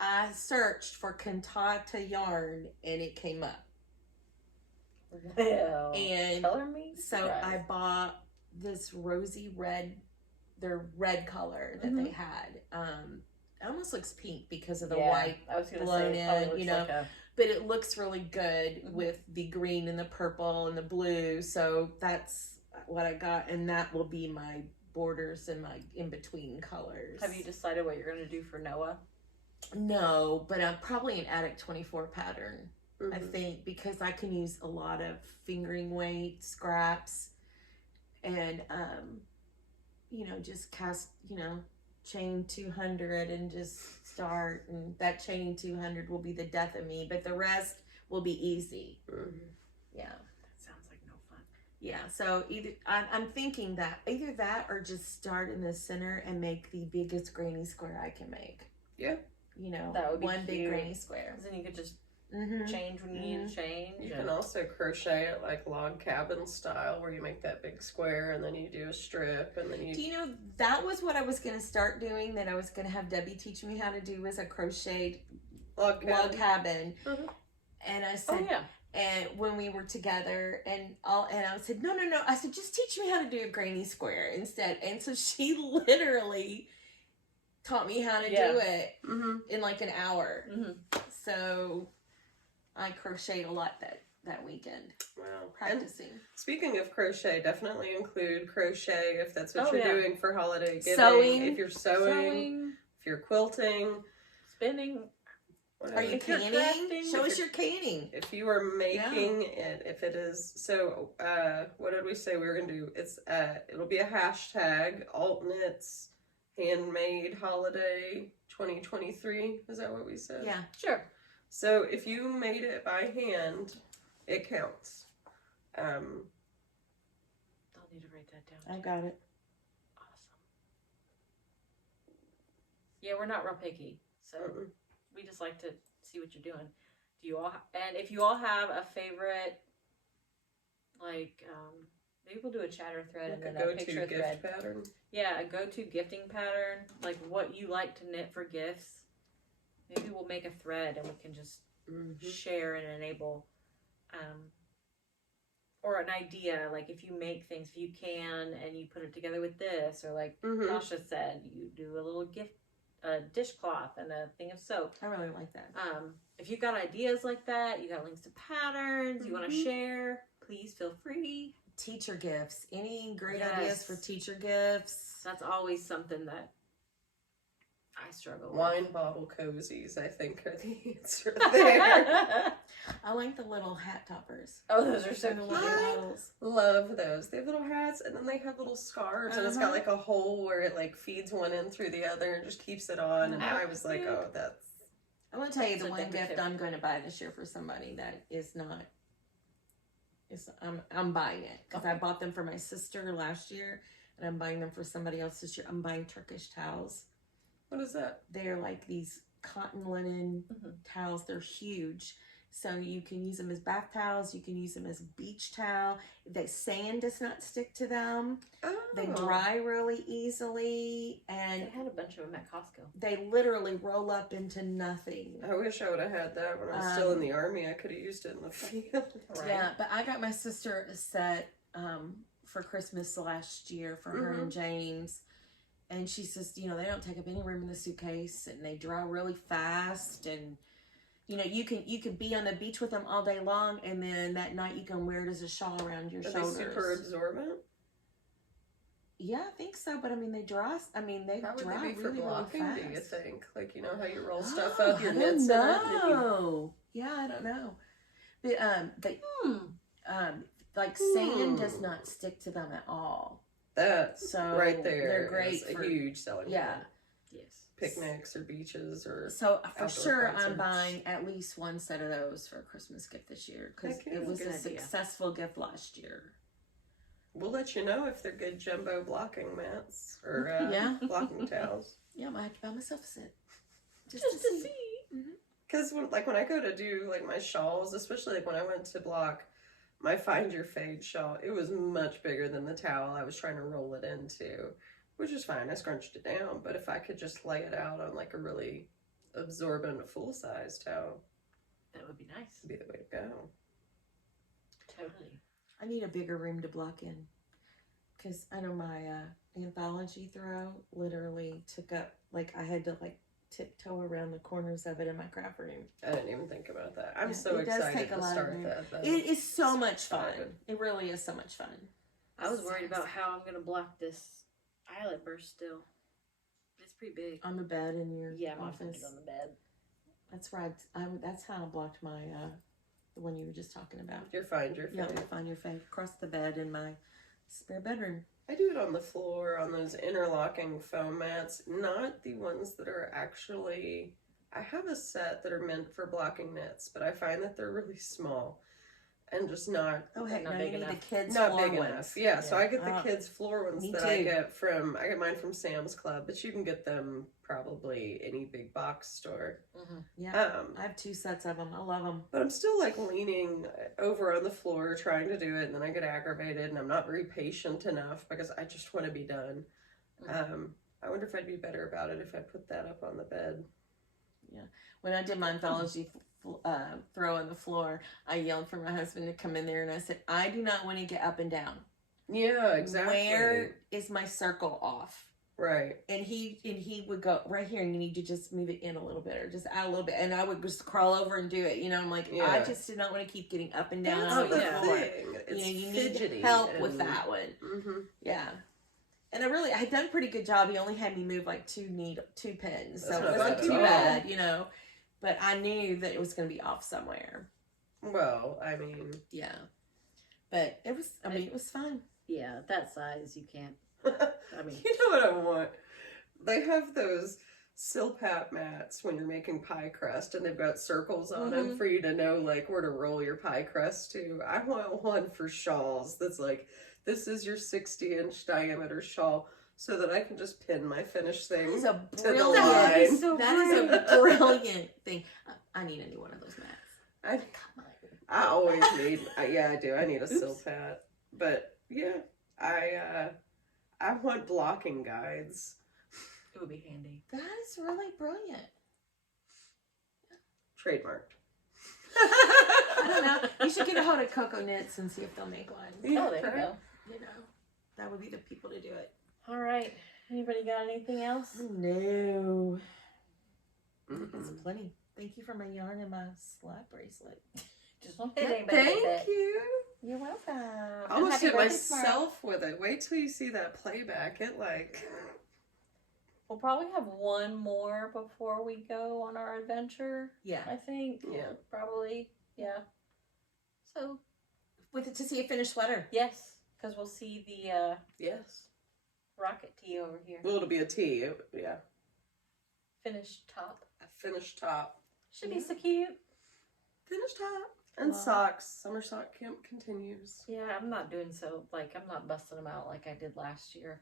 I searched for cantata yarn, and it came up. Well, And color me. so I bought this rosy red, their red color that they had. It almost looks pink because of the white, I was gonna blown say, it probably in, looks you know. like a, but it looks really good with the green and the purple and the blue. So that's what I got, and that will be my borders and my in-between colors. have you decided what you're gonna do for Noah? No, but I'm probably an Attic 24 pattern. I think, because I can use a lot of fingering weight scraps and you know, just cast, you know, chain 200 and just start, and that chain 200 will be the death of me, but the rest will be easy. Yeah, That sounds like no fun. yeah. So either I'm thinking that either that or just start in the center and make the biggest granny square I can make. Yeah, you know, That would be one big cute. granny square. Then you could just Mm-hmm. change when you need to change. you and- can also crochet it like log cabin style, where you make that big square and then you do a strip and then Do you. you know, that was what I was going to start doing, that I was going to have Debbie teach me how to do, was a crocheted Log log cabin. cabin. Mhm. And I Oh said, yeah. and when we were together, and I said, no. I said, just teach me how to do a granny square instead. And so she literally taught me how to do it in like an hour. So I crocheted a lot that weekend, Wow. And practicing. speaking of crochet, definitely include crochet if that's what Oh, you're yeah. doing for holiday giving. Sewing. If you're sewing, if you're quilting, spinning. whatever. Are you If you're canning? crafting, Show if us your canning. If you are making it, if it is, so what did we say we were gonna do? It's it'll be a hashtag ALTKnits handmade holiday 2023. Is that what we said? Yeah. Sure. So if you made it by hand, it counts. I'll need to write that down. I got it. Awesome. Yeah, we're not real picky, so we just like to see what you're doing. Do you all? And if you all have a favorite, like, maybe we'll do a chatter thread Like and a then a go-to picture gift thread. pattern. Yeah, a go-to gifting pattern, like what you like to knit for gifts. Maybe we'll make a thread and we can just share and enable, or an idea, like if you make things, if you can, and you put it together with this, or like Tasha said, you do a little gift, a dishcloth and a thing of soap. I really like that. If you've got ideas like that, you got links to patterns you want to share, please feel free. Teacher gifts. Any great Yes. ideas for teacher gifts? That's always something that I struggle with. Wine bottle cozies, I think, are the answer there. I like the little hat toppers. Oh, those are so The little cute. bottles. Love those. They have little hats and then they have little scarves and it's got like a hole where it like feeds one in through the other and just keeps it on. And I was like, oh, that's. I'm going to tell you It's the a one decorative. gift I'm going to buy this year for somebody that is not. I'm buying it because I bought them for my sister last year, and I'm buying them for somebody else this year. I'm buying Turkish towels. What is that? They're like these cotton linen towels. They're huge. So you can use them as bath towels. You can use them as beach towel. The sand does not stick to them. Oh. They dry really easily, and I had a bunch of them at Costco. they literally roll up into nothing. I wish I would have had that when I was still in the army. I could have used it in the field. Right. Yeah, but I got my sister a set for Christmas last year for her and James. And she says, you know, they don't take up any room in the suitcase and they dry really fast. And, you know, you can be on the beach with them all day long. And then that night you can wear it as a shawl around your Are shoulders. they super absorbent? Yeah, I think so. But I mean, they dry. I mean, they How would dry they be for really, blocking, really fast. do you think? Like, you know how you roll stuff Oh, up, your I knits don't in it? and then you- know. Yeah, I don't know. But like sand does not stick to them at all. That's So right there. they're great is a for huge selling yeah. point. Yes. Picnics or beaches or So for outdoor sure, I'm concerts. buying at least one set of those for a Christmas gift this year because Heck yeah, it was good a idea. successful gift last year. We'll let you know if they're good jumbo blocking mats or Yeah. blocking towels. Yeah, I might have to buy myself a set. just to see. Because when I go to do like my shawls, especially like when I went to block my Find Your Fade shawl, it was much bigger than the towel I was trying to roll it into, which is fine. I scrunched it down, but if I could just lay it out on like a really absorbent full-size towel, that would be nice. it'd be the way to go. Totally. I need a bigger room to block in, because I know my anthology throw literally took up, like I had to like tiptoe around the corners of it in my craft room. I didn't even think about that. I'm Yeah, so it does excited take a to lot of start room. that. Though. It is so much fun. Excited. It really is so much fun. I was worried about how I'm gonna block this eyelet burst still. It's pretty big. On the bed in your Yeah, I'm gonna put office. it on the bed. That's right. That's how I blocked my the one you were just talking about. Your Find Your Fade. Yeah, Find Your Fade across the bed in my spare bedroom. I do it on the floor on those interlocking foam mats, not the ones that are actually. I have a set that are meant for blocking knits, but I find that they're really small and just not. Oh heck, Not no, big you need enough. the kids' Not floor big ones. enough. Yeah, so I get the kids' floor ones me that too. I get mine from Sam's Club, but you can get them probably any big box store. Yeah, I have 2 sets of them. I love them. But I'm still like leaning over on the floor trying to do it, and then I get aggravated, and I'm not very patient enough because I just want to be done. I wonder if I'd be better about it if I put that up on the bed. Yeah, when I did my anthology throw on the floor, I yelled for my husband to come in there, and I said, "I do not want to get up and down. Yeah, exactly. Where is my circle off?" Right. And he would go right here, and you need to just move it in a little bit or just out a little bit, and I would just crawl over and do it. You know, I'm like, Yeah. I just did not want to keep getting up and down. That's on the the floor. thing. It's You fidgety need help with and- that one. Mm-hmm. Yeah. And I had done a pretty good job. He only had me move like 2 pins, so That's it not wasn't bad too at all. bad, you know. But I knew that it was going to be off somewhere. Well, I mean, Yeah. But it was. I mean, it was fun. Yeah, that size you can't. I mean, you know what I want? They have those Silpat mats when you're making pie crust, and they've got circles on them for you to know like where to roll your pie crust to. I want one for shawls that's like, this is your 60-inch diameter shawl, so that I can just pin my finished things That is a to the brilliant. line. That is a brilliant thing. I need a new one of those mats. I always need. Yeah, I do. I need a Silpat, but yeah, I want blocking guides. it would be handy. That is really brilliant. Trademarked. I don't know. You should get a hold of ALTKnits and see if they'll make one. Yeah, Oh, there you right. go. You know, that would be the people to do it. All right. Anybody got anything else? No. Mm-mm. It's plenty. Thank you for my yarn and my slap bracelet. Just don't hit anybody with Thank it. you. You're welcome. I almost happy hit birthday tomorrow. myself with it. Wait till you see that playback. It like. We'll probably have one more before we go on our adventure. Yeah. I think. Yeah. Probably. Yeah. So With it to see a finished sweater. yes, because we'll see the Yes. rocket tee over here. Well, it'll be a tee. Yeah. Finished top. A finished top. Should be so cute. Finished top. And Wow. socks. Summer sock camp continues. Yeah, I'm not doing so. Like, I'm not busting them out like I did last year.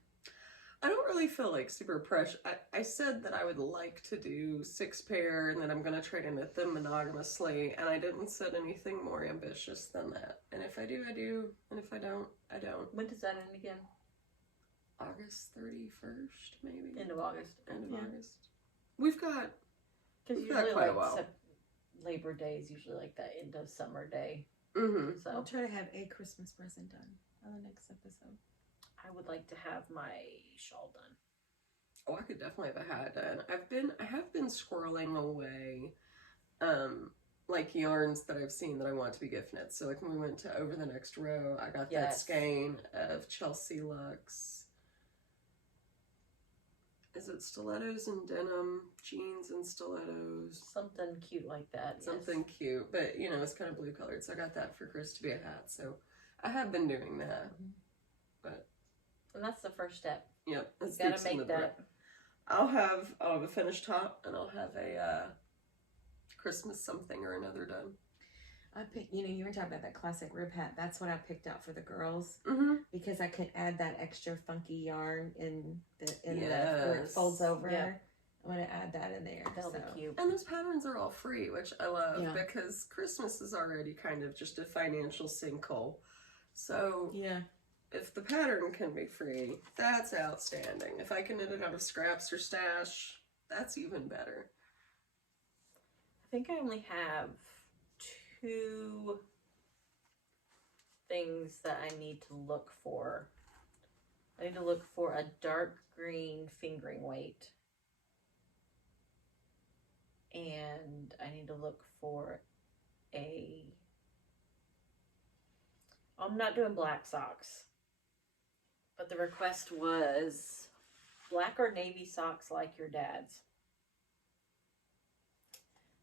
I don't really feel like super pressure. I said that I would like to do 6 pair and that I'm going to try to knit them monogamously, and I didn't set anything more ambitious than that. And if I do, I do. And if I don't, I don't. When does that end again? August 31st, maybe? End of August. End of Yeah. August. We've got Because We've got usually quite a like while. Labor Day is usually like that end of summer day. Mm-hmm. I'll So try to have a Christmas present done on the next episode. I would like to have my shawl done. Oh, I could definitely have a hat done. I have been squirreling away, like yarns that I've seen that I want to be gift knits. So like when we went to Over the Next Row, I got that Yes. skein of Chelsea Luxe. Is it stilettos and denim, jeans and stilettos? Something cute like that. yes. Something cute, but you know, it's kind of blue colored. So I got that for Chris to be a hat. So I have been doing that. But And that's the first step. yep, You it's gotta fixing make the that. bread. I'll have a finished top and I'll have a Christmas something or another done. I picked, you were talking about that classic rib hat. That's what I picked out for the girls Mm-hmm. because I could add that extra funky yarn in the where it Yes. folds over. Yeah. I'm going to add that in there. That'll be cute. And those patterns are all free, which I love Yeah. because Christmas is already kind of just a financial sinkhole. So Yeah. if the pattern can be free, that's outstanding. If I can knit it out of scraps or stash, that's even better. I think I only have 2 things that I need to look for. I need to look for a dark green fingering weight. And I need to look for I'm not doing black socks. But the request was black or navy socks like your dad's.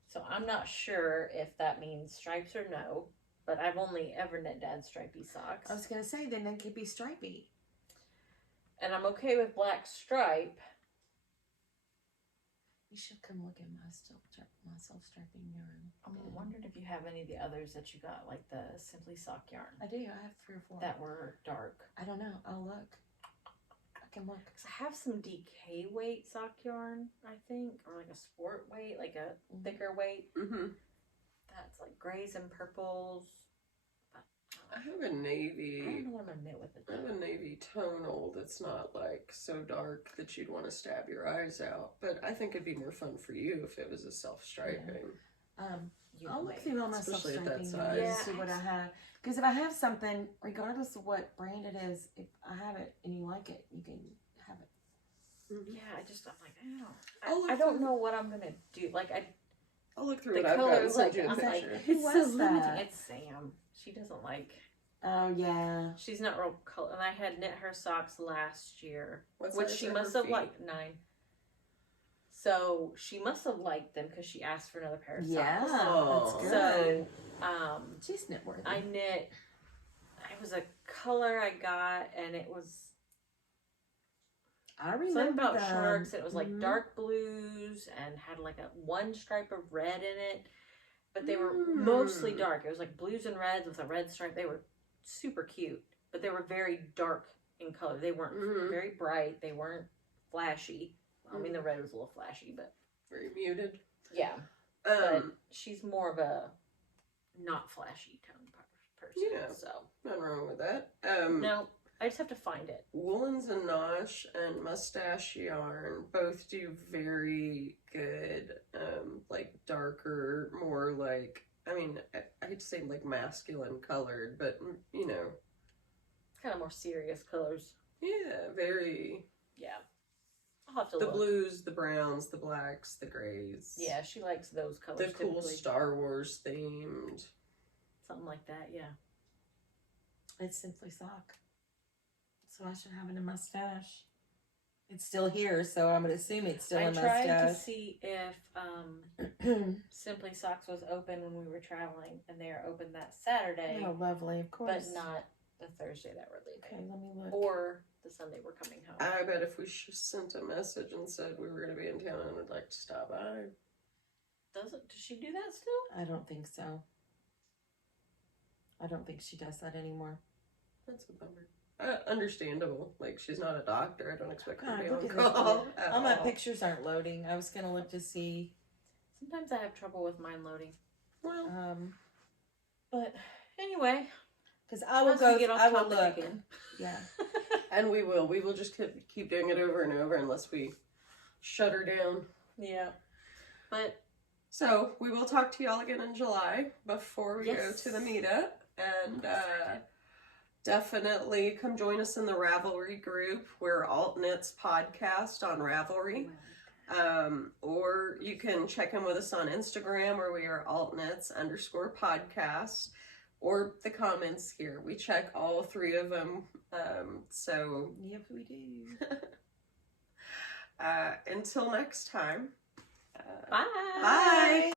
So I'm not sure if that means stripes or no, but I've only ever knit dad's stripy socks. I was going to say, then it could be stripy. And I'm okay with black stripe. You should come look at my self-striping yarn. I'm wondering if you have any of the others that you got, like the Simply Sock yarn. I do. I have 3 or 4. That were dark. I don't know. I'll look. I can look. Cause I have some DK weight sock yarn, I think, or like a sport weight, like a thicker weight. Mm-hmm. That's like grays and purples. But, I have a I navy. don't know what I'm gonna knit with it. I have a navy tonal that's not like so dark that you'd want to stab your eyes out. But I think it'd be more fun for you if it was a self-striping. I'll look through all my Especially at self-striping that yarn size. and see what I have. Because if I have something, regardless of what brand it is, if I have it and you like it, you can have it. Mm-hmm. Yeah, I'm like, I'll look I don't through- know what I'm gonna do. Like I'll look through the what I've got and colors, send like you a I'm like, picture. Who it's was so limiting. that? It's Sam. She doesn't like. Oh, yeah. She's not real color. And I had knit her socks last year, What which size she are must her have feet? liked 9. So she must have liked them because she asked for another pair of Yeah, socks. Oh. that's So, good. she's knit worthy. I knit. It was a color I got, and it was I something remember about them. sharks. It was like Mhm. dark blues and had like a 1 stripe of red in it, but they were Mm. mostly dark. It was like blues and reds with a red stripe. They were super cute, but they were very dark in color. They weren't Mhm. very bright. They weren't flashy. I mean, the red was a little flashy, but Very muted. yeah. But she's more of a not flashy tone person. Yeah. So Nothing wrong with that. no, I just have to find it. Woolens and Nosh and Mustache Yarn both do very good, like darker, more like, I mean, I hate to say like masculine colored, but you know. Kind of more serious colors. Yeah, very. Yeah. I'll have to The look. blues, the browns, the blacks, the grays. Yeah, she likes those colors. The cool typically. Star Wars themed. Something like that, yeah. It's Simply Sock. So I should have it in my stash. It's still here, so I'm going to assume it's still I in my tried to stash. see if Simply Socks was open when we were traveling, and they are open that Saturday, Oh, lovely, of but course. not the Thursday that we're Okay, leaving, let me look. or the Sunday we're coming home. I bet if we sent a message and said we were going to be in town and would like to stop by. Does she do that still? I don't think so. I don't think she does that anymore. That's a bummer. Understandable. Like, she's not a doctor. I don't expect her God, to be look on at this call. one. at All my all. pictures aren't loading. I was going to look to see. Sometimes I have trouble with mine loading. Well, But anyway, because I will once we go. get off I will topic look. again. Yeah. and we will. We will just keep doing it over and over unless we shut her down. Yeah. But So, we will talk to y'all again in July before we go Yes. to the meetup. And I'm excited. definitely come join us in the Ravelry group. We're ALTKnits podcast on Ravelry. Or you can check in with us on Instagram where we are ALTKnits_podcast, or the comments here. We check all 3 of them. So Yep, we do. until next time. bye. Bye.